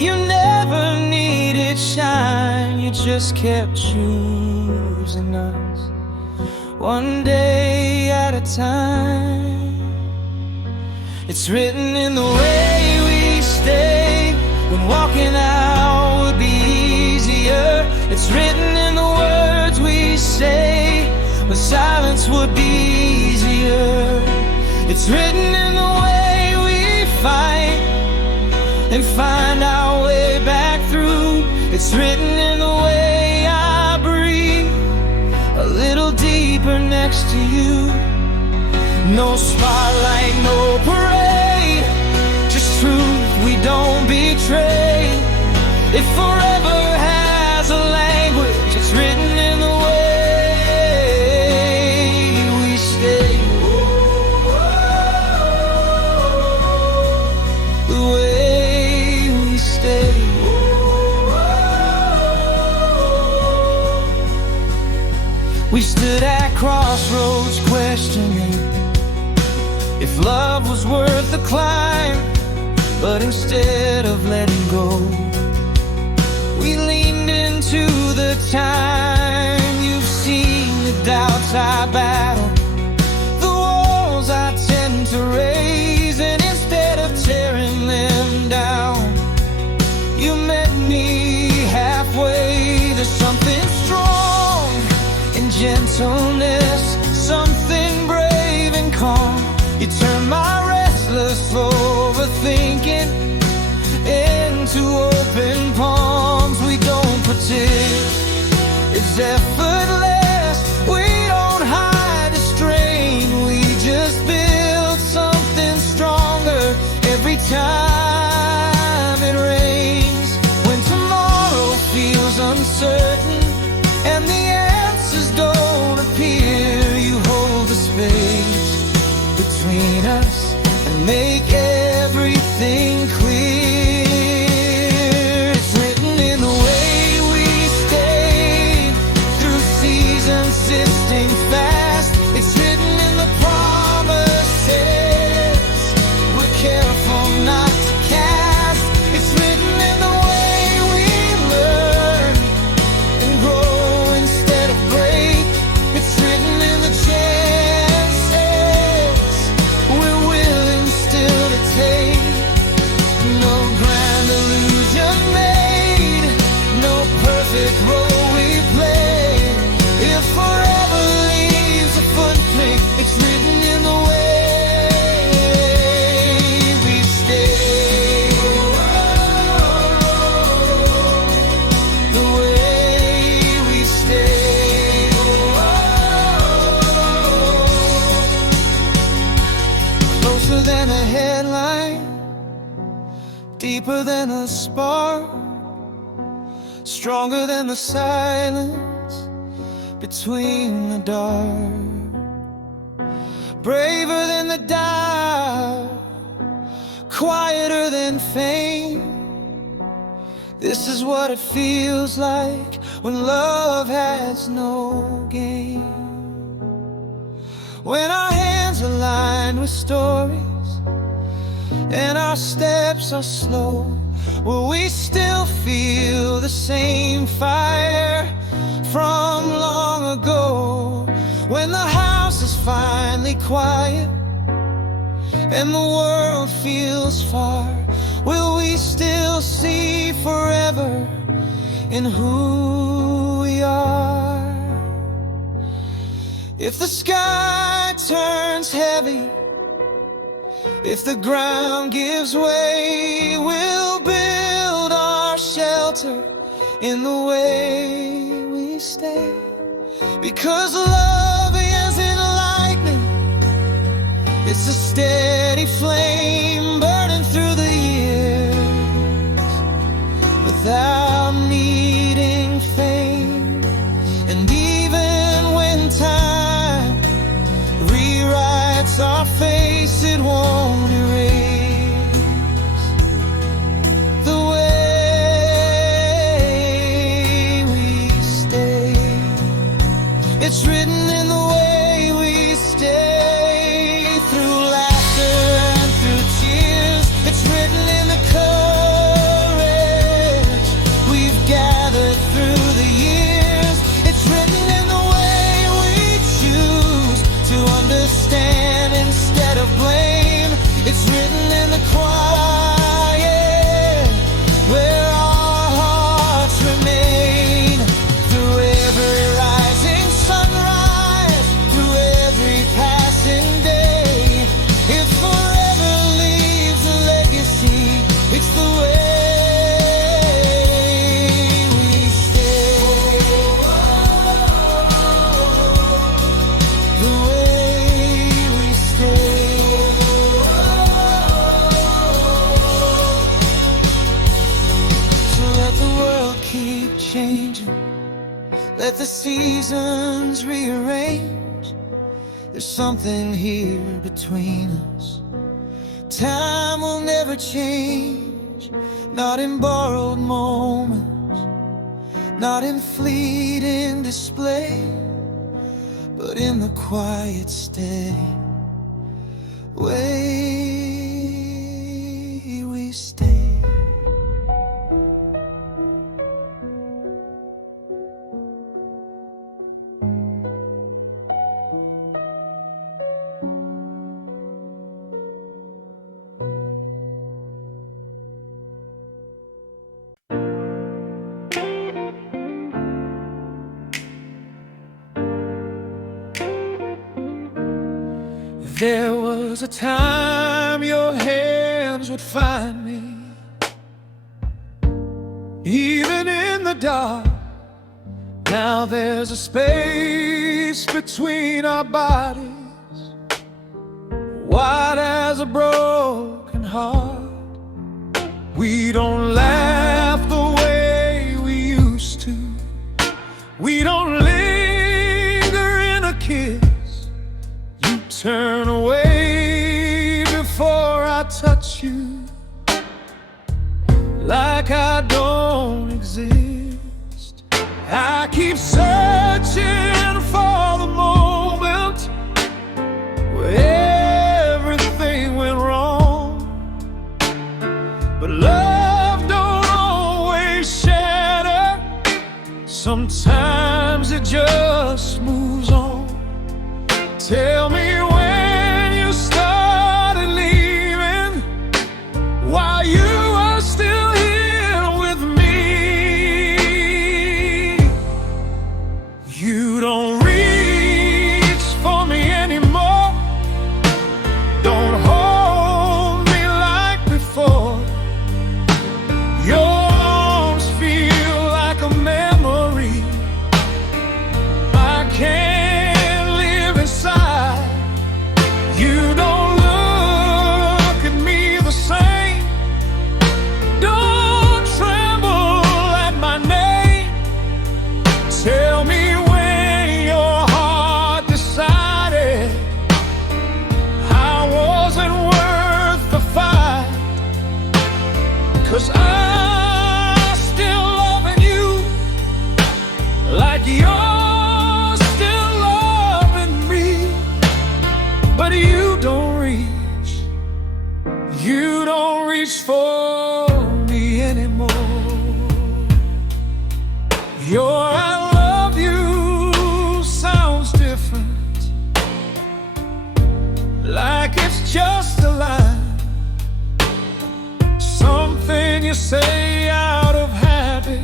you never needed shine. You just kept choosing us one day at a time. It's written in the way we stay when walking out would be easier. It's written in the words we say when silence would be easier. It's written in the way we fight and find our way back through. It's written in the way I breathe a little deeper next to you. No spotlight, no parade, just truth we don't betray. If forever has a language, it's written in the way we stay. The way we stay. We stood at crossroads questioning if love was worth the climb, but instead of letting go, we We leaned into the time. You've seen the doubts I battle, the walls I tend to raise, and instead of tearing them down, you met me halfway. There's something strong in gentleness, something brave and calm. You turn my restless overthinking into open palms. We don't pretend it's effortless, we don't hide the strain. We just build something stronger every time it rains. When tomorrow feels uncertain and the answers don't appear, you hold the space between us and make everything clear. It's written in the way we stayed through seasons sifting fast. It's written in the promises we're careful not to cast. It's written in the way we learn and grow instead of break. It's written in the chances we're willing still to take. No grand illusion made, no perfect role we play. If forever leaves a footprint, it's written in the way we stay. The way we stay. Closer than a headline, deeper than a spark, stronger than the silence between the dark, braver than the doubt, quieter than fame. This is what it feels like when love has no game. When our hands are lined with stories and our steps are slow, will we still feel the same fire from long ago? When the house is finally quiet and the world feels far, will we still see forever in who we are? If the sky turns heavy, if the ground gives way, we'll build our shelter in the way we stay. Because love isn't lightning, it's a steady flame burning through the years without needing fame. And even when time rewrites our face, it won't erase the way we stay. It's written in the way we stay, through laughter and through tears. It's written in the courage we've gathered through the years. It's written in the way we choose to understand instead of blame. It's written in the quiet where our hearts remain. Through every rising sunrise, through every passing day, it forever leaves a legacy. It's the way we stay. The way we stay. So let the world keep changing, let the seasons rearrange. There's something here between us time will never change. Not in borrowed moments, not in fleeting display, but in the quiet steady way. 'Cause There was a time your hands would find me, even in the dark. Now there's a space between our bodies, wide as a broken heart. We don't laugh the way we used to. We don't linger in a kiss. You turn away before I touch you, like I don't exist. I keep searching for the moment where everything went wrong. But love don't always shatter. Sometimes it just moves on. Tell me when you started leaving, while you are still here with me. You don't reach for me anymore. Don't hold me like before. Your arms feel like a memory I can't live inside. You don't look at me the same. Don't tremble at my name. Tell me when your heart decided I wasn't worth the fight. 'Cause I'm still loving you like you're still loving me. But you don't reach for me anymore. Your I love you sounds different, like it's just a line, something you say out of habit,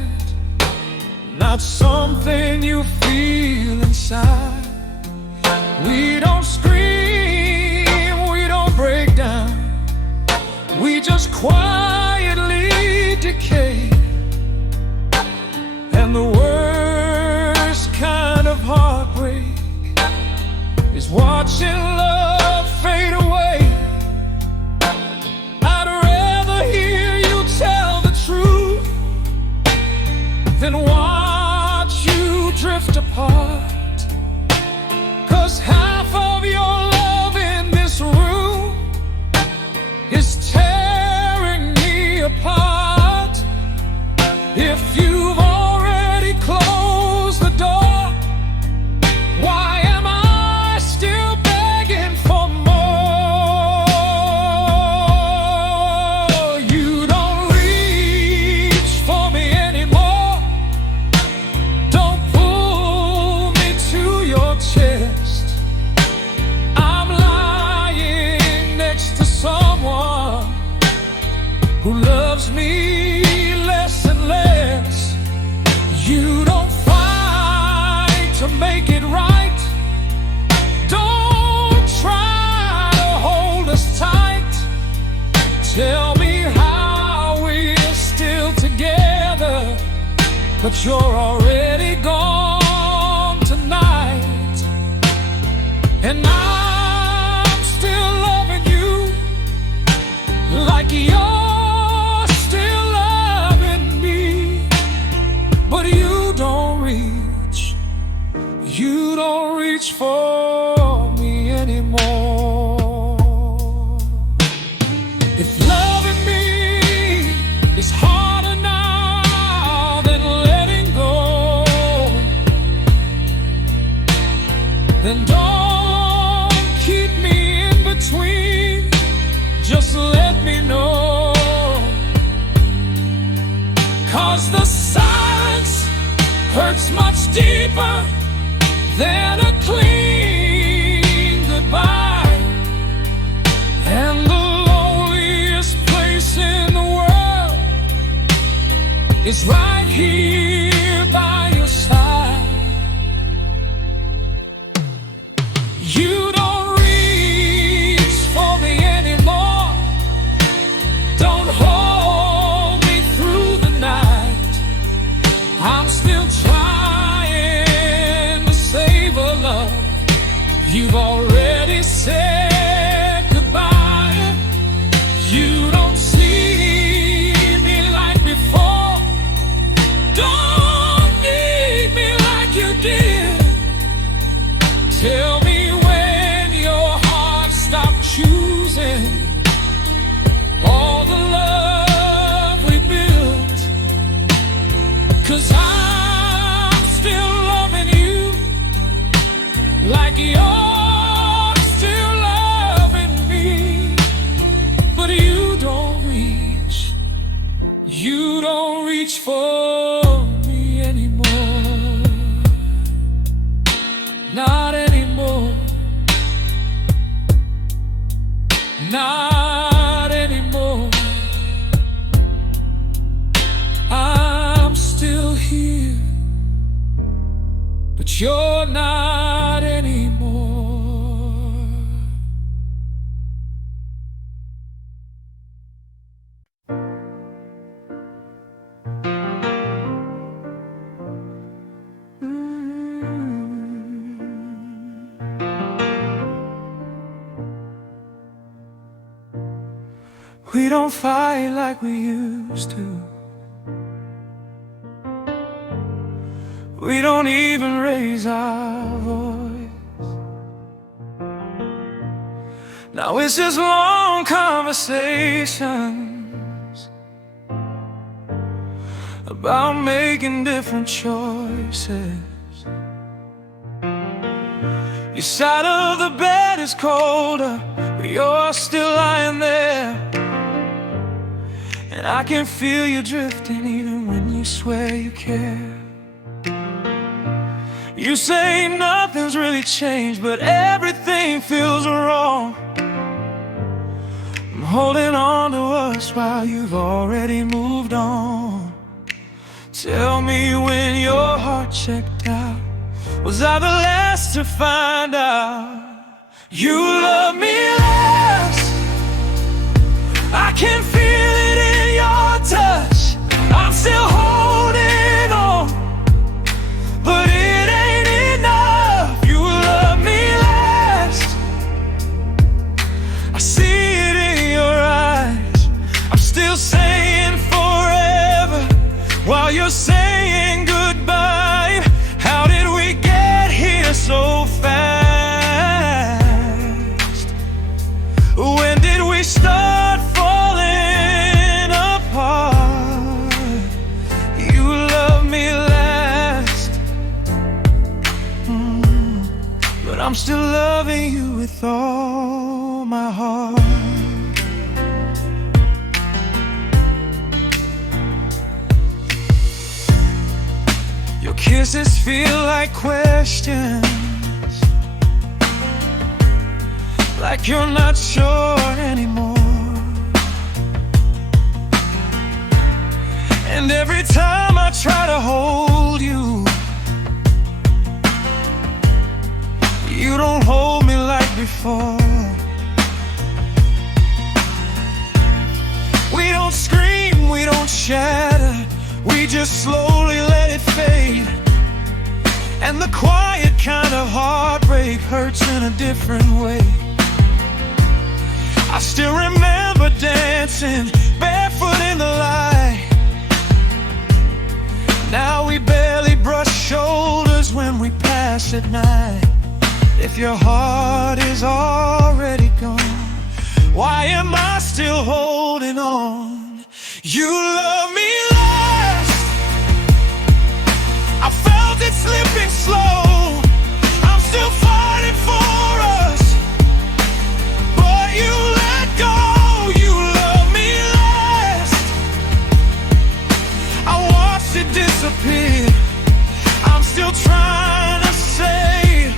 not something you feel inside. We don't scream, we don't break down, we just quietly decay. And the worst kind of heartbreak is watching love fade away. I'd rather hear you tell the truth than watch you drift apart. 'Cause half of your love in this room is tearing me apart. If you've already closed the door, why am I still begging for more? You don't reach for me anymore. Don't pull me to your chest. I'm lying next to someone who loves me less and less. You don't fight to make it right. Don't try to hold us tight. Tell me how we're still together, but you're already gone tonight. And I'm still loving you like you're still loving me. But you don't reach for me anymore. If loving me is harder now than letting go, then don't keep me in between. Just let me know. 'Cause the silence hurts much deeper than a clean goodbye. And the loneliest place in the world is right here by your side. You don't reach losing all the love we built, 'cause I'm still loving you like you're still loving me. But you don't reach for me anymore. Not anymore. Not anymore. I'm still here, but you're not anymore. We don't fight like we used to. We don't even raise our voice. Now it's just long conversations about making different choices. Your side of the bed is colder, but you're still lying there. And I can feel you drifting even when you swear you care. You say nothing's really changed, but everything feels wrong. I'm holding on to us while you've already moved on. Tell me when your heart checked out. Was I the last to find out? You love me less. I can feel it in your touch. I'm still holding on, but it ain't enough. You love me last. I see it in your eyes. I'm still saying forever while you're saying goodbye. How did we get here so fast? When did we start falling apart? You love me last, but I'm still loving you with all my heart. Your kisses feel like questions, like you're not sure anymore. And every time I try to hold you, you don't hold me like before. We don't scream, we don't shatter, we just slowly let it fade. And the quiet kind of heartbreak hurts in a different way. I still remember dancing barefoot in the light. Now we barely brush shoulders when we pass at night. If your heart is already gone, why am I still holding on? You love me last. I felt it slipping slow. I'm still fighting for us, but you let go. You love me last. I watched it disappear. I'm still trying to say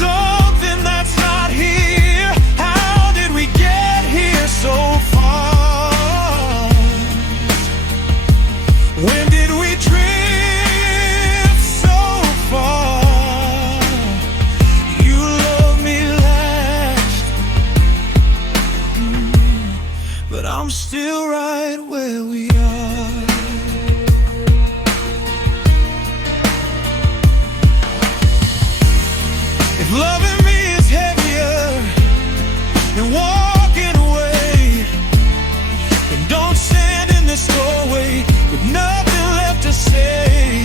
something that's not here. How did we get here so far? When did we drift so far? You love me last, but I'm still right where we are. If loving me is heavier than walking away, then don't stand in this doorway with nothing left to say.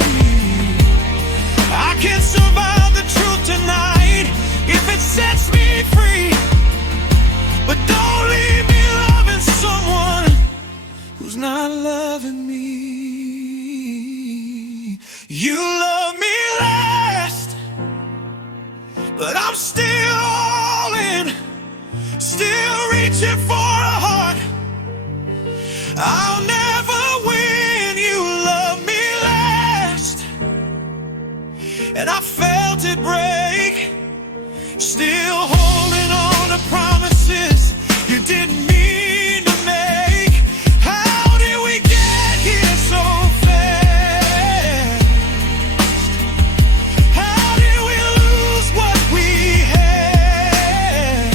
I can survive the truth tonight if it sets me free, but don't reaching for a heart I'll never win. You love me last, and I felt it break. Still holding on to promises you didn't mean to make. How did we get here so fast? How did we lose what we had?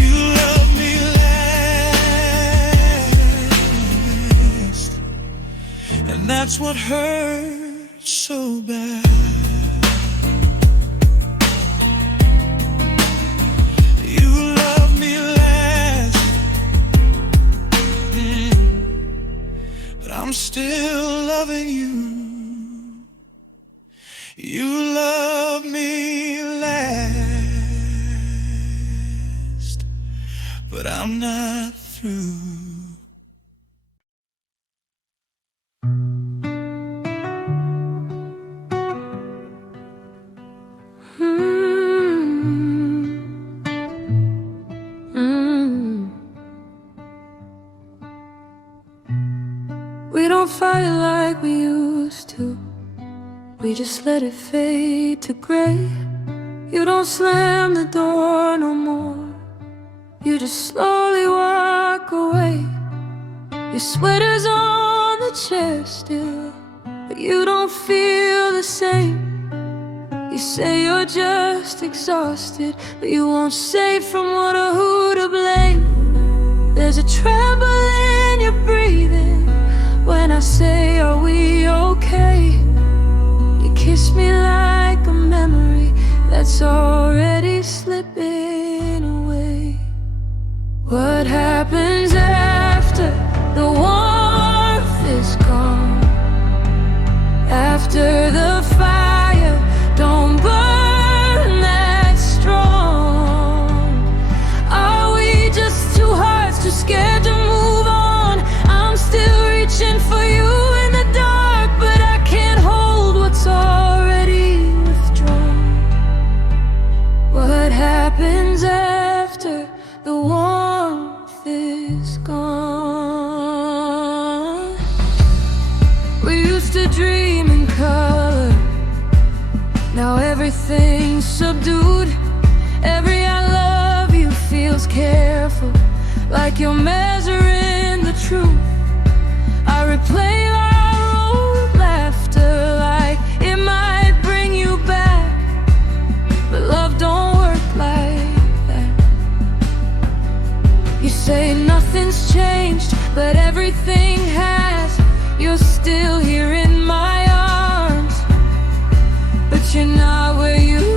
You love me last, and that's what hurts so bad. I'm still loving you. You love me last, but I'm not through. We don't fight like we used to. We just let it fade to gray. You don't slam the door no more. You just slowly walk away. Your sweater's on the chair still, but you don't feel the same. You say you're just exhausted, but you won't say from what or who to blame. There's a tremble in your breathing when I say, are we okay? You kiss me like a memory that's already slipping away. What happens after the warmth is gone? After the fire don't burn that strong? Are we just two hearts too scared to move on? I'm still reaching for you in the dark, but I can't hold what's already withdrawn. What happens after the warmth is gone? We used to dream in color, now everything's subdued. Every I love you feels careful, like you're measuring the truth. I replay our old laughter like it might bring you back, but love don't work like that. You say nothing's changed, but everything has. You're still here in my arms, but you're not where you